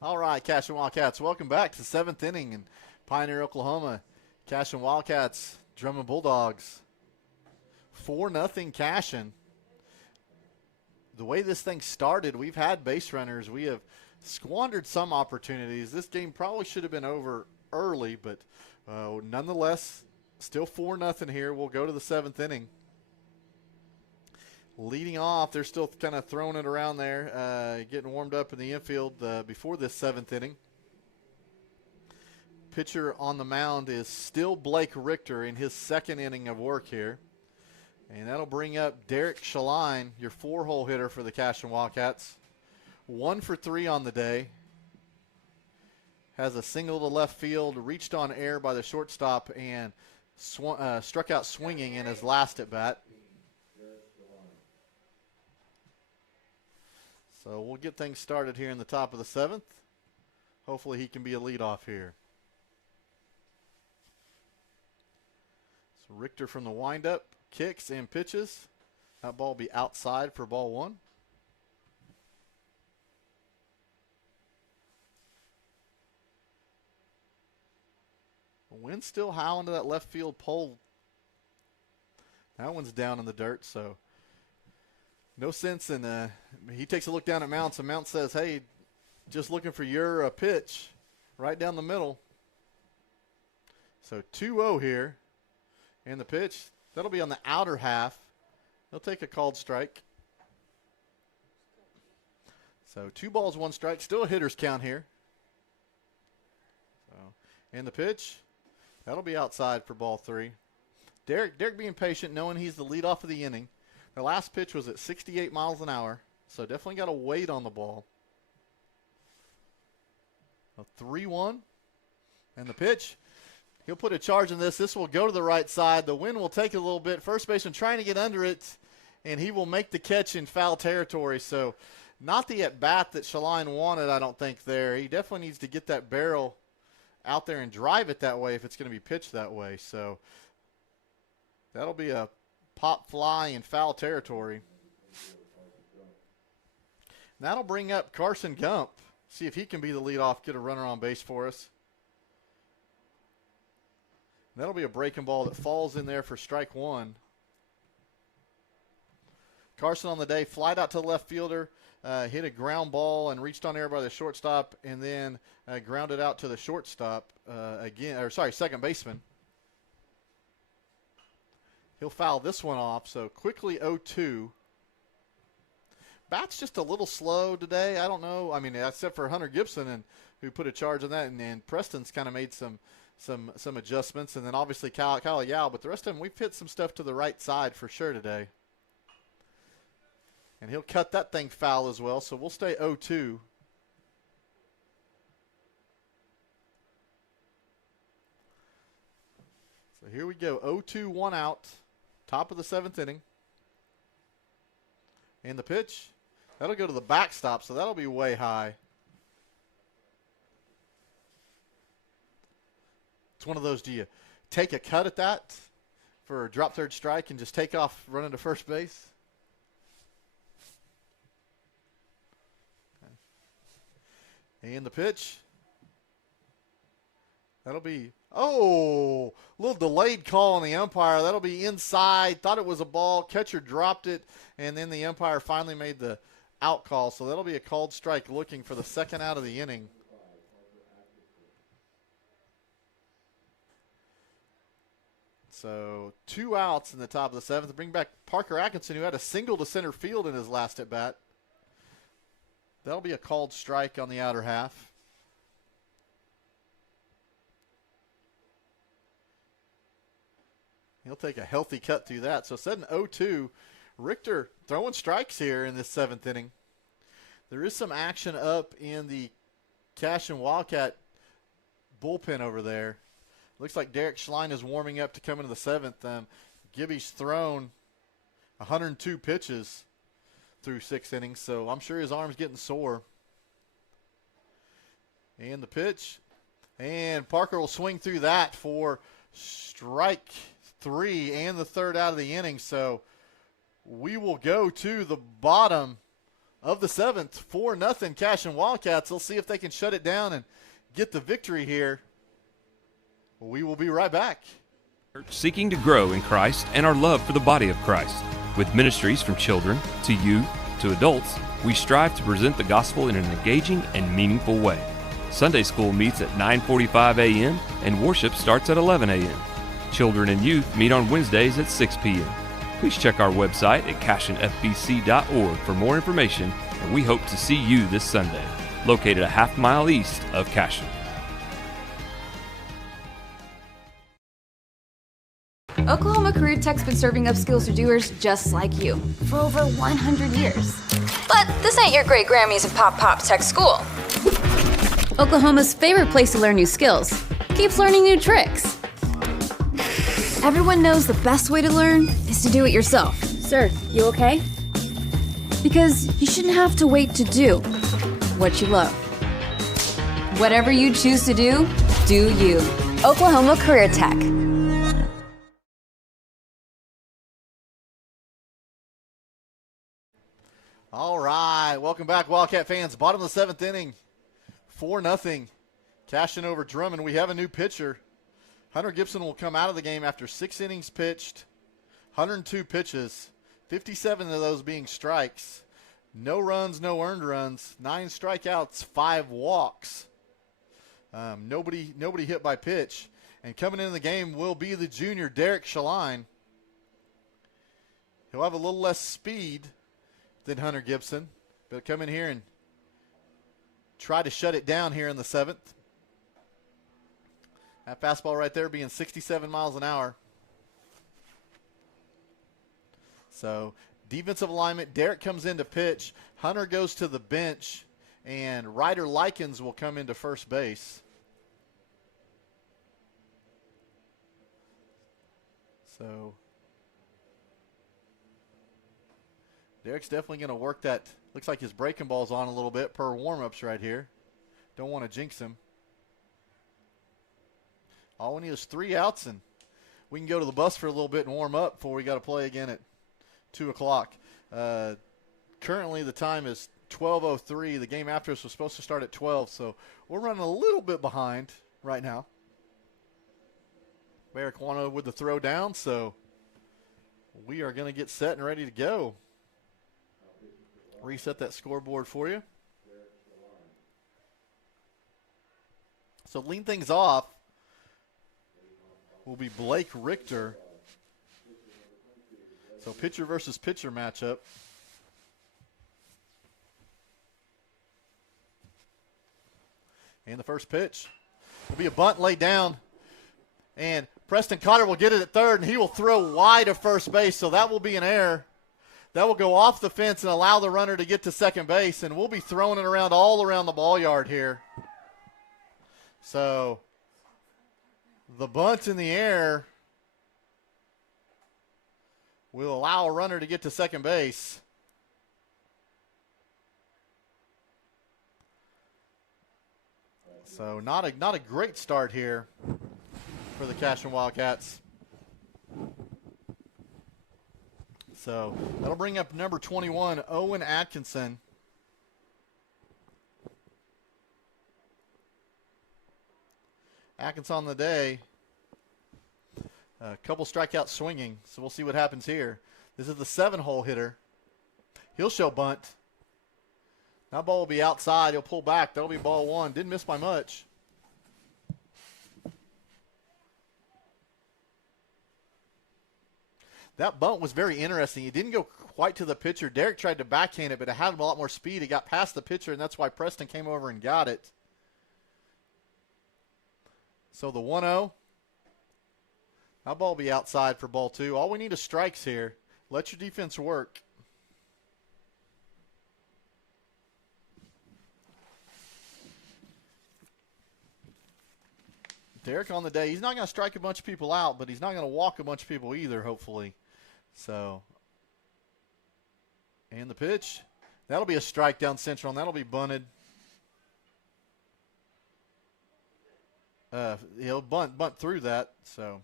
All right, Cashion Wildcats, welcome back to the 7th inning in Pioneer, Oklahoma. Cashion Wildcats, Drummond Bulldogs. 4-0 Cashion. The way this thing started, we've had base runners. We have squandered some opportunities. This game probably should have been over early, but nonetheless, still 4-0 here. We'll go to the 7th inning. Leading off, they're still kind of throwing it around there, getting warmed up in the infield before this 7th inning. Pitcher on the mound is still Blake Richter in his 2nd inning of work here. And that'll bring up Derek Shaline, your 4-hole hitter for the Cashion Wildcats. 1 for 3 on the day. Has a single to left field, reached on air by the shortstop, and struck out swinging in his last at bat. So we'll get things started here in the top of the 7th. Hopefully he can be a leadoff here. So Richter from the windup, kicks and pitches. That ball will be outside for ball 1. The wind's still howling to that left field pole. That one's down in the dirt, so no sense in he takes a look down at Mounts, and Mounts says, hey, just looking for your pitch right down the middle. So 2-0 here. And the pitch, that'll be on the outer half. He'll take a called strike. So 2 balls, 1 strike. Still a hitter's count here. So, and the pitch, that'll be outside for ball 3. Derek being patient, knowing he's the leadoff of the inning. The last pitch was at 68 miles an hour, so definitely got to wait on the ball. A 3-1, and the pitch. He'll put a charge in this. This will go to the right side. The wind will take it a little bit. First baseman trying to get under it, and he will make the catch in foul territory. So not the at-bat that Shaline wanted, I don't think, there. He definitely needs to get that barrel out there and drive it that way if it's going to be pitched that way. So that'll be a pop fly in foul territory. That'll bring up Carson Gump. See if he can be the leadoff, get a runner on base for us. That'll be a breaking ball that falls in there for strike 1. Carson on the day, flied out to the left fielder, hit a ground ball and reached on air by the shortstop, and then grounded out to the shortstop second baseman. He'll foul this one off, so quickly 0-2. Bat's just a little slow today. I don't know. I mean, except for Hunter Gibson, who put a charge on that, and Preston's kind of made some adjustments, and then obviously Kyle Yao. But the rest of them, we've hit some stuff to the right side for sure today. And he'll cut that thing foul as well, so we'll stay 0-2. So here we go, 0-2, 1 out, top of the 7th inning. And the pitch, that'll go to the backstop, so that'll be way high. It's one of those, do you take a cut at that for a drop third strike and just take off running to first base? Okay. And the pitch, that'll be, a little delayed call on the umpire. That'll be inside. Thought it was a ball. Catcher dropped it, and then the umpire finally made the out call. So that'll be a called strike looking for the second out of the inning. So 2 outs in the top of the 7th. Bring back Parker Atkinson, who had a single to center field in his last at bat. That'll be a called strike on the outer half. He'll take a healthy cut through that. So setting 0-2, Richter throwing strikes here in this 7th inning. There is some action up in the Cashion Wildcat bullpen over there. Looks like Derek Schlein is warming up to come into the 7th. Gibby's thrown 102 pitches through 6 innings, so I'm sure his arm's getting sore. And the pitch. And Parker will swing through that for strike 3 and the 3rd out of the inning. So we will go to the bottom of the 7th, 4-0 Cashion Wildcats. They'll see if they can shut it down and get the victory here. We will be right back. Seeking to grow in Christ and our love for the body of Christ. With ministries from children to youth to adults, we strive to present the gospel in an engaging and meaningful way. Sunday school meets at 9:45 a.m. and worship starts at 11 a.m. Children and youth meet on Wednesdays at 6 p.m. Please check our website at cashionfbc.org for more information, and we hope to see you this Sunday, located a half-mile east of Cashion. Oklahoma Career Tech's been serving upskills to doers just like you for over 100 years. But this ain't your great Grammys and pop tech school. Oklahoma's favorite place to learn new skills keeps learning new tricks. Everyone knows the best way to learn is to do it yourself. Sir, you okay? Because you shouldn't have to wait to do what you love. Whatever you choose to do you. Oklahoma Career Tech. All right, welcome back, Wildcat fans. Bottom of the 7th inning, 4-0. Cashion over Drummond. We have a new pitcher. Hunter Gibson will come out of the game after 6 innings pitched, 102 pitches, 57 of those being strikes. No runs, no earned runs, 9 strikeouts, 5 walks. Nobody hit by pitch. And coming into the game will be the junior, Derek Shaline. He'll have a little less speed than Hunter Gibson, but come in here and try to shut it down here in the 7th. That fastball right there being 67 miles an hour. So defensive alignment, Derek comes in to pitch. Hunter goes to the bench, and Ryder Likens will come into first base. So Derek's definitely going to work that. Looks like his breaking ball's on a little bit per warm-ups right here. Don't want to jinx him. All we need is 3 outs, and we can go to the bus for a little bit and warm up before we got to play again at 2 o'clock. Currently, the time is 12:03. The game after us was supposed to start at 12, so we're running a little bit behind right now. Marijuana with the throw down, so we are going to get set and ready to go. Reset that scoreboard for you. So lean things off will be Blake Richter. So pitcher versus pitcher matchup. And the first pitch will be a bunt laid down. And Preston Cotter will get it at third, and he will throw wide of first base, so that will be an error. That will go off the fence and allow the runner to get to second base, and we'll be throwing it around all around the ball yard here. So the bunt in the air will allow a runner to get to second base. So not a great start here for the Cashion Wildcats. So that'll bring up number 21, Owen Atkinson. Atkinson on the day. A couple strikeouts swinging, so we'll see what happens here. This is the 7-hole hitter. He'll show bunt. That ball will be outside. He'll pull back. That'll be ball 1. Didn't miss by much. That bunt was very interesting. It didn't go quite to the pitcher. Derek tried to backhand it, but it had a lot more speed. It got past the pitcher, and that's why Preston came over and got it. So the 1-0. That ball will be outside for ball 2. All we need is strikes here. Let your defense work. Derek on the day, he's not going to strike a bunch of people out, but he's not going to walk a bunch of people either, hopefully. So, and the pitch, that'll be a strike down central, and that'll be bunted. He'll bunt through that, so.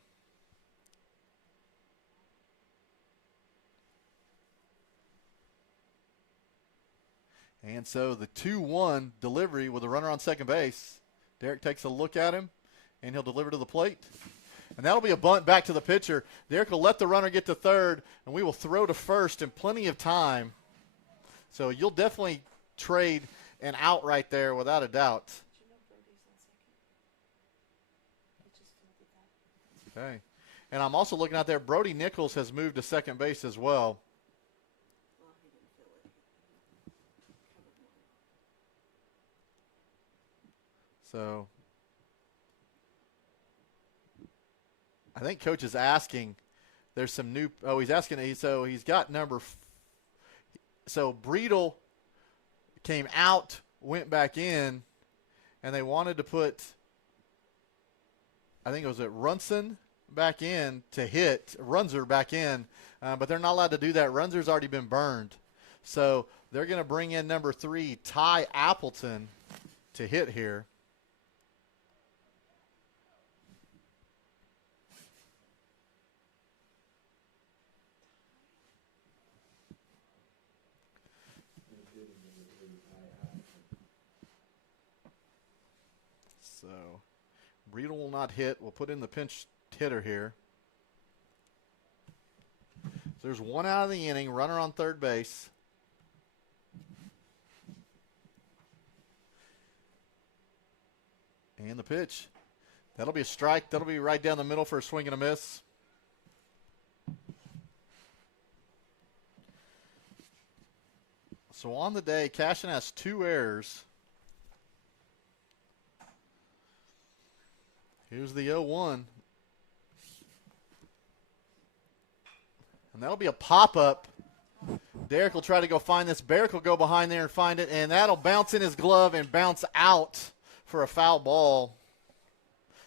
And so the 2-1 delivery with a runner on second base. Derek takes a look at him, and he'll deliver to the plate. And that'll be a bunt back to the pitcher. Derek will let the runner get to third, and we will throw to first in plenty of time. So you'll definitely trade an out right there without a doubt. Okay. And I'm also looking out there, Brody Nichols has moved to second base as well. So I think Coach is asking, there's some new, he's asking, so he's got so Breedle came out, went back in, and they wanted to put, I think it was Runson back in to hit. Runs are back in, but they're not allowed to do that. Runser's already been burned. So they're going to bring in number 3, Ty Appleton, to hit here. So Breedle will not hit. We'll put in the pinch hitter here. So there's one out of the inning, runner on third base. And the pitch. That'll be a strike. That'll be right down the middle for a swing and a miss. So on the day, Cashion has 2 errors. Here's the 0-1. And that'll be a pop-up. Derek will try to go find this. Barrick will go behind there and find it, and that'll bounce in his glove and bounce out for a foul ball.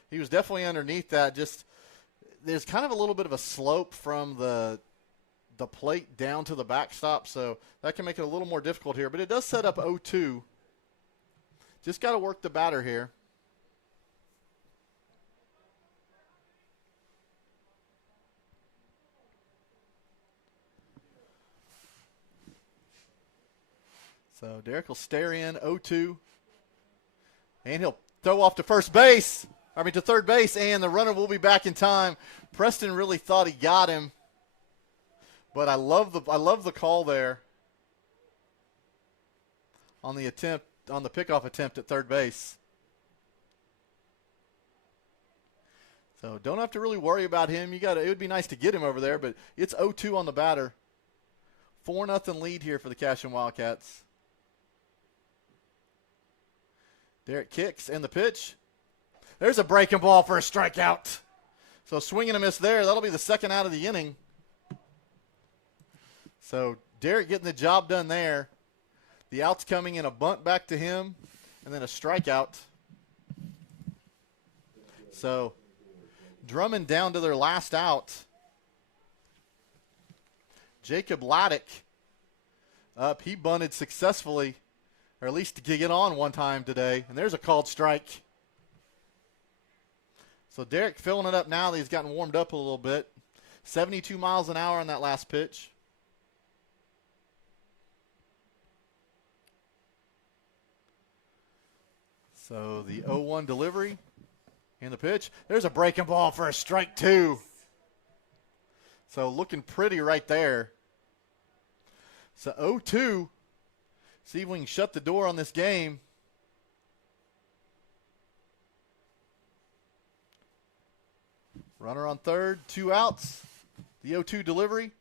He was definitely underneath that. Just there's kind of a little bit of a slope from the plate down to the backstop, so that can make it a little more difficult here. But it does set up 0-2. Just got to work the batter here. So Derek will stare in 0-2. And he'll throw off to first base. To third base, and the runner will be back in time. Preston really thought he got him. But I love the call there on the pickoff attempt at third base. So don't have to really worry about him. It would be nice to get him over there, but it's 0-2 on the batter. 4-0 lead here for the Cashion Wildcats. Derek kicks, and the pitch. There's a breaking ball for a strikeout. So swing and a miss there. That'll be the second out of the inning. So Derek getting the job done there. The out's coming in, a bunt back to him, and then a strikeout. So Drummond down to their last out. Jacob Laddick up. He bunted successfully, or at least to get on one time today. And there's a called strike. So Derek filling it up now that he's gotten warmed up a little bit. 72 miles an hour on that last pitch. So the 0-1 delivery and the pitch. There's a breaking ball for a strike 2. So looking pretty right there. So 0-2. See if we can shut the door on this game. Runner on third, 2 outs. The 0-2 delivery.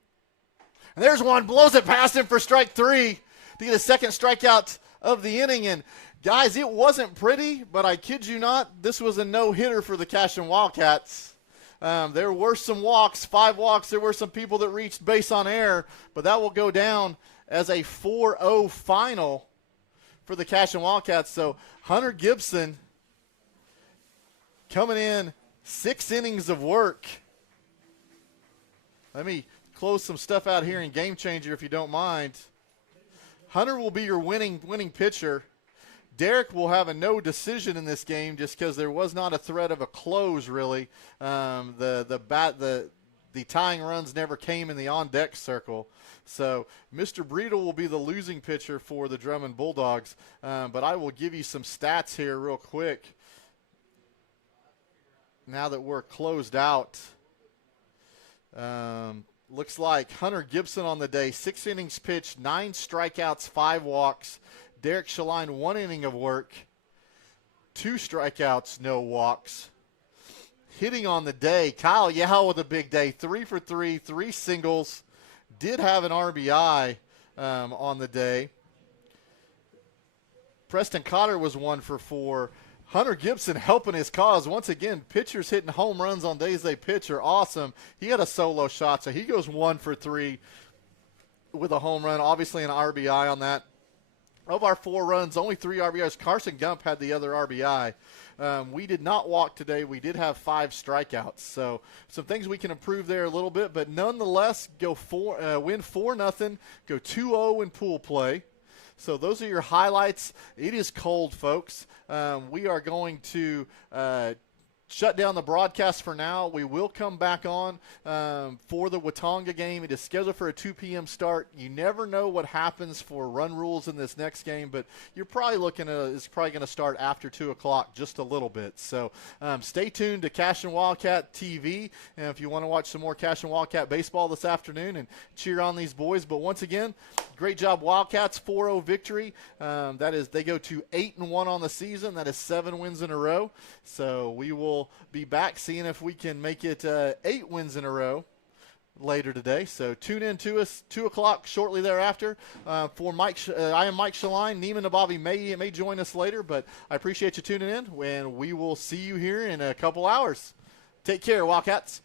And there's one, blows it past him for strike 3 to get a second strikeout of the inning. And guys, it wasn't pretty, but I kid you not, this was a no-hitter for the Cashion Wildcats. There were some walks, 5 walks. There were some people that reached base on air, but that will go down as a 4-0 final for the Cashion Wildcats. So Hunter Gibson coming in, 6 innings of work. Let me close some stuff out here in Game Changer if you don't mind. Hunter will be your winning pitcher. Derek will have a no decision in this game just because there was not a threat of a close, really. The tying runs never came in the on-deck circle. So Mr. Breedle will be the losing pitcher for the Drummond Bulldogs. But I will give you some stats here real quick now that we're closed out. Looks like Hunter Gibson on the day, 6 innings pitched, 9 strikeouts, 5 walks. Derek Shaline, 1 inning of work, 2 strikeouts, no walks. Hitting on the day, Kyle Yao with a big day, 3 for 3, 3 singles. Did have an RBI on the day. Preston Cotter was 1 for 4. Hunter Gibson helping his cause. Once again, pitchers hitting home runs on days they pitch are awesome. He had a solo shot, so he goes 1 for 3 with a home run. Obviously an RBI on that. Of our 4 runs, only 3 RBIs. Carson Gump had the other RBI. We did not walk today. We did have 5 strikeouts. So some things we can improve there a little bit, but nonetheless, win 4-0, go 2-0 in pool play. So those are your highlights. It is cold, folks. We are going to shut down the broadcast for now. We will come back on for the Watonga game. It is scheduled for a 2 p.m. start. You never know what happens for run rules in this next game, but you're probably looking at it's probably going to start after 2 o'clock just a little bit. So stay tuned to Cashion Wildcat TV, and if you want to watch some more Cashion Wildcat baseball this afternoon and cheer on these boys. But once again, great job, Wildcats, 4-0 victory. That is, they go to 8-1 on the season. That is 7 wins in a row. So we will be back seeing if we can make it 8 wins in a row later today. So tune in to us 2 o'clock shortly thereafter. For Mike, I am Mike Shaline. Neiman and Bobby may join us later, but I appreciate you tuning in, and we will see you here in a couple hours. Take care, Wildcats.